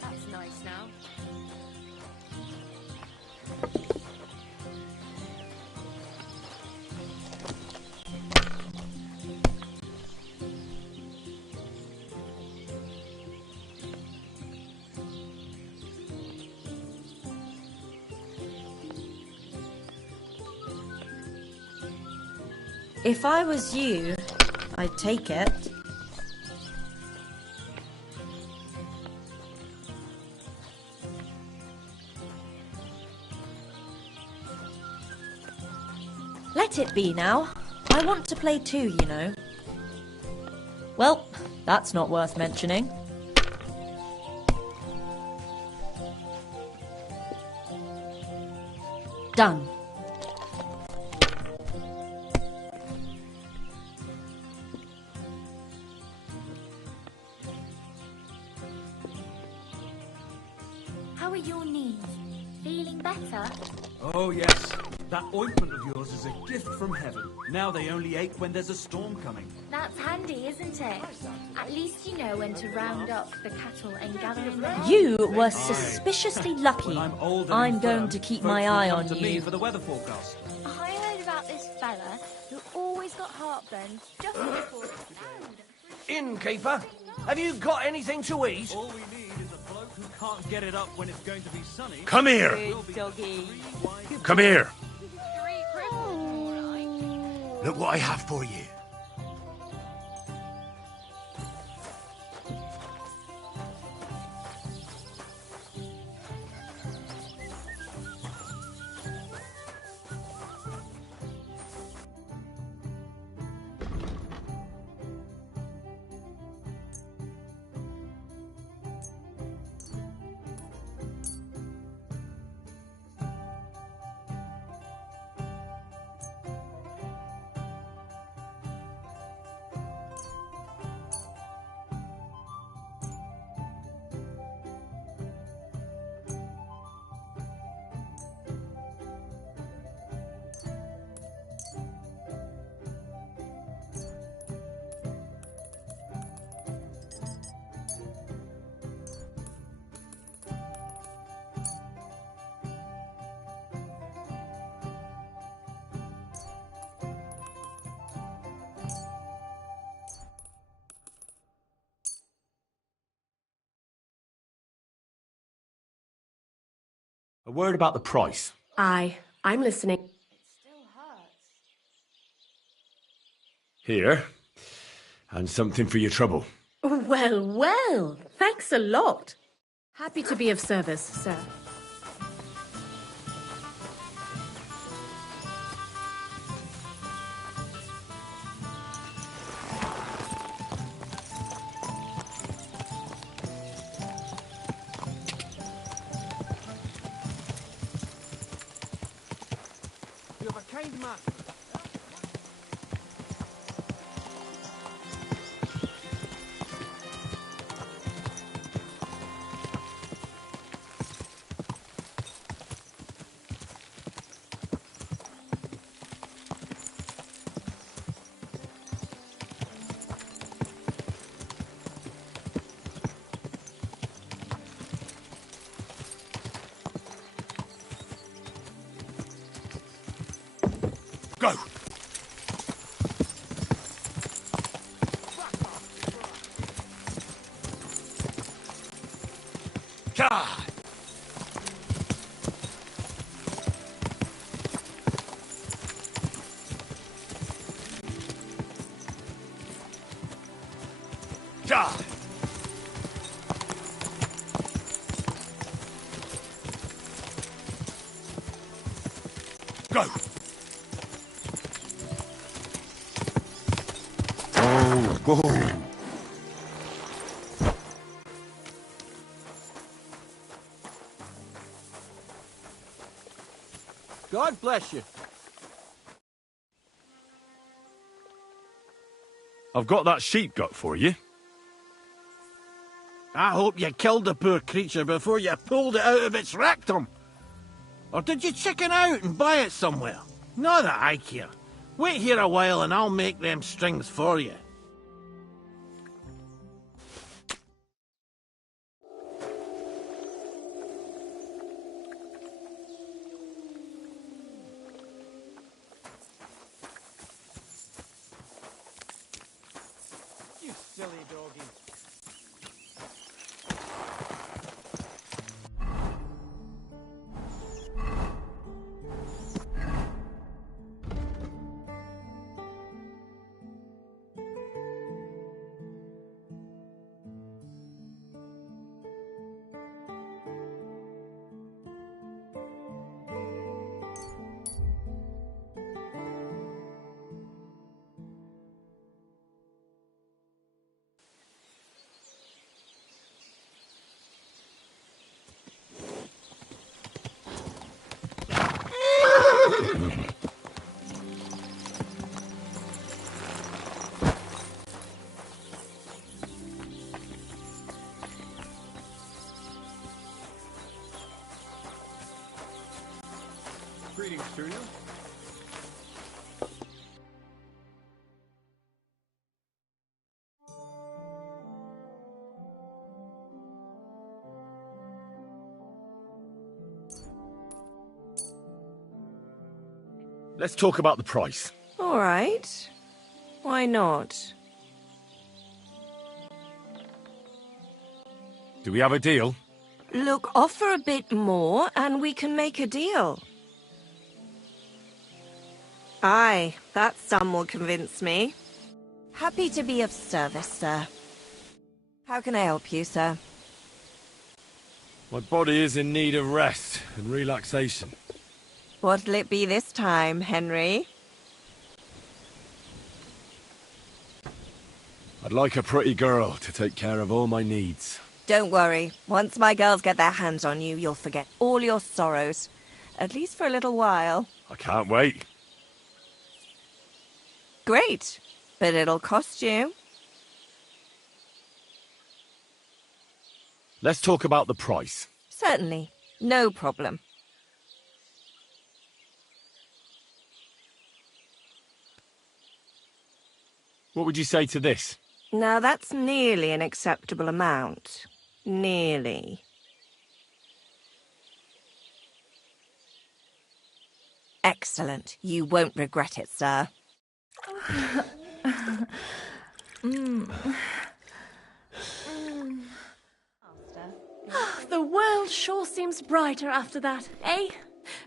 That's nice now. If I was you, I'd take it. Let it be now. I want to play too, you know. Well, that's not worth mentioning. Done. How are your knees? Feeling better? Oh, yes. That ointment of yours is a gift from heaven. Now they only ache when there's a storm coming. That's handy, isn't it? At least you know when to round up the cattle and gather in the hay. You were suspiciously lucky. I'm going to keep my eye on you. For the weather forecast. I heard about this fella who always got heartburn just before it snowed. Innkeeper, have you got anything to eat? All we need is a bloke who can't get it up when it's going to be sunny. Come here. Come here. Look what I have for you. A word about the price. Aye, I'm listening. Here. And something for your trouble. Well, well, thanks a lot. Happy to be of service, sir. You have a kind master. Go! God! God! Go! Go! God bless you. I've got that sheep gut for you. I hope you killed the poor creature before you pulled it out of its rectum. Or did you chicken out and buy it somewhere? Not that I care. Wait here a while and I'll make them strings for you. You silly doggy. Greetings, Junior. Let's talk about the price. All right. Why not? Do we have a deal? Look, offer a bit more and we can make a deal. Aye, that sum will convince me. Happy to be of service, sir. How can I help you, sir? My body is in need of rest and relaxation. What'll it be this time, Henry? I'd like a pretty girl to take care of all my needs. Don't worry. Once my girls get their hands on you, you'll forget all your sorrows. At least for a little while. I can't wait. Great. But it'll cost you. Let's talk about the price. Certainly. No problem. What would you say to this? Now that's nearly an acceptable amount. Nearly. Excellent. You won't regret it, sir. The world sure seems brighter after that, eh?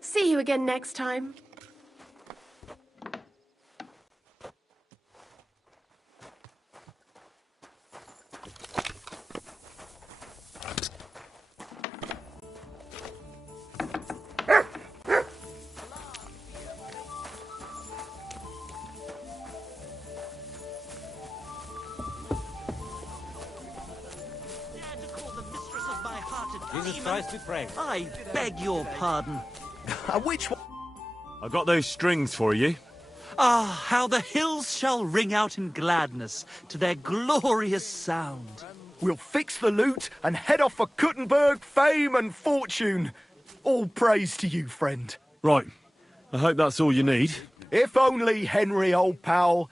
See you again next time. Jesus Christ be praised. I beg your pardon. Which one? I got those strings for you. Ah, how the hills shall ring out in gladness to their glorious sound. We'll fix the loot and head off for Kuttenberg, fame and fortune. All praise to you, friend. Right. I hope that's all you need. If only, Henry, old pal.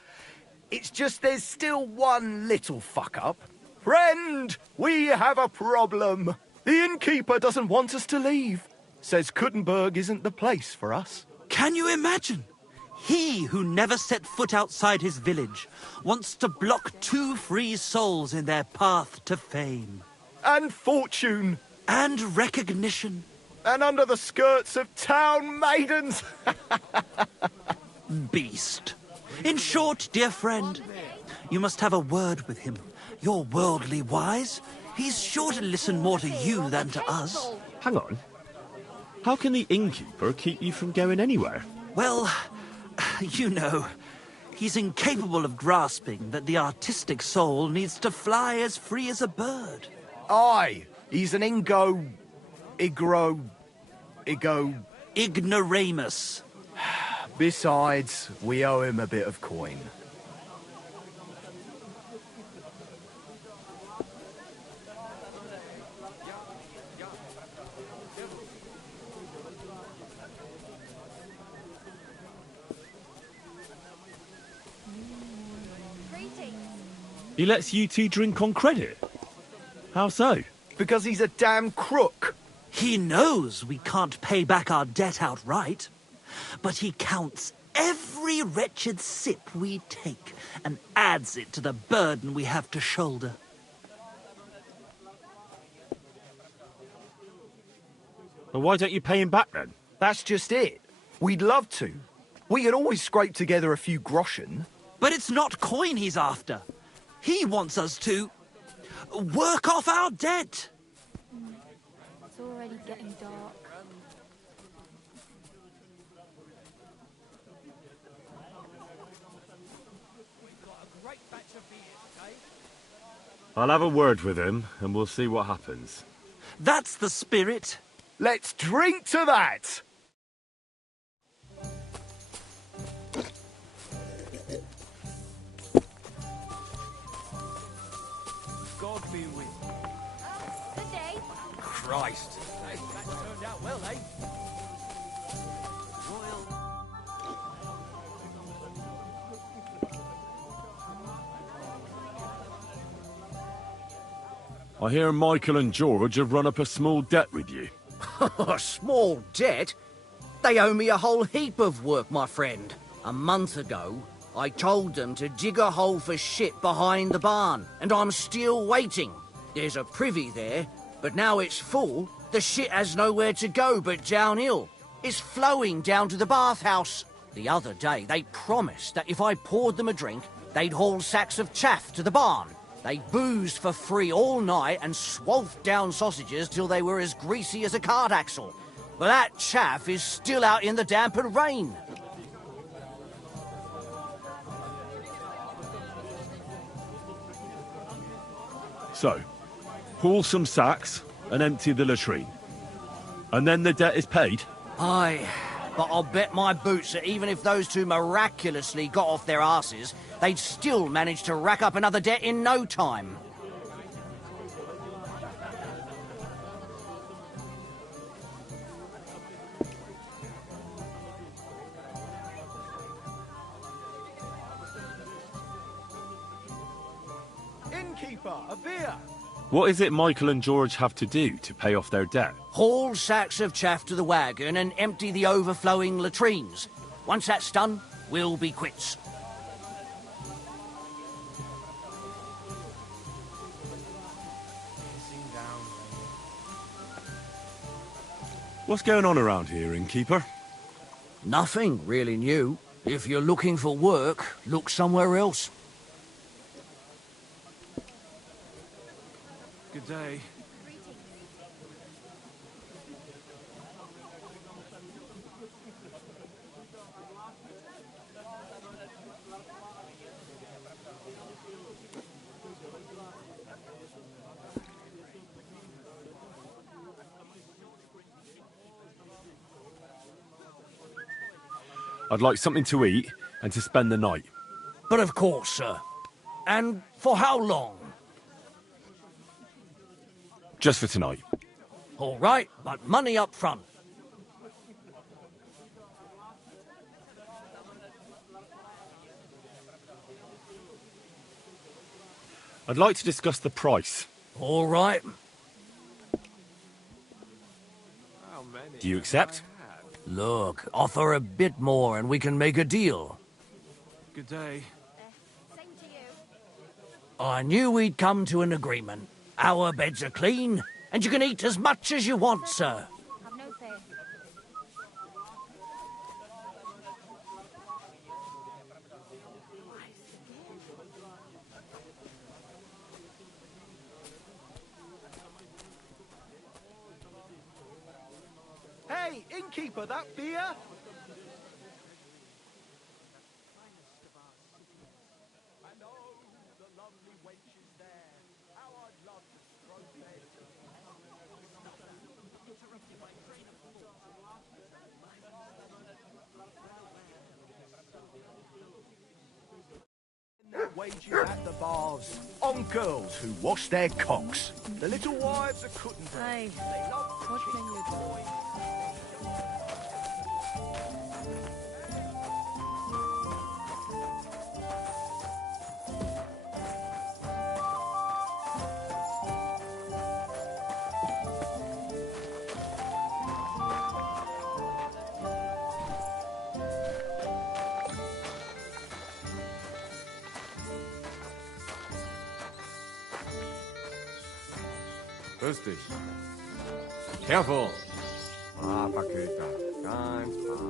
It's just there's still one little fuck-up. Friend, we have a problem. The innkeeper doesn't want us to leave. Says Kuttenberg isn't the place for us. Can you imagine? He who never set foot outside his village wants to block 2 free souls in their path to fame. And fortune. And recognition. And under the skirts of town maidens. Beast. In short, dear friend, you must have a word with him. You're worldly wise. He's sure to listen more to you than to us. Hang on. How can the innkeeper keep you from going anywhere? Well, you know, he's incapable of grasping that the artistic soul needs to fly as free as a bird. Aye, he's an Ignoramus. Besides, we owe him a bit of coin. He lets you two drink on credit? How so? Because he's a damn crook. He knows we can't pay back our debt outright, but he counts every wretched sip we take and adds it to the burden we have to shoulder. Well, why don't you pay him back then? That's just it. We'd love to. We could always scrape together a few groschen. But it's not coin he's after. He wants us to work off our debt. It's already getting dark. I'll have a word with him, and we'll see what happens. That's the spirit. Let's drink to that! God be with you. Good day. Christ. Hey, that turned out well, eh? I hear Michael and George have run up a small debt with you. A small debt? They owe me a whole heap of work, my friend. A month ago, I told them to dig a hole for shit behind the barn, and I'm still waiting. There's a privy there, but now it's full. The shit has nowhere to go but downhill. It's flowing down to the bathhouse. The other day, they promised that if I poured them a drink, they'd haul sacks of chaff to the barn. They boozed for free all night and swolfed down sausages till they were as greasy as a cart axle. But that chaff is still out in the damp and rain. So, haul some sacks and empty the latrine. And then the debt is paid? Aye, but I'll bet my boots that even if those two miraculously got off their asses, they'd still manage to rack up another debt in no time. Innkeeper, a beer! What is it Michael and George have to do to pay off their debt? Haul sacks of chaff to the wagon and empty the overflowing latrines. Once that's done, we'll be quits. What's going on around here, innkeeper? Nothing really new. If you're looking for work, look somewhere else. Good day. I'd like something to eat and to spend the night. But of course, sir. And for how long? Just for tonight. All right, but money up front. I'd like to discuss the price. All right. Do you accept? Look, offer a bit more and we can make a deal. Good day. I knew we'd come to an agreement. Our beds are clean, and you can eat as much as you want, sir. Have no fear. Hey, innkeeper, that beer? Wages at the bars on girls who wash their cocks. The little wives are cutting them. Hey, They love what can you do? Grüß dich. Careful. Paket ganz brav.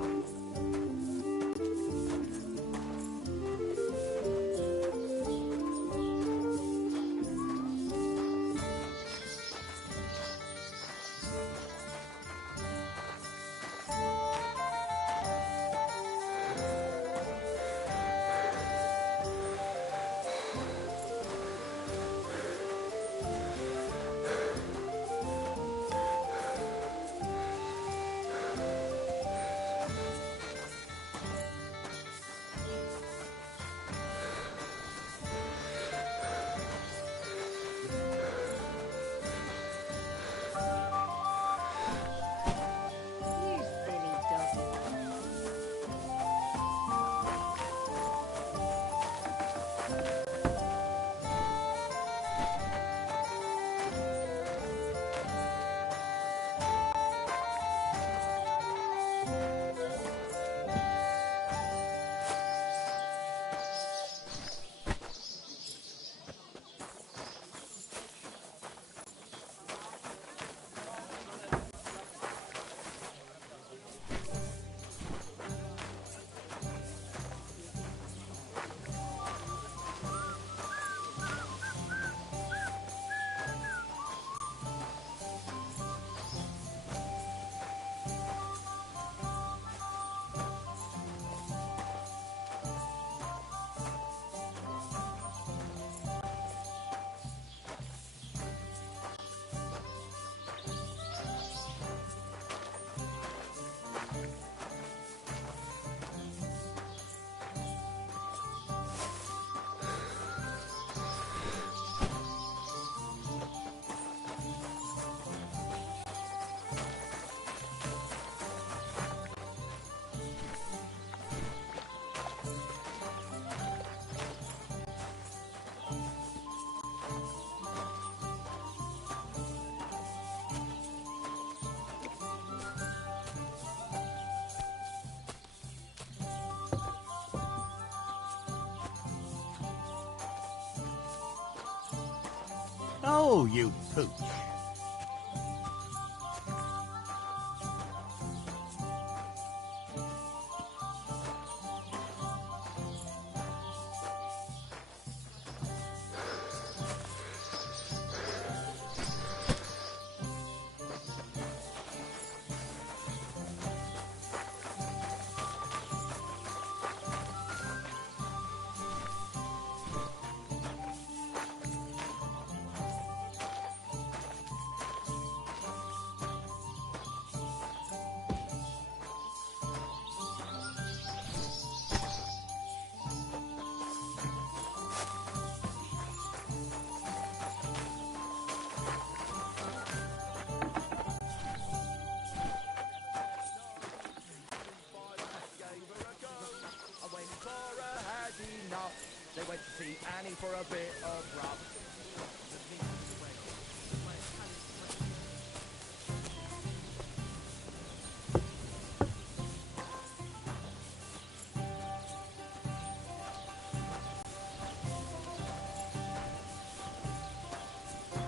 You silly doggy. Oh, you pooch. See Annie for a bit of rub.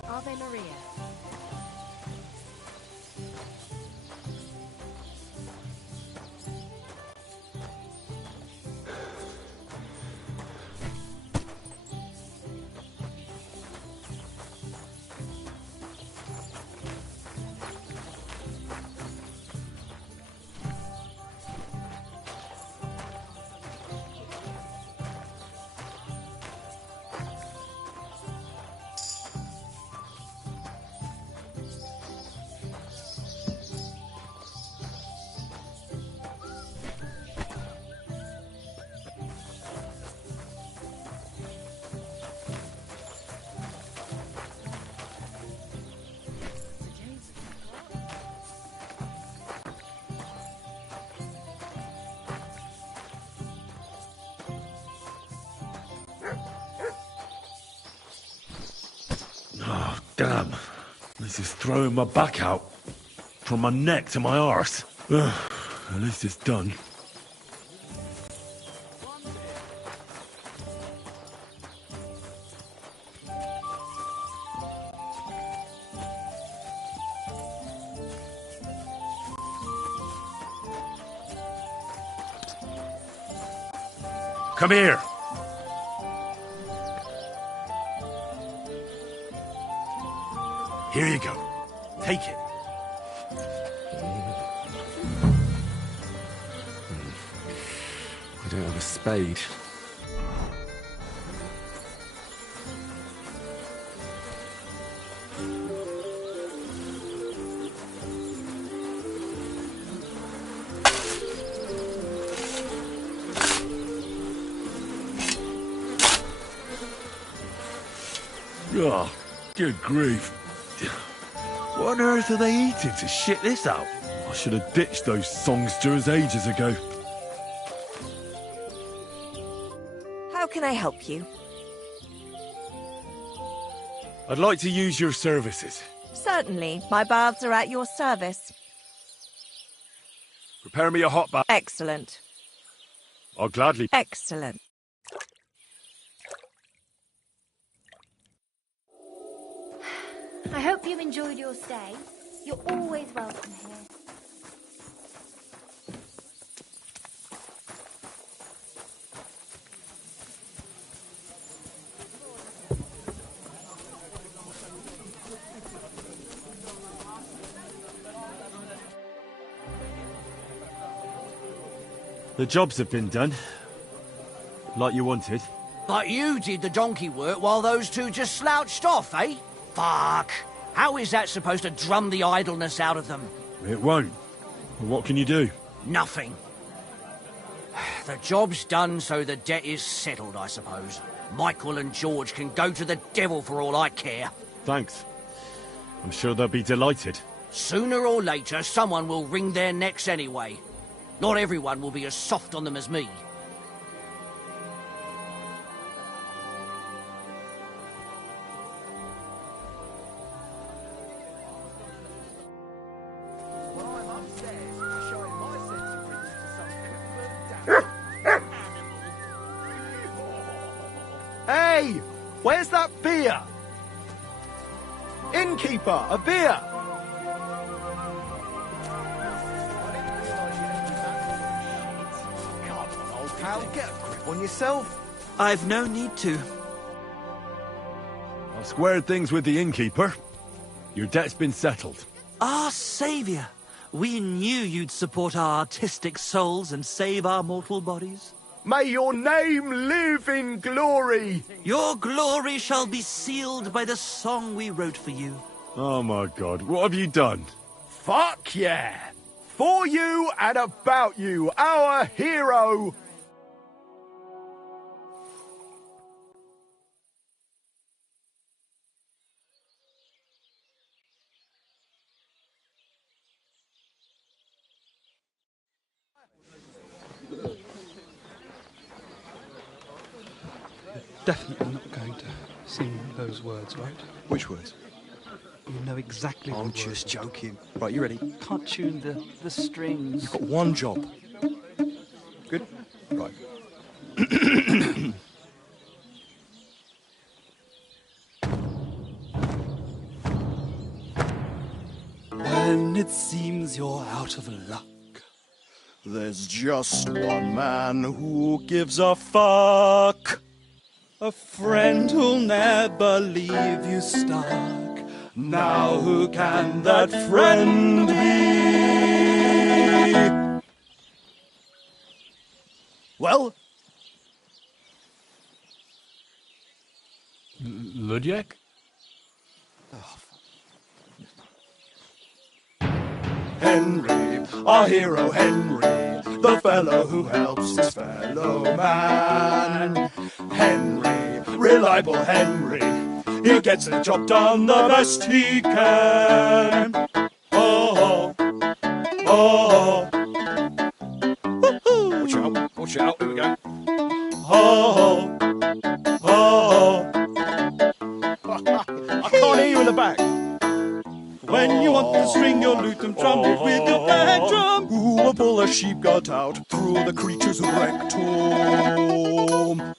Ave Maria. Oh, damn. This is throwing my back out. From my neck to my arse. Ugh, at least it's done. Come here. Here you go. Take it. I don't have a spade. Oh, good grief. What on earth are they eating to shit this out? I should have ditched those songsters ages ago. How can I help you? I'd like to use your services. Certainly. My baths are at your service. Prepare me a hot bath. Excellent. I'll gladly... Excellent. I hope you enjoyed your stay. You're always welcome here. The jobs have been done. Like you wanted. But you did the donkey work while those two just slouched off, eh? Fuck. How is that supposed to drum the idleness out of them? It won't. Well, what can you do? Nothing. The job's done, so the debt is settled, I suppose. Michael and George can go to the devil for all I care. Thanks. I'm sure they'll be delighted. Sooner or later, someone will wring their necks anyway. Not everyone will be as soft on them as me. Hey! Where's that beer? Innkeeper, a beer! Come on, old pal, get a grip on yourself. I've no need to. I've squared things with the innkeeper. Your debt's been settled. Our saviour! We knew you'd support our artistic souls and save our mortal bodies. May your name live in glory! Your glory shall be sealed by the song we wrote for you. Oh my god, what have you done? Fuck yeah! For you and about you, our hero! definitely not going to sing those words, right? Which words? You know exactly what I'm words. just joking. Right, you ready? Can't tune the strings. You've got one job. Good? Right. When it seems you're out of luck, there's just one man who gives a fuck. A friend who'll never leave you stuck. Now who can that friend be? Well? Ludiak? Henry, our hero Henry, the fellow who helps his fellow man. Henry, reliable Henry, he gets the job done the best he can. Oh, oh, oh. Watch out, here we go. Oh, oh, I can't hear you in the back. When you want to string your lute and trumpet with your back drum, who will pull a sheep gut out through the creature's rectum?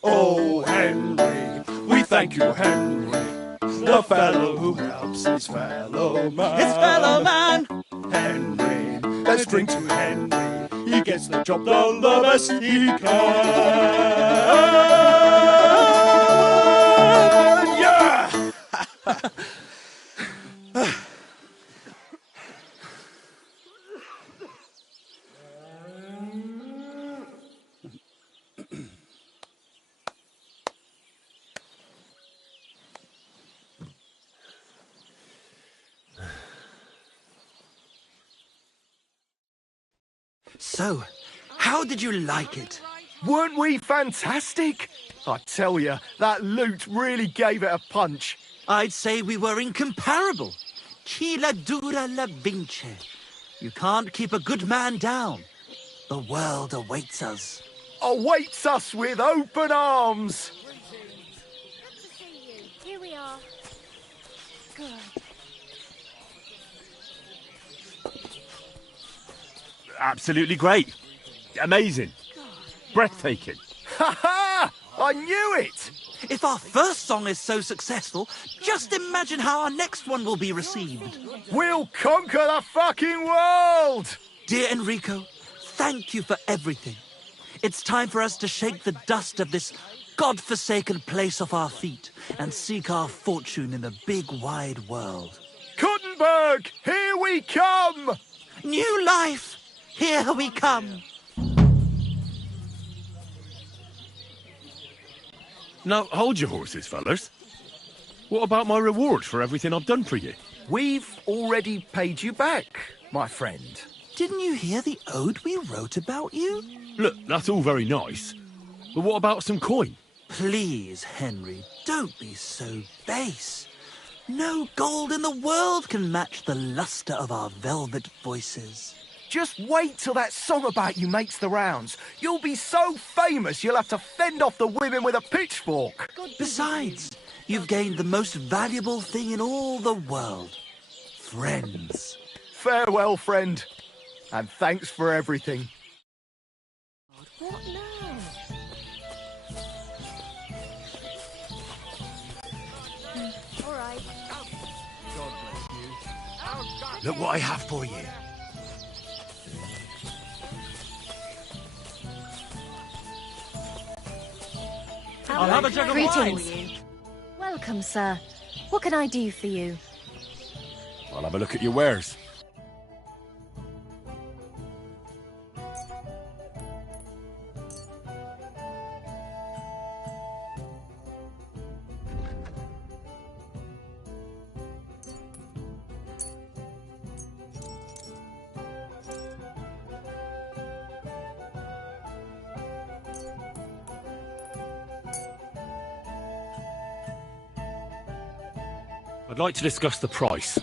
Oh, Henry, we thank you, Henry, the fellow who helps his fellow man. His fellow man! Henry, let's drink to Henry, he gets the job done the best he can. Yeah! So, how did you like it? Weren't we fantastic? I tell you, that loot really gave it a punch. I'd say we were incomparable. Chi la dura la vince. You can't keep a good man down. The world awaits us. Awaits us with open arms. Here we are. Good. Absolutely great. Amazing. Breathtaking. Ha ha! I knew it! If our first song is so successful, just imagine how our next one will be received. We'll conquer the fucking world! Dear Enrico, thank you for everything. It's time for us to shake the dust of this godforsaken place off our feet and seek our fortune in the big wide world. Gutenberg, here we come! New life, here we come. Now, hold your horses, fellas. What about my reward for everything I've done for you? We've already paid you back, my friend. Didn't you hear the ode we wrote about you? Look, that's all very nice. But what about some coin? Please, Henry, don't be so base. No gold in the world can match the luster of our velvet voices. Just wait till that song about you makes the rounds. You'll be so famous you'll have to fend off the women with a pitchfork. Besides, you've gained the most valuable thing in all the world. Friends. Farewell, friend. And thanks for everything. What now? All right. God bless you. Look what I have for you. I'll have a jug of wine. Greetings. Welcome, sir. What can I do for you? I'll have a look at your wares. I'd like to discuss the price.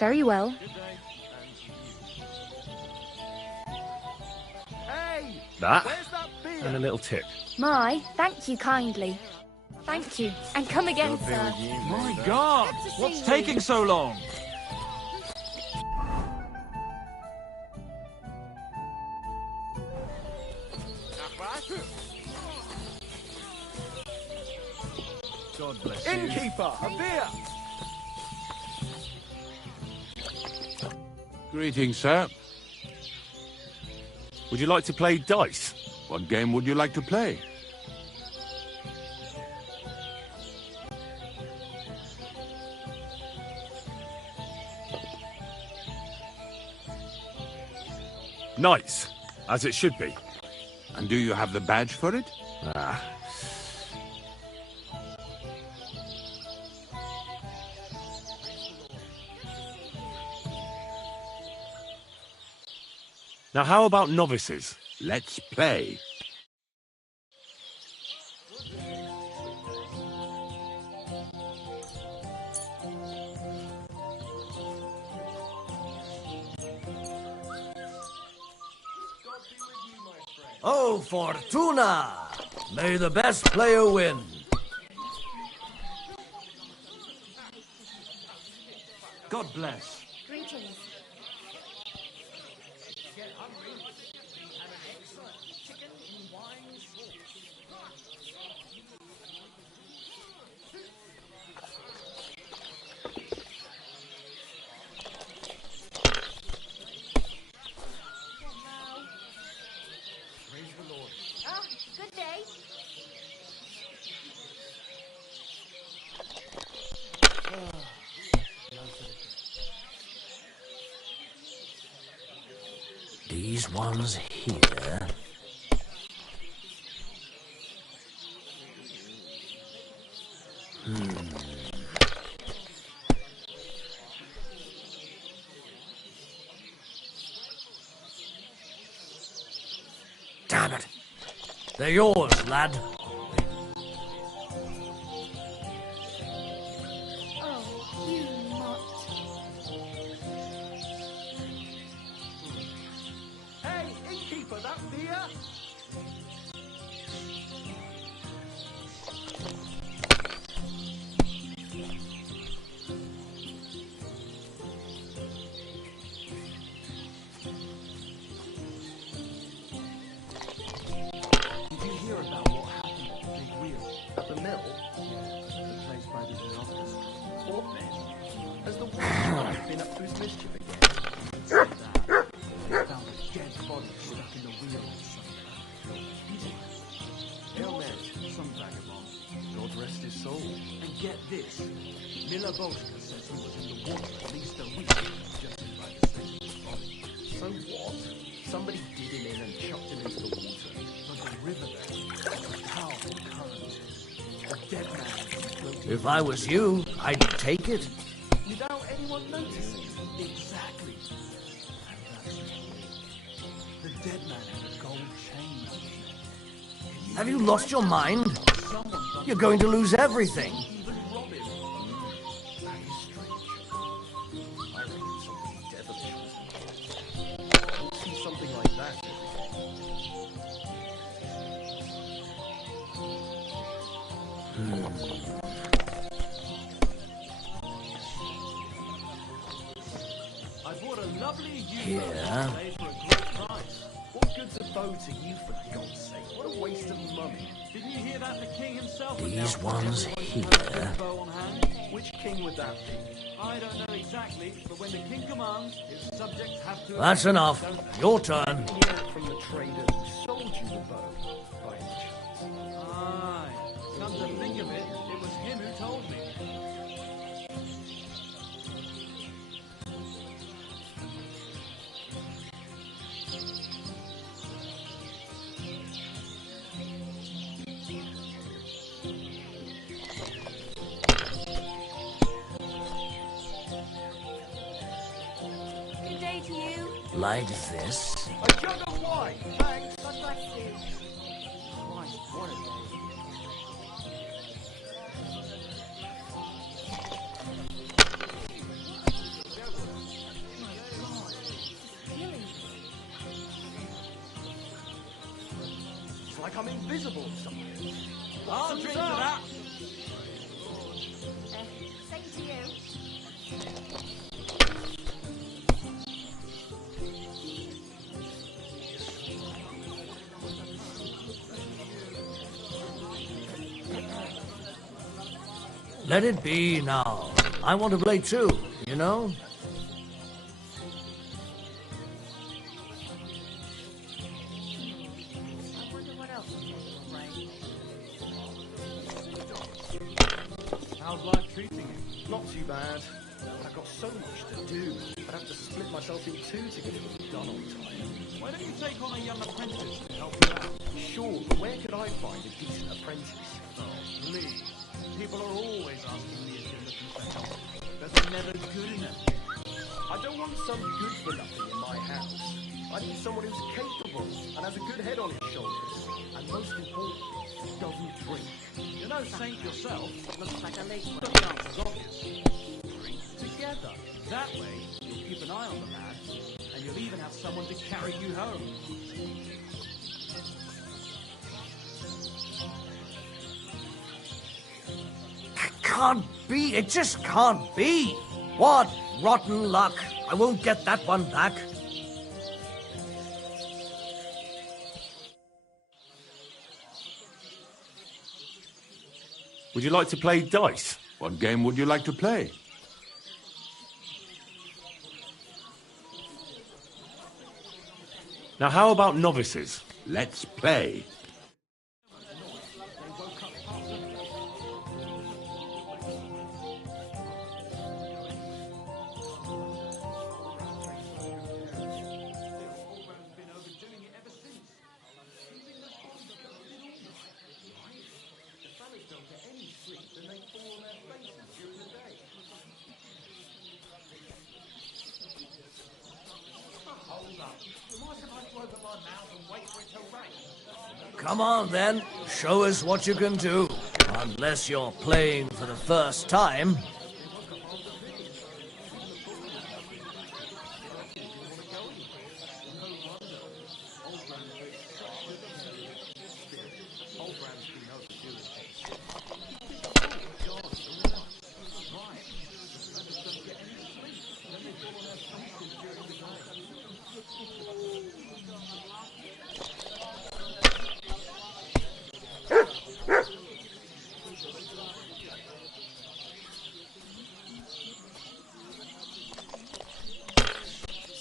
Very well. Hey! That? Where's that and a little tip. My, thank you kindly. Thank you, and come again, sir. My God! What's taking so long? God bless you. Innkeeper, a beer! Greetings, sir. Would you like to play dice? What game would you like to play? Nice, as it should be. And do you have the badge for it? Ah. Now, how about novices? Let's play. Oh, Fortuna! May the best player win. God bless. Greetings. Ah, good day. These ones here. Damn it. They're yours, lad. Oh, you mutt. Hey, innkeeper, that beer? Did you hear about what happened at the Big Wheel? At the mill? The place by the office. What then? Has the witch been up to his mischief again? Said that. They found a dead body stuck in the wheel or something. Hail Mary, some vagabond. God rest his soul. And get this. Miller Bolshka says he was in the water at least a week, judging by the state of his body. So what? Somebody did him in and chucked him into the water. But the river there, a powerful current. A dead man floating If I was you, I'd take it. without anyone noticing. Exactly. And that's it. The dead man had a gold chain on him. Have you lost your mind? You're going to lose everything. Even Robin. That is strange. I reckon something devilish was. We'll see something like that. I bought a lovely Here. made for a great price. What good's a bow to you, for God's sake? What a waste of money. Didn't you hear that the king himself These announced ones that here. everybody had a bow on hand? Which king would that be? I don't know exactly, but when the king commands, his subjects have to... That's enough. Your turn. Hear it from the trader who sold you the bow, by any chance. Aye. Come to think of it, it was him who told me. Good day to you. Like this. A jug of wine, thanks. God bless you. Christ, what a day. It's like become invisible or something. I'll drink to that. Same to you. Let it be now. I want to play too, you know? I wonder what else is right. How's life treating you? Not too bad. But I've got so much to do. I'd have to split myself in two to get it all done on time. Why don't you take on a young apprentice to help you out? Sure, but where could I find a decent apprentice? Oh, please. People are always asking me if you're looking for help. But they're never good enough. I don't want some good for nothing in my house. I need someone who's capable and has a good head on his shoulders. And most importantly, doesn't drink. You're no saint yourself. Looks like a late one. But the answer's obvious. Drink together. That way, you'll keep an eye on the lad, and you'll even have someone to carry you home. Can't be. It just can't be. What rotten luck. I won't get that one back. Would you like to play dice? What game would you like to play? Now, how about novices? Let's play. Come on, then. Show us what you can do. Unless you're playing for the first time.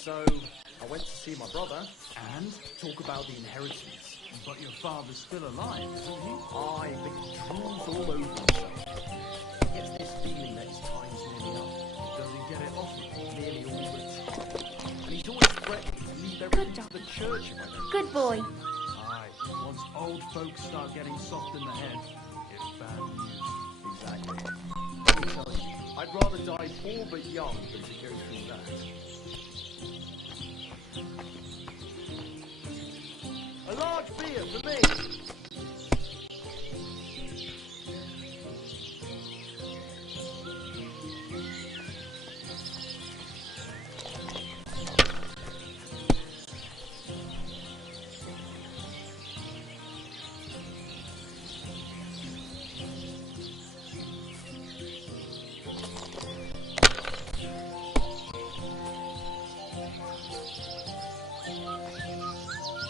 So, I went to see my brother and talk about the inheritance. But your father's still alive, isn't he? Aye, but he drools all over himself. He gets this feeling that his time's nearly up. Does he get it off you? Nearly all the time. And he's always threatening to leave everything to the church if I don't. Good boy. Aye, once old folks start getting soft in the head, it's bad news. Exactly. Let me tell you, I'd rather die poor but young than to go through that. A large beer for me!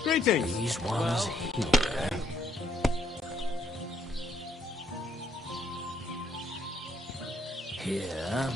Greetings. These ones here. Here.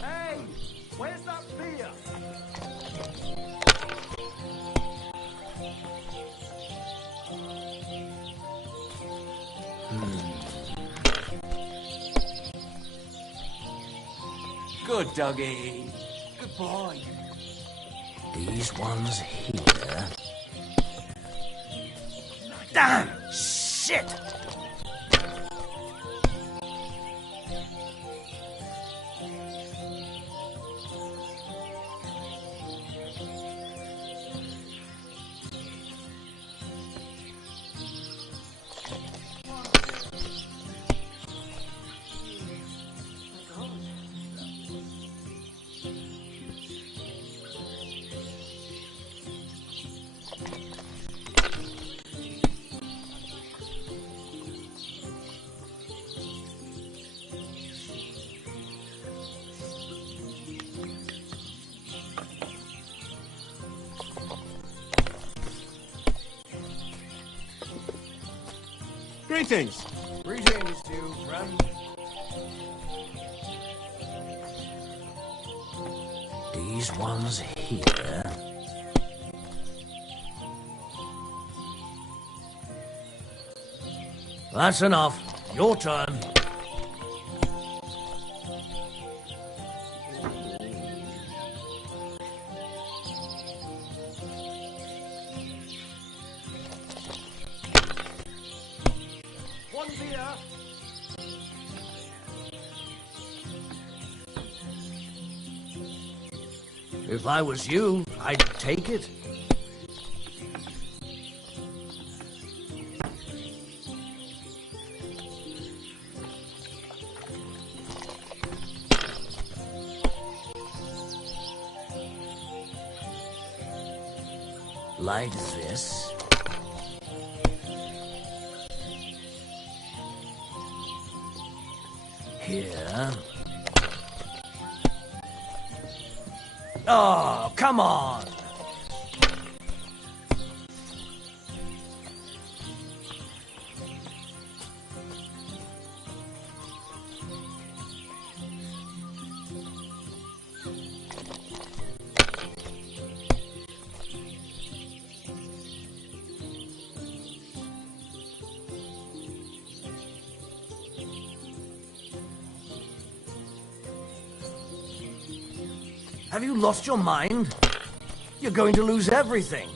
Hey! Where's that beer? Good doggy. Good boy. These ones here. Damn! Shit! Greetings. Greetings to you, friend. These ones here. That's enough. Your turn. One beer. If I was you, I'd take it. Like this. Here. Oh, come on! Have you lost your mind? You're going to lose everything.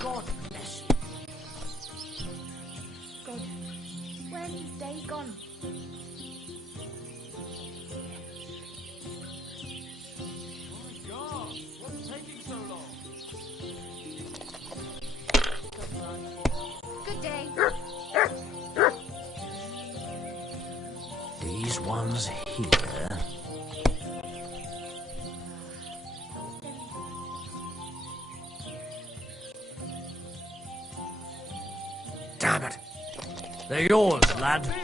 God bless you. God, where's his day gone? My God, what's taking so long? Good day. These ones here. Damn it. They're yours, lad.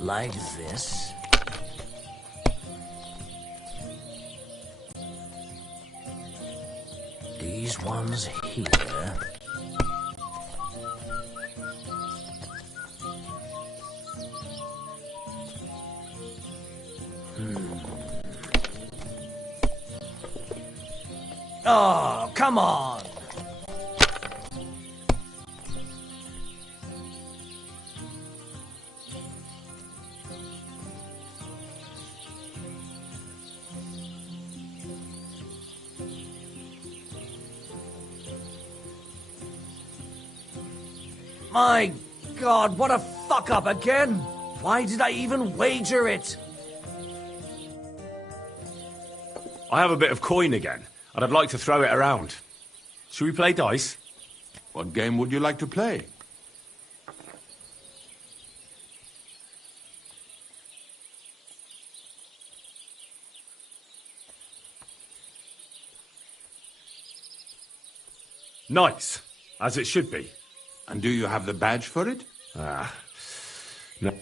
Like this. These ones here. Oh, come on! My God, what a fuck up again! Why did I even wager it? I have a bit of coin again, and I'd like to throw it around. Should we play dice? What game would you like to play? Nice, as it should be. And do you have the badge for it? No.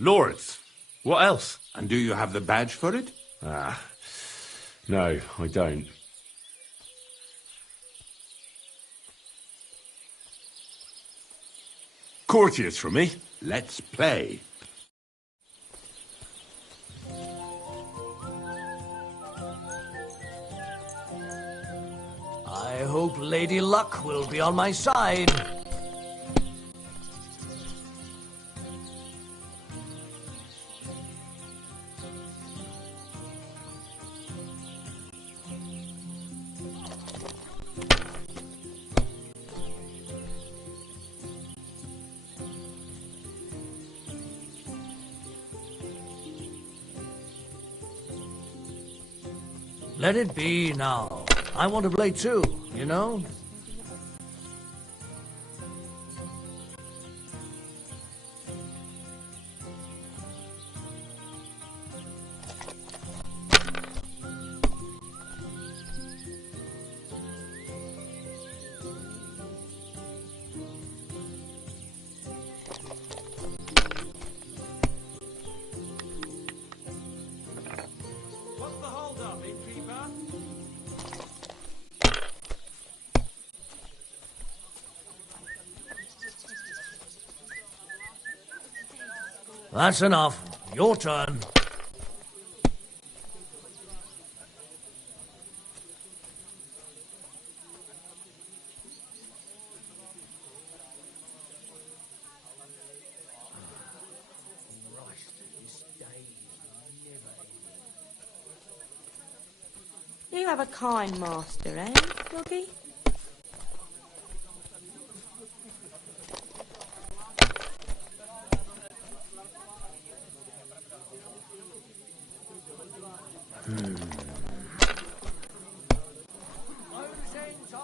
Lords, what else? And do you have the badge for it? No, I don't. Courtiers for me. Let's play. I hope Lady Luck will be on my side. Let it be now. I want to play too, you know? What's the hold up, innkeeper? That's enough. Your turn. You have a kind master, eh, Doggy?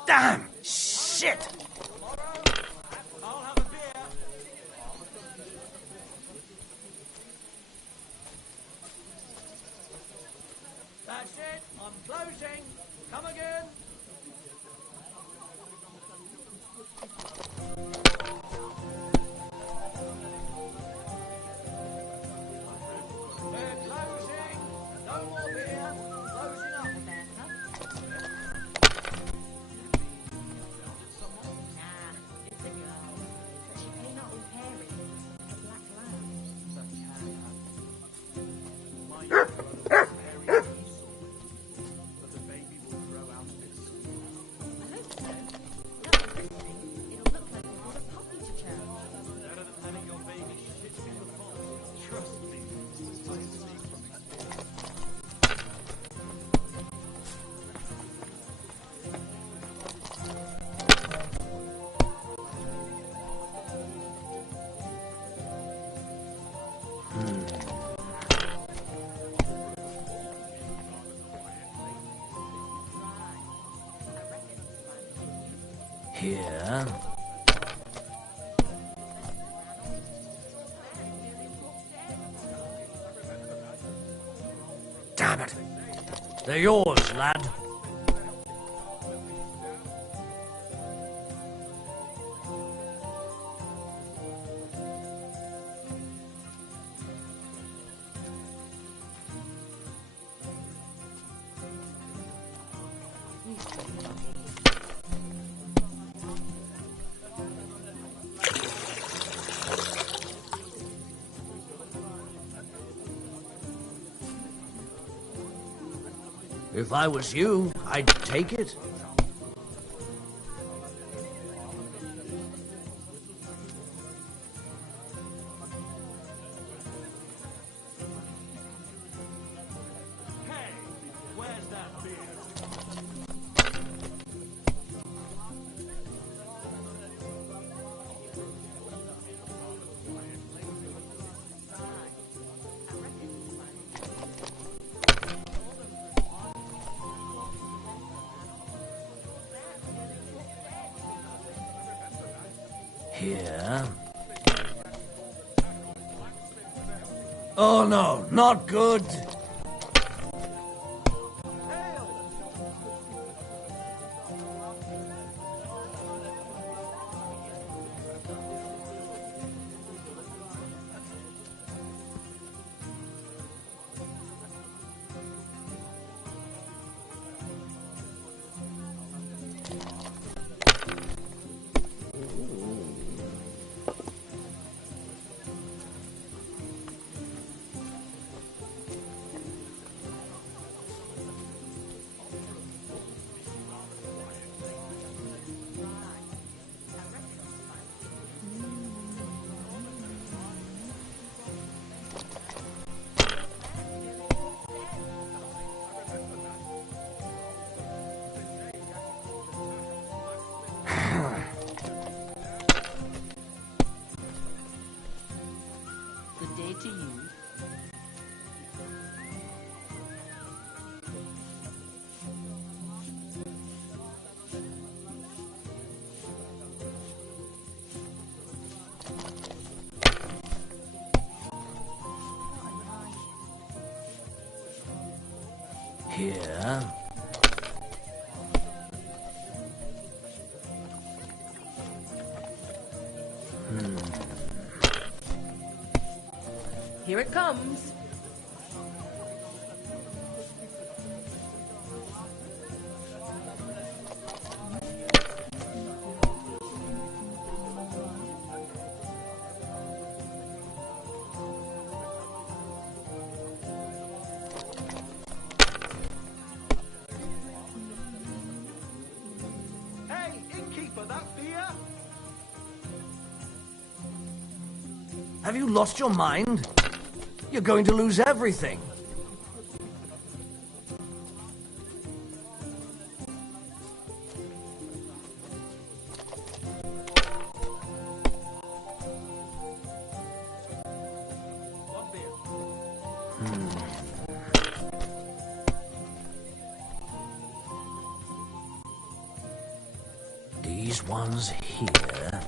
Damn! Shit! I'll have a beer. That's it. I'm closing. Come again. We're closing. No more beer. Closing up. Here. Damn it. They're yours, lad. If I was you, I'd take it. Hey, where's that beer? Here. Oh no, not good. Good day to you. Here. Here it comes. Hey, innkeeper, that beer? Have you lost your mind? You're going to lose everything. These ones here.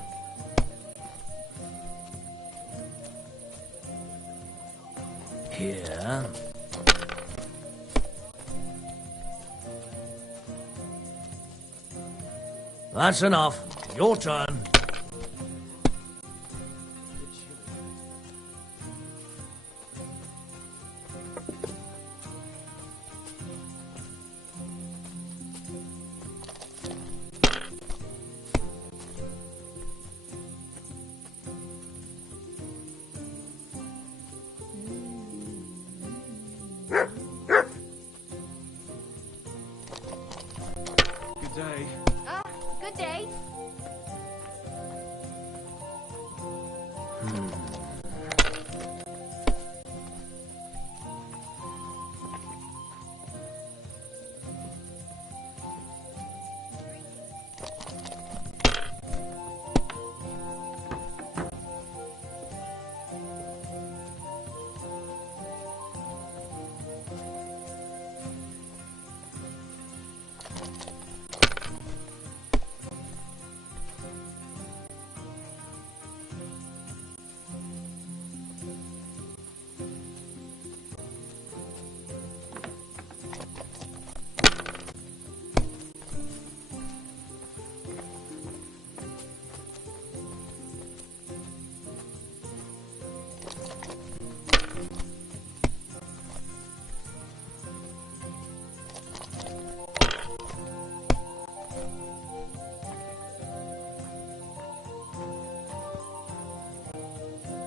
Here. That's enough. Your turn. Good day. Good day.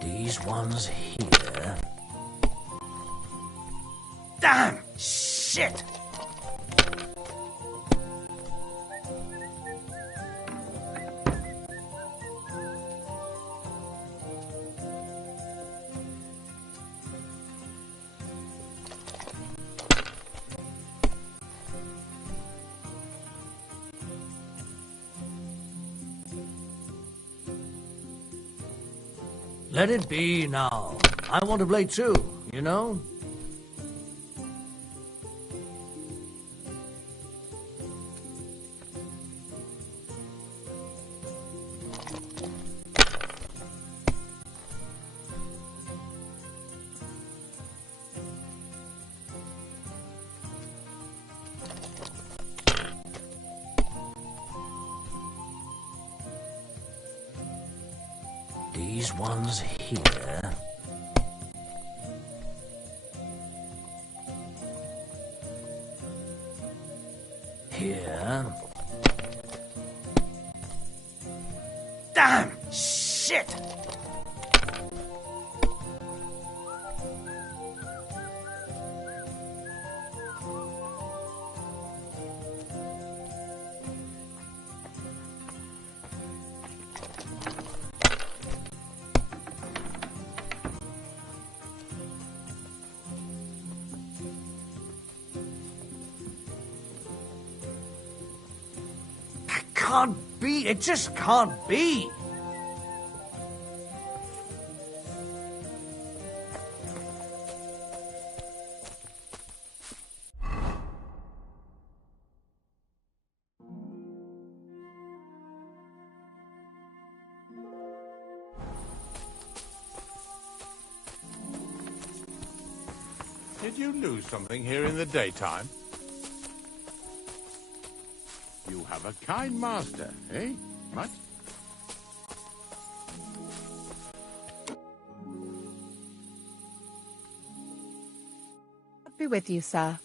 These ones here. Damn! Shit! Let it be now. I want to play too, you know? These ones here. Here. Damn! Shit! Can't be. It just can't be. Did you lose something here in the daytime? You have a kind master, eh? Much? Be with you, sir.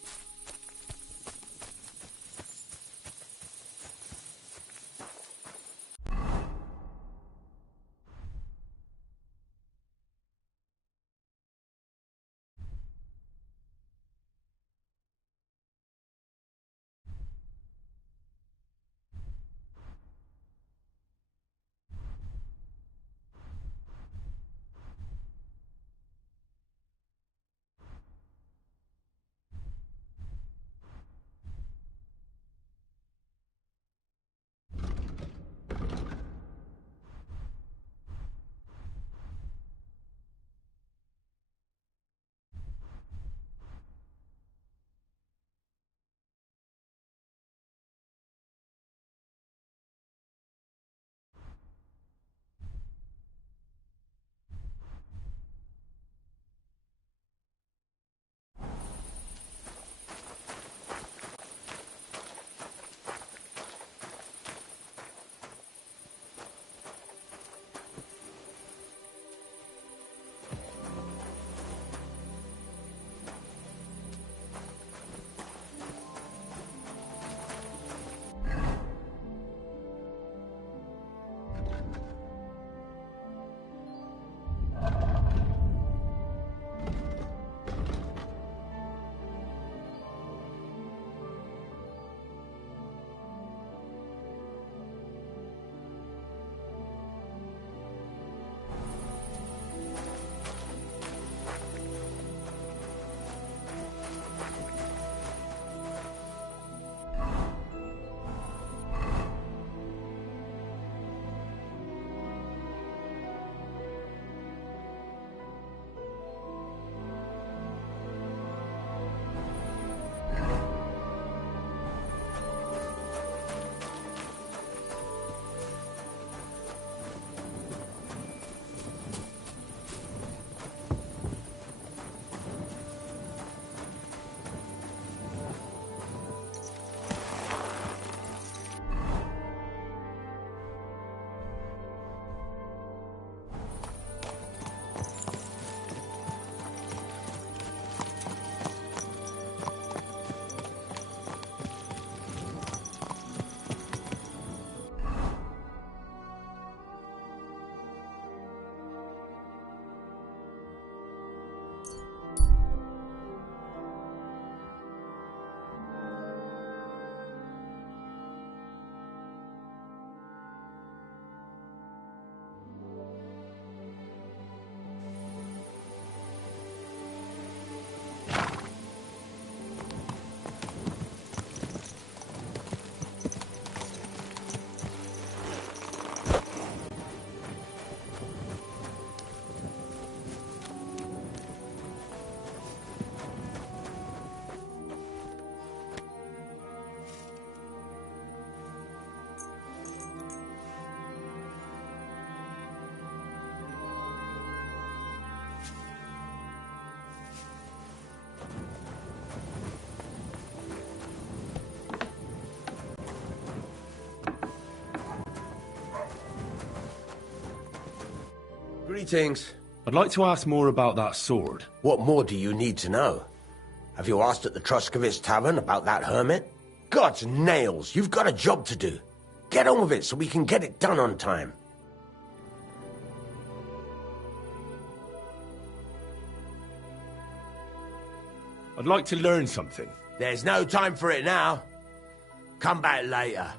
Greetings. I'd like to ask more about that sword. What more do you need to know? Have you asked at the Truskovitz Tavern about that hermit? God's nails, you've got a job to do. Get on with it so we can get it done on time. I'd like to learn something. There's no time for it now. Come back later.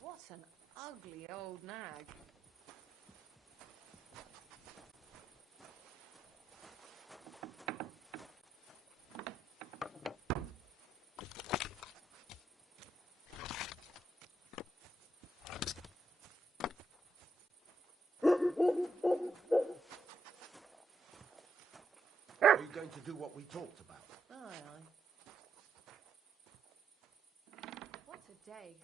What an ugly old nag. Are you going to do what we talked about? Aye, aye. What a day.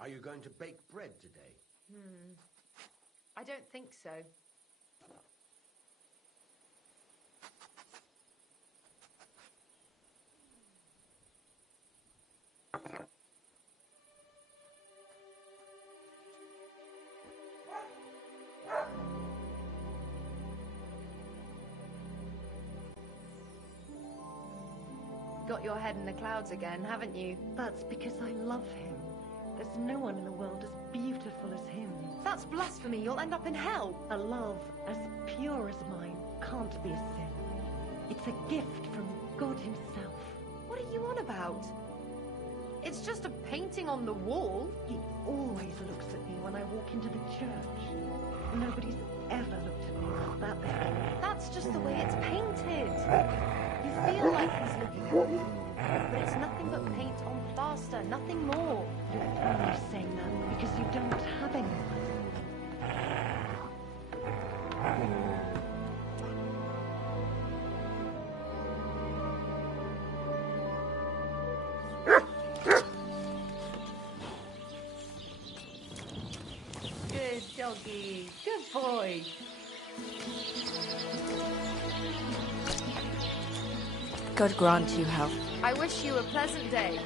Are you going to bake bread today? I don't think so. Got your head in the clouds again, haven't you? That's because I love him. There's no one in the world as beautiful as him. That's blasphemy. You'll end up in hell. A love as pure as mine can't be a sin. It's a gift from God himself. What are you on about? It's just a painting on the wall. He always looks at me when I walk into the church. Nobody's ever looked at me like that before. That's just the way it's painted. You feel like he's looking at you, but it's nothing but paint on plaster, nothing more. You're only saying that because you don't have anyone. Good doggy. Good boy. God grant you health. I wish you a pleasant day.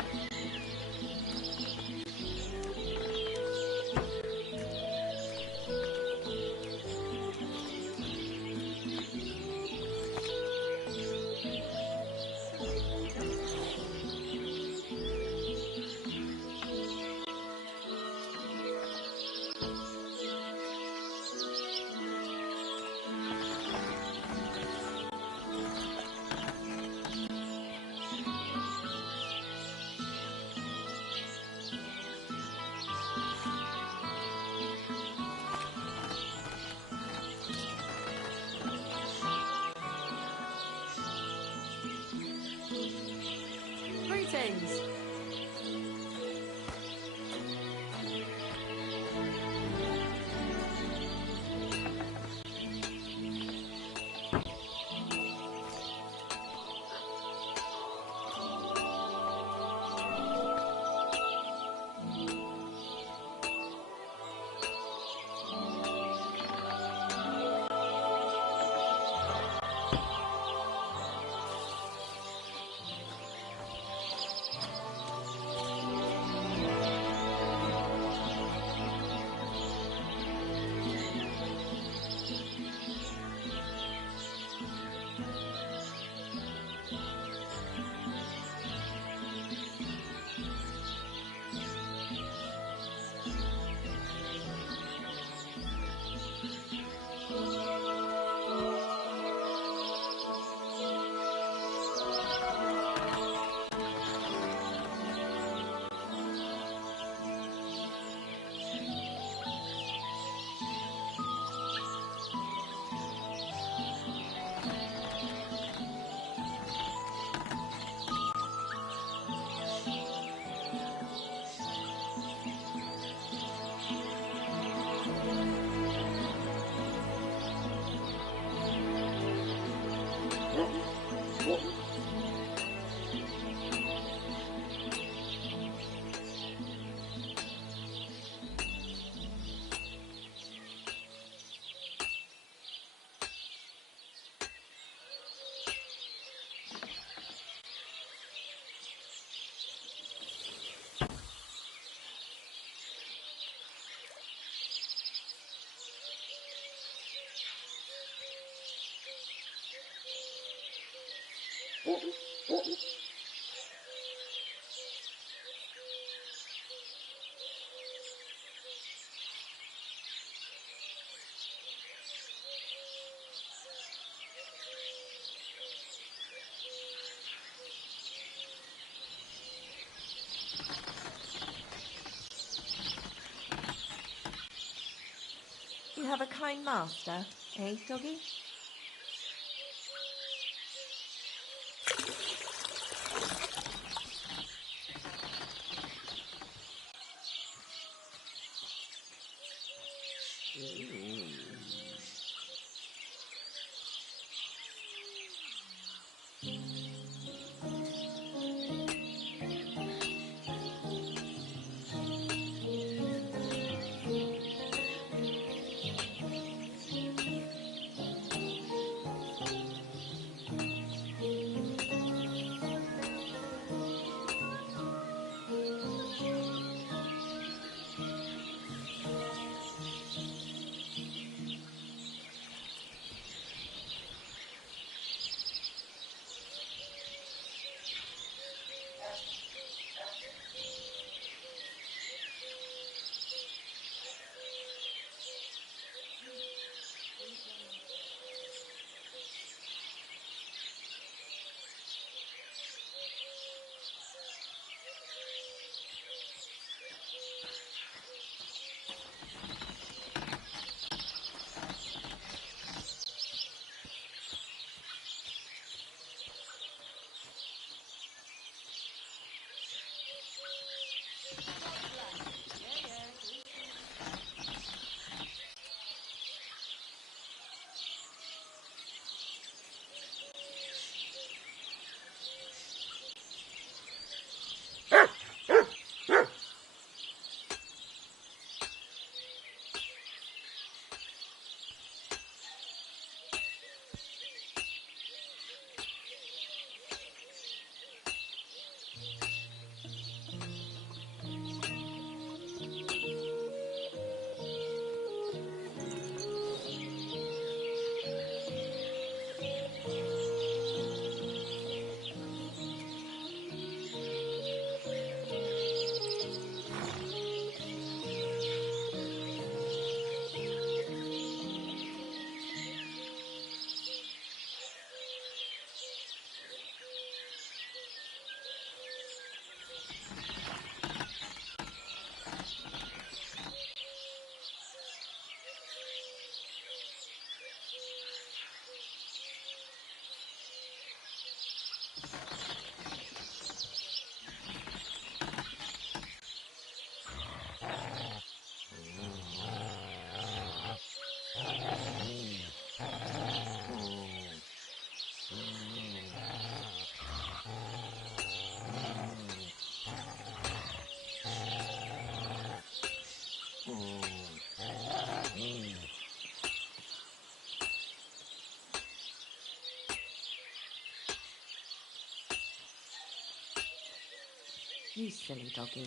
You have a kind master, eh, doggy? You silly doggy.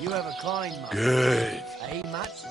You have a kind mother. Good. Eh, Matt?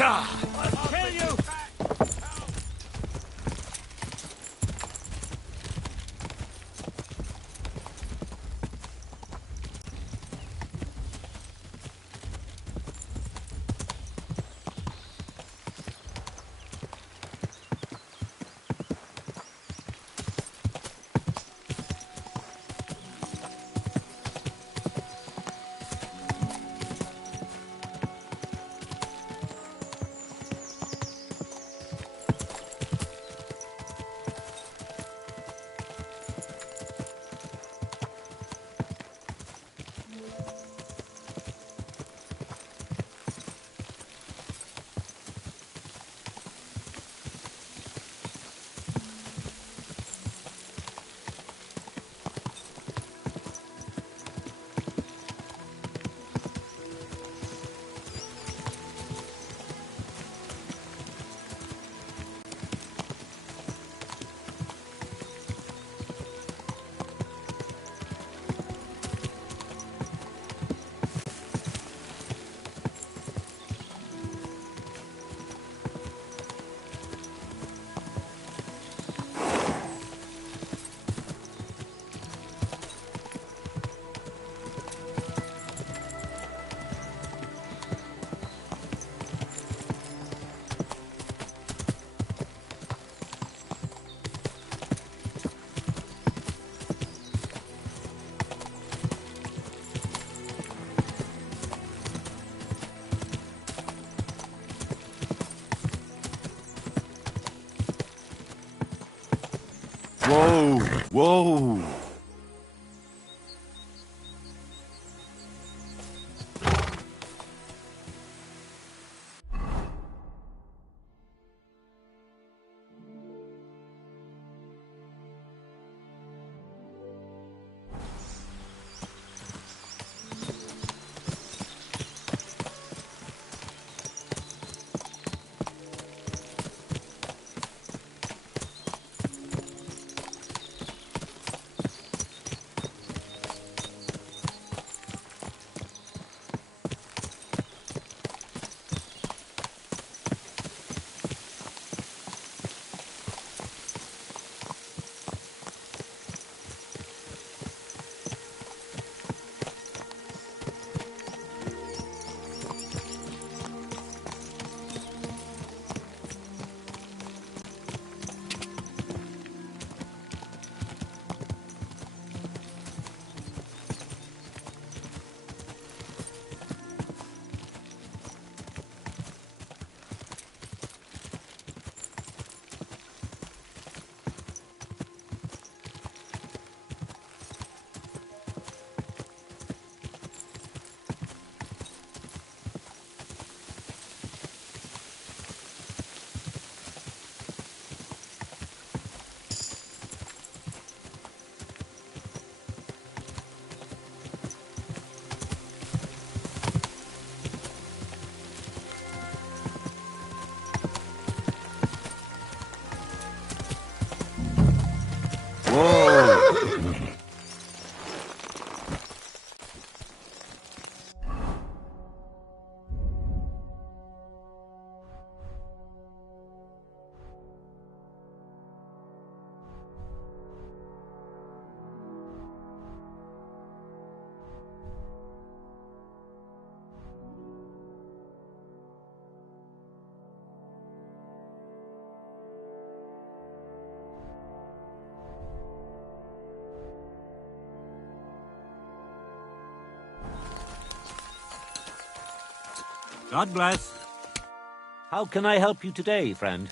I'll kill you! Whoa! Whoa! God bless. How can I help you today, friend?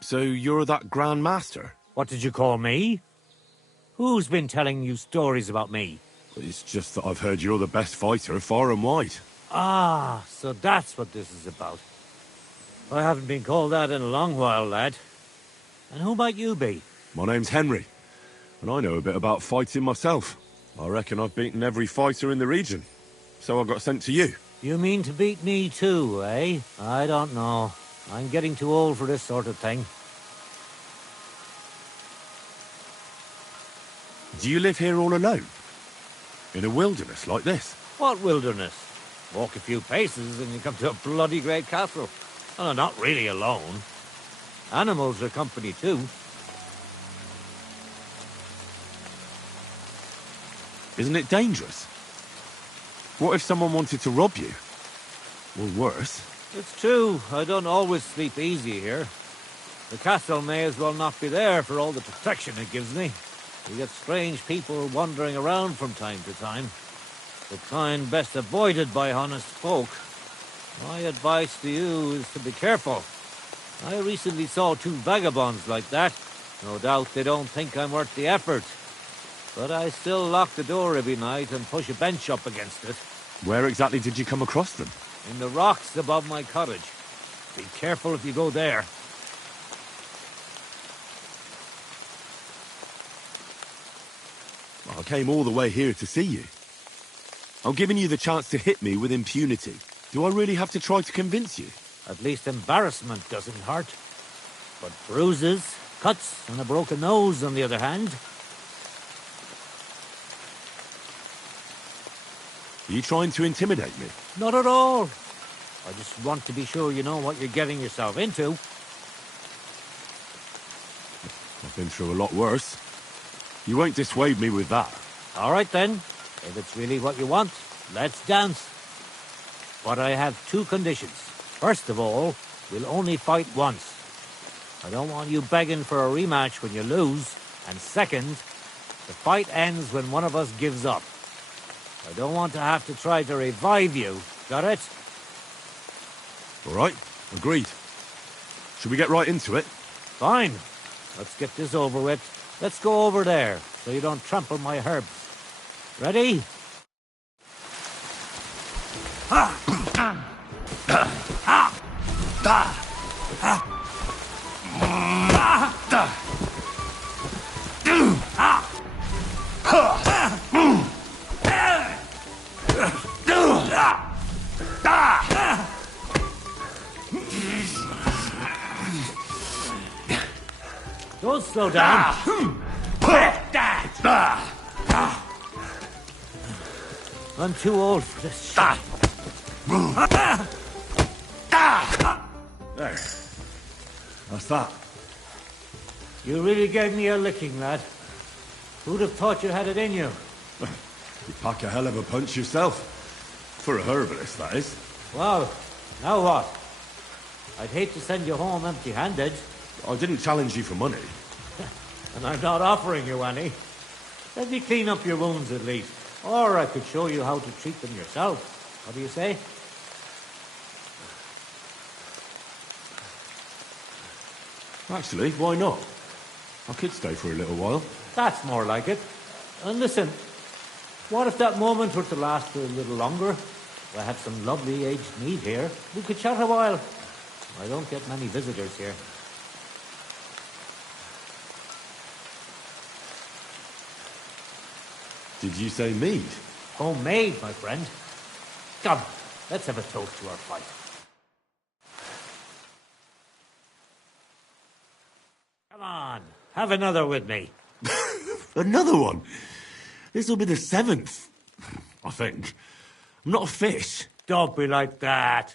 So you're that Grand Master? What did you call me? Who's been telling you stories about me? It's just that I've heard you're the best fighter far and wide. Ah, so that's what this is about. I haven't been called that in a long while, lad. And who might you be? My name's Henry, and I know a bit about fighting myself. I reckon I've beaten every fighter in the region, so I got sent to you. You mean to beat me too, eh? I don't know. I'm getting too old for this sort of thing. Do you live here all alone? In a wilderness like this? What wilderness? Walk a few paces and you come to a bloody great castle. Well, I'm not really alone. Animals are company too. Isn't it dangerous? What if someone wanted to rob you? Or worse? It's true, I don't always sleep easy here. The castle may as well not be there for all the protection it gives me. You get strange people wandering around from time to time. The kind best avoided by honest folk. My advice to you is to be careful. I recently saw 2 vagabonds like that. No doubt they don't think I'm worth the effort. But I still lock the door every night and push a bench up against it. Where exactly did you come across them? In the rocks above my cottage. Be careful if you go there. I came all the way here to see you. I'm giving you the chance to hit me with impunity. Do I really have to try to convince you? At least embarrassment doesn't hurt. But bruises, cuts, and a broken nose, on the other hand. Are you trying to intimidate me? Not at all. I just want to be sure you know what you're getting yourself into. I've been through a lot worse. You won't dissuade me with that. All right then. If it's really what you want, let's dance. But I have 2 conditions. First of all, we'll only fight once. I don't want you begging for a rematch when you lose. And second, the fight ends when one of us gives up. I don't want to have to try to revive you. Got it? All right, agreed. Should we get right into it? Fine. Let's get this over with. Let's go over there, so you don't trample my herbs. Ready? Don't slow down. I'm too old for this shit. There. What's that? You really gave me a licking, lad. Who'd have thought you had it in you? You pack a hell of a punch yourself. For a herbalist, that is. Well, now what? I'd hate to send you home empty-handed. I didn't challenge you for money. And I'm not offering you any. Let me clean up your wounds at least. Or I could show you how to treat them yourself. What do you say? Actually, why not? I could stay for a little while. That's more like it. And listen, what if that moment were to last for a little longer? I have some lovely aged mead here. We could chat a while. I don't get many visitors here. Did you say mead? Homemade, my friend. Come, let's have a toast to our fight. Come on, have another with me. Another one? This'll be the 7th, I think. I'm not a fish. Don't be like that.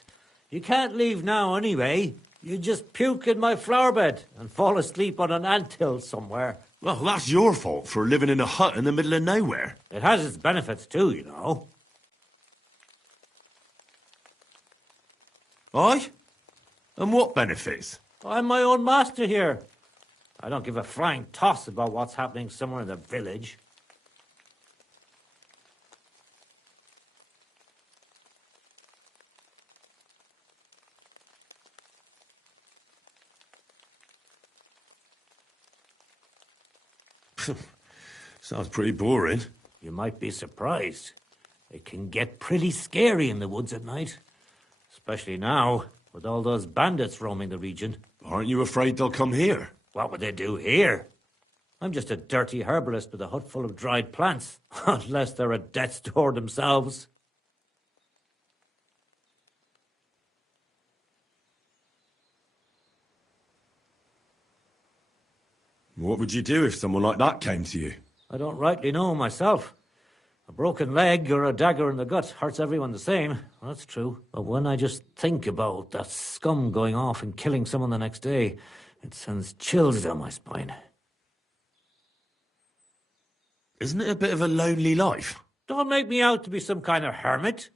You can't leave now anyway. You just puke in my flower bed and fall asleep on an anthill somewhere. Well, that's your fault for living in a hut in the middle of nowhere. It has its benefits too, you know. Aye? And what benefits? I'm my own master here. I don't give a flying toss about what's happening somewhere in the village. Sounds pretty boring. You might be surprised. It can get pretty scary in the woods at night. Especially now, with all those bandits roaming the region. Aren't you afraid they'll come here? What would they do here? I'm just a dirty herbalist with a hut full of dried plants. Unless they're at death's door themselves. What would you do if someone like that came to you? I don't rightly know myself. A broken leg or a dagger in the gut hurts everyone the same. That's true. But when I just think about that scum going off and killing someone the next day, it sends chills down my spine. Isn't it a bit of a lonely life? Don't make me out to be some kind of hermit.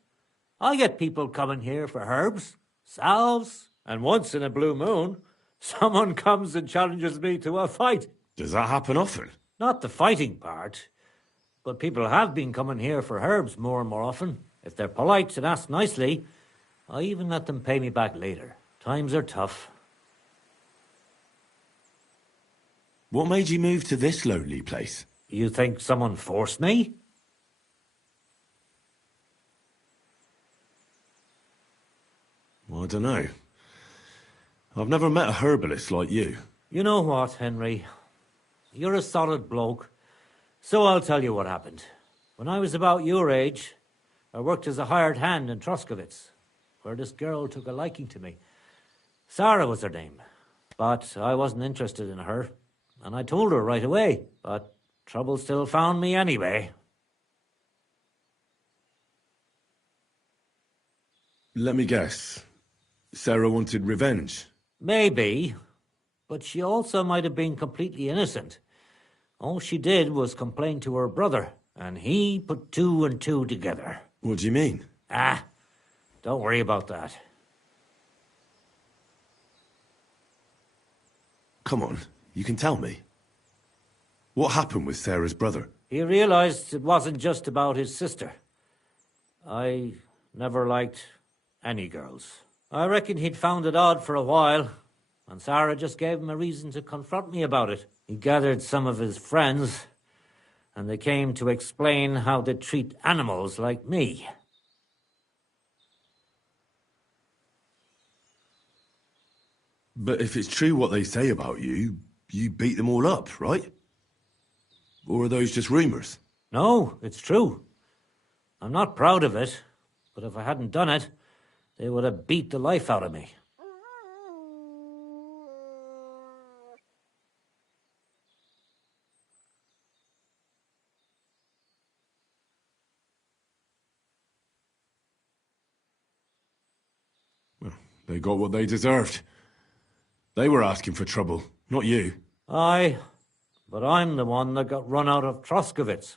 I get people coming here for herbs, salves, and once in a blue moon, someone comes and challenges me to a fight. Does that happen often? Not the fighting part, but people have been coming here for herbs more and more often. If they're polite and ask nicely, I even let them pay me back later. Times are tough. What made you move to this lonely place? You think someone forced me? Well, I don't know. I've never met a herbalist like you. You know what, Henry? You're a solid bloke. So I'll tell you what happened. When I was about your age, I worked as a hired hand in Troskowitz, where this girl took a liking to me. Sarah was her name, but I wasn't interested in her, and I told her right away, but trouble still found me anyway. Let me guess. Sarah wanted revenge. Maybe, but she also might have been completely innocent. All she did was complain to her brother, and he put two and two together. What do you mean? Don't worry about that. Come on, you can tell me. What happened with Sarah's brother? He realized it wasn't just about his sister. I never liked any girls. I reckon he'd found it odd for a while, and Sarah just gave him a reason to confront me about it. He gathered some of his friends, and they came to explain how they treat animals like me. But if it's true what they say about you, you beat them all up, right? Or are those just rumours? No, it's true. I'm not proud of it, but if I hadn't done it, they would have beat the life out of me. They got what they deserved. They were asking for trouble, not you. Aye, but I'm the one that got run out of Troskowitz.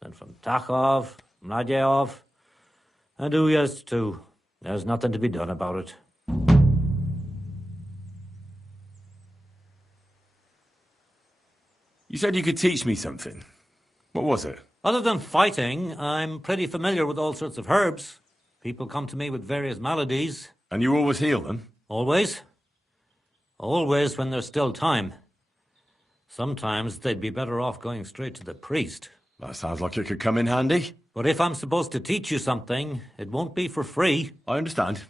Then from Takhov, Mladyov, and Uyezd too. There's nothing to be done about it. You said you could teach me something. What was it? Other than fighting, I'm pretty familiar with all sorts of herbs. People come to me with various maladies. And you always heal them? Always. Always when there's still time. Sometimes they'd be better off going straight to the priest. That sounds like it could come in handy. But if I'm supposed to teach you something, it won't be for free. I understand.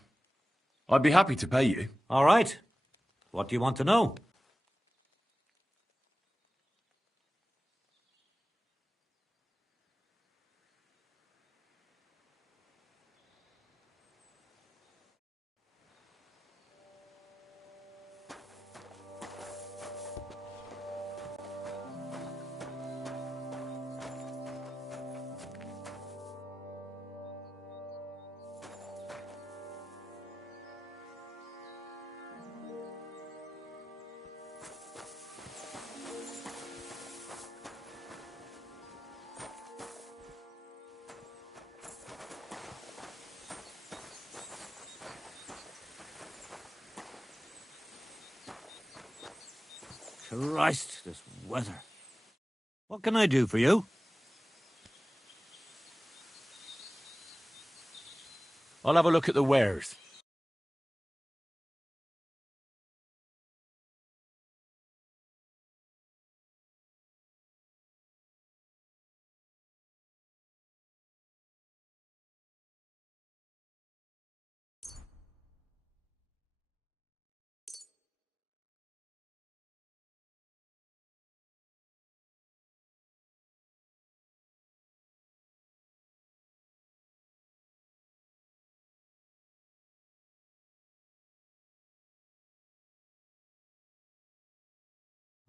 I'd be happy to pay you. All right. What do you want to know? Christ, this weather. What can I do for you? I'll have a look at the wares.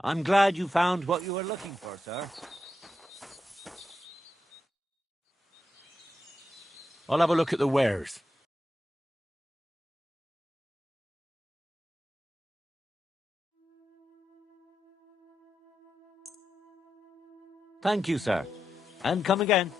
I'm glad you found what you were looking for, sir. I'll have a look at the wares. Thank you, sir. And come again.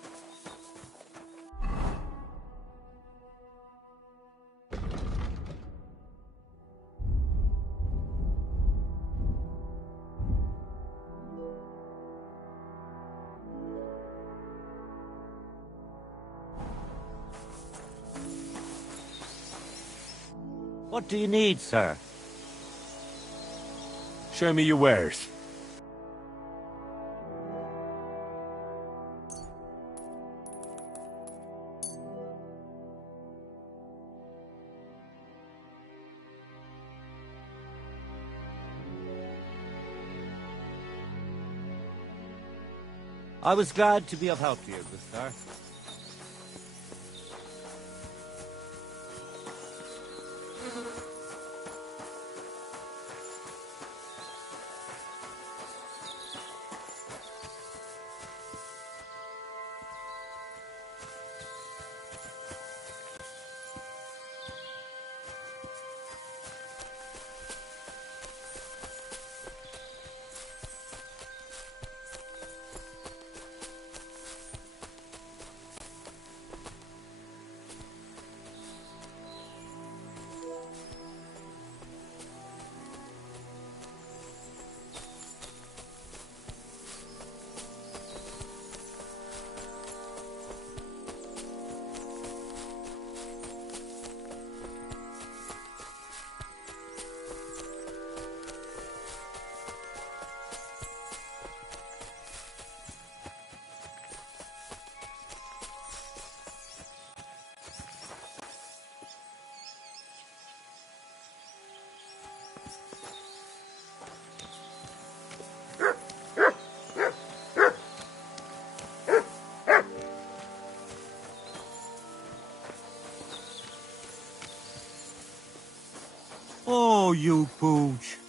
What do you need, sir? Show me your wares. I was glad to be of help to you, good sir. Oh, you pooch.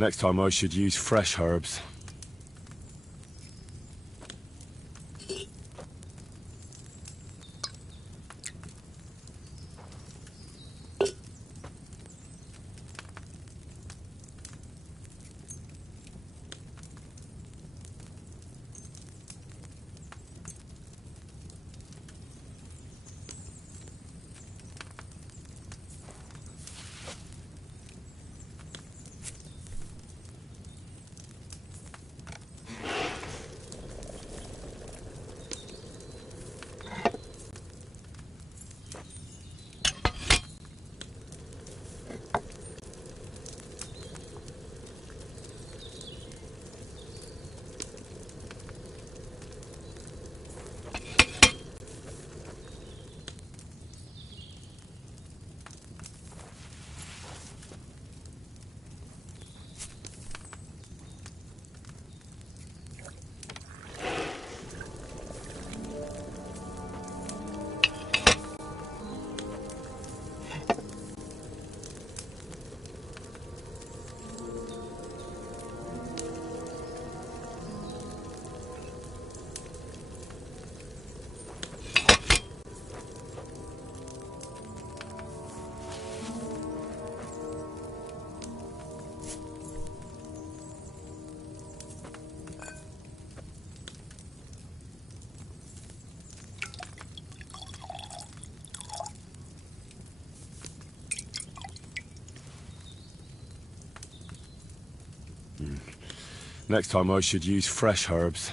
Next time I should use fresh herbs. Next time I should use fresh herbs.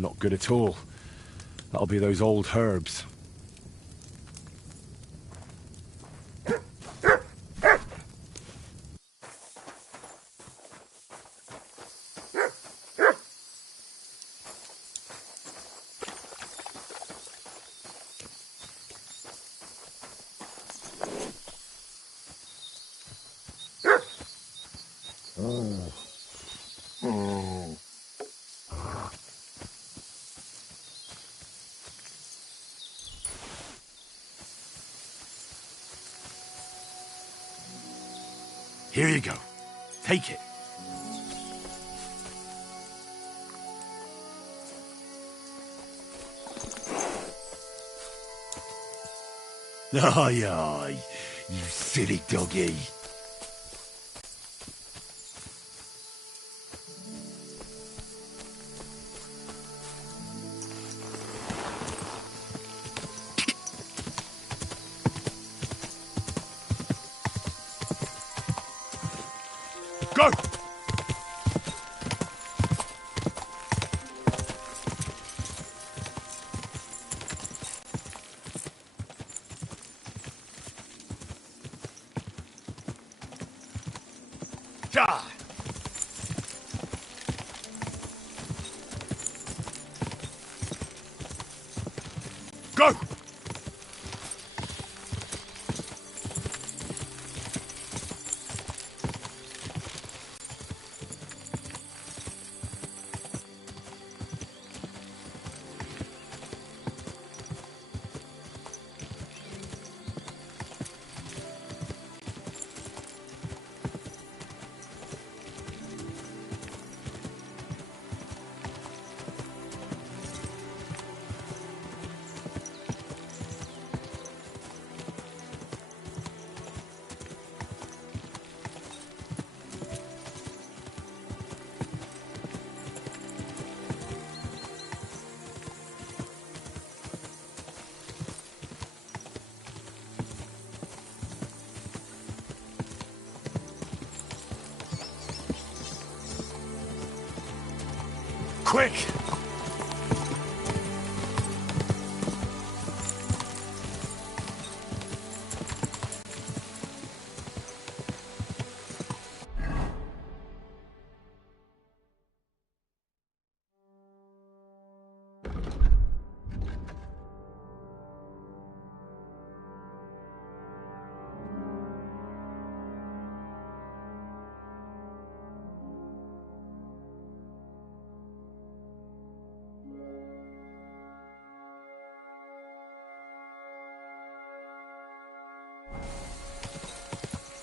Not good at all. That'll be those old herbs. Here you go. Take it. Aye, aye, you silly doggy. Go! Ja! Go! Quick!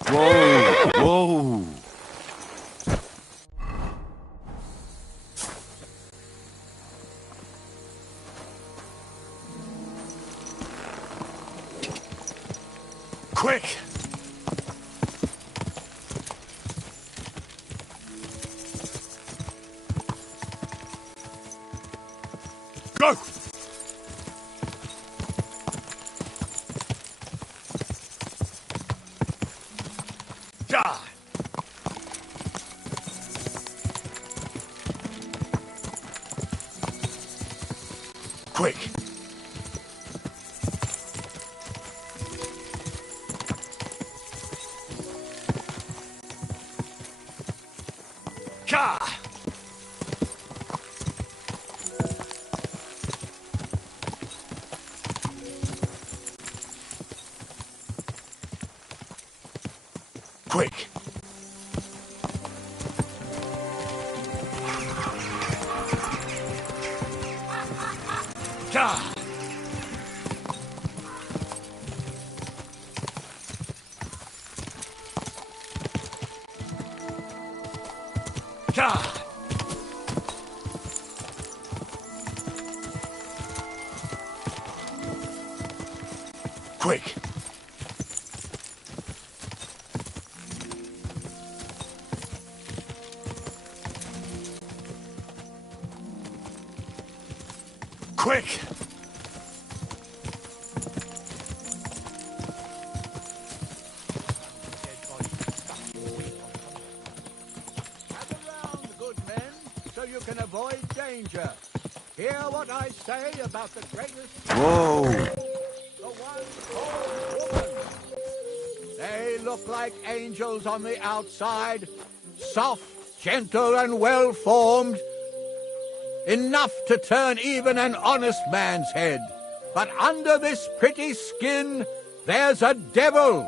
Whoa! Whoa! Quick! Go! Ja! Quick! Ja! Quick! Ja! Ja! Quick! Quick! Gather round, good men, so you can avoid danger. Hear what I say about the greatest... Whoa! The one called woman. They look like angels on the outside, soft, gentle, and well-formed, enough to turn even an honest man's head. But under this pretty skin, there's a devil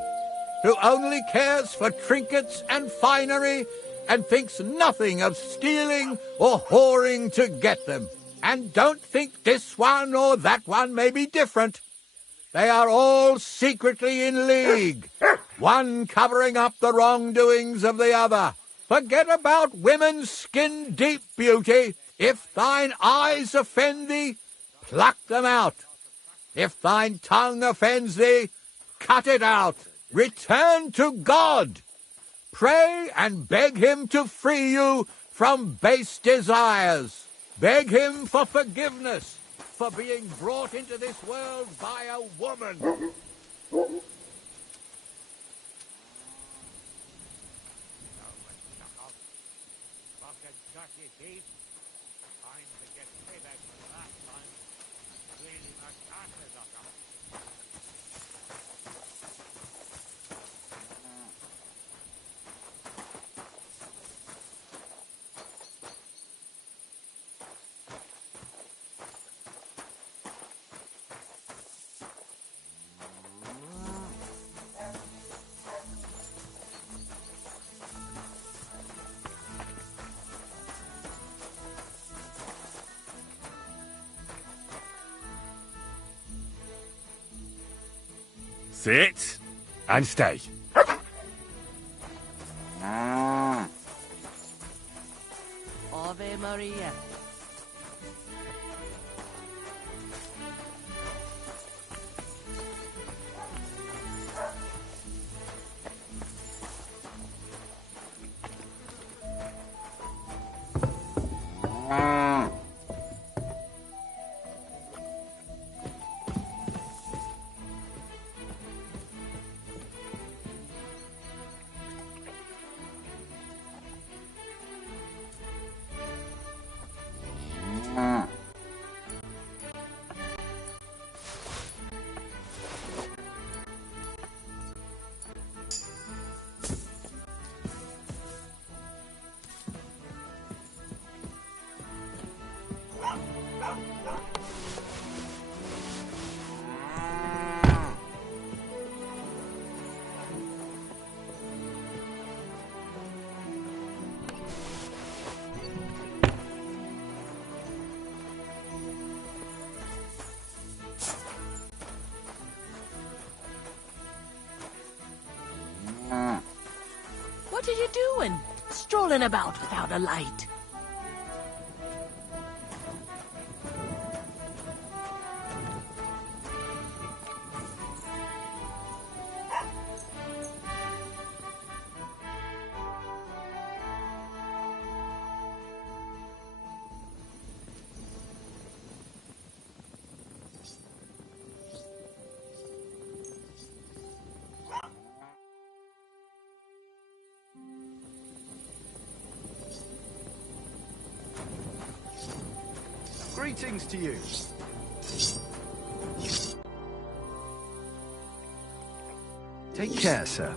who only cares for trinkets and finery and thinks nothing of stealing or whoring to get them. And don't think this one or that one may be different. They are all secretly in league, one covering up the wrongdoings of the other. Forget about women's skin-deep beauty. If thine eyes offend thee, pluck them out. If thine tongue offends thee, cut it out. Return to God. Pray and beg him to free you from base desires. Beg him for forgiveness for being brought into this world by a woman. Sit and stay. Ave Maria. What are you doing? Strolling about without a light. Greetings to you. Take care, sir.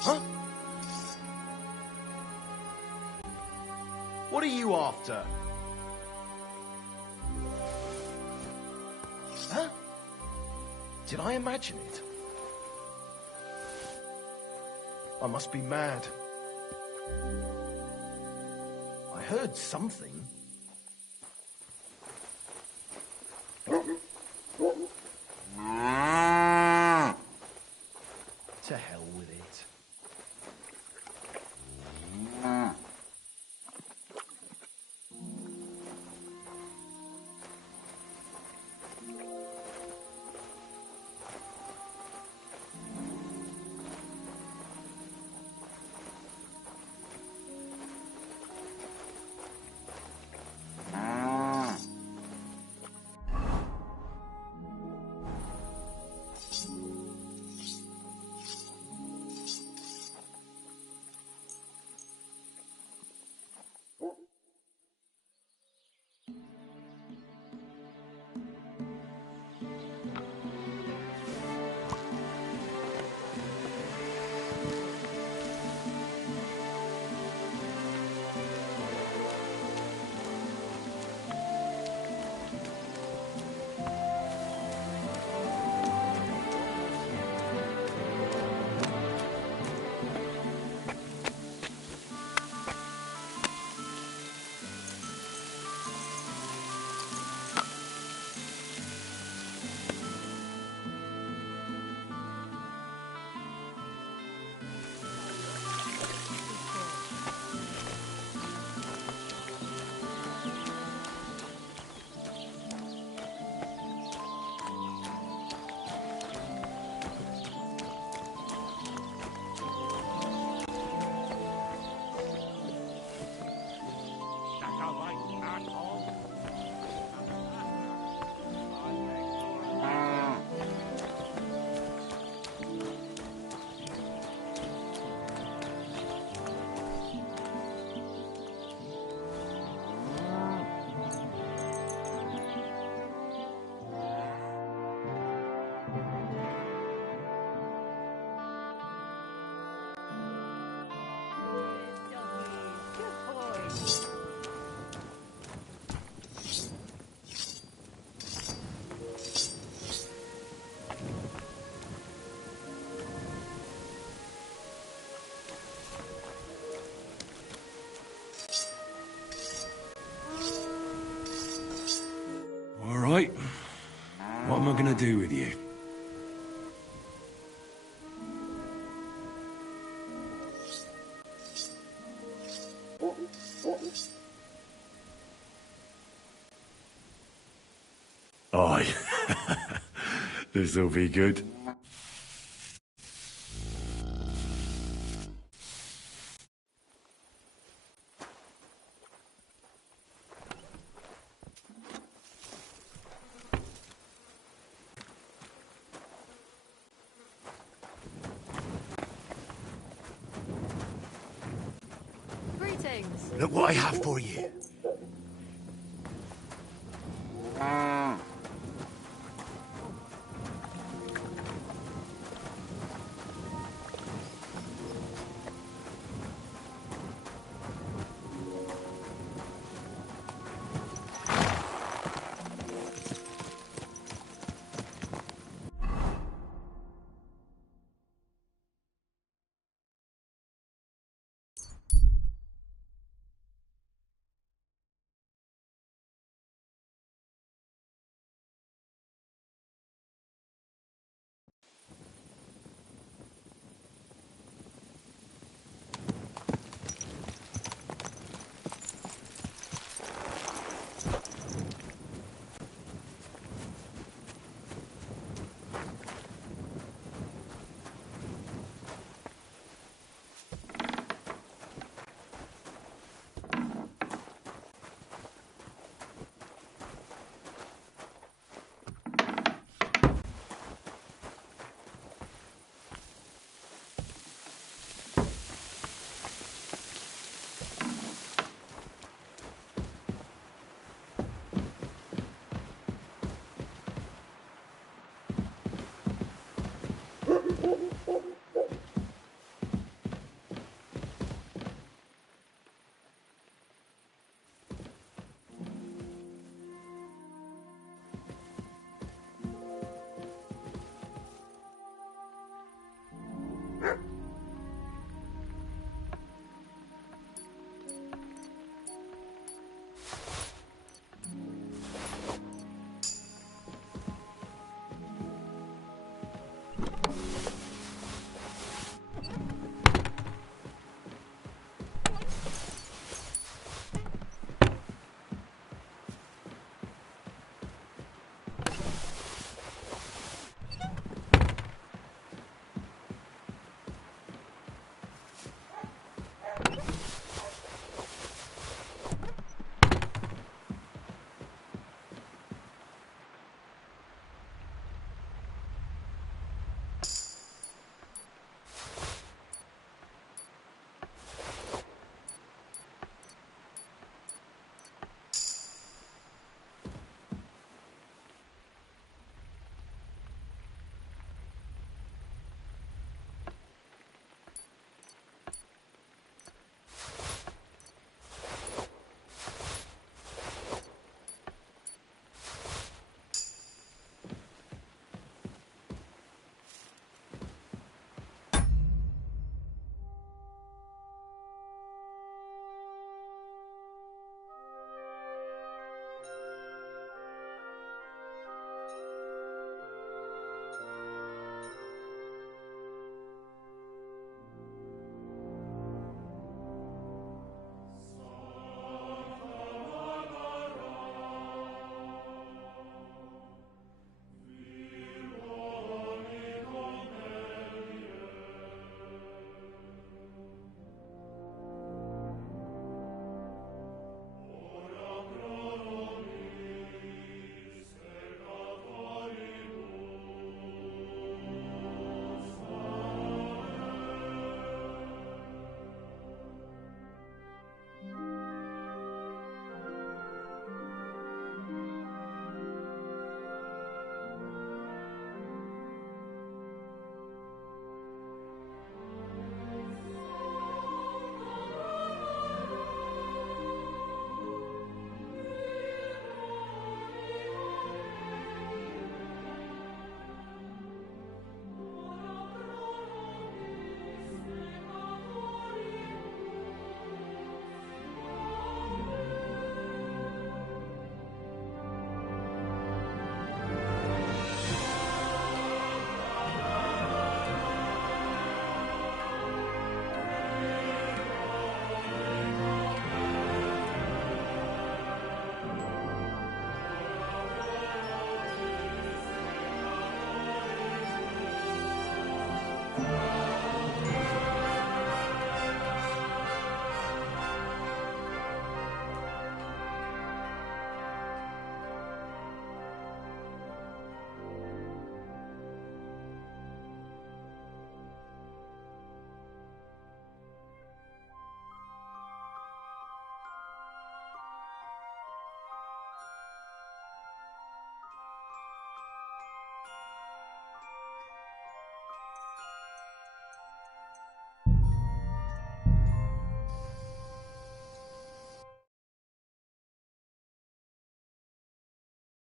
Huh? What are you after? Huh? Did I imagine it? I must be mad. I heard something. To hell with it. do with you? Aye. This'll be good. Greetings. Look what I have for you.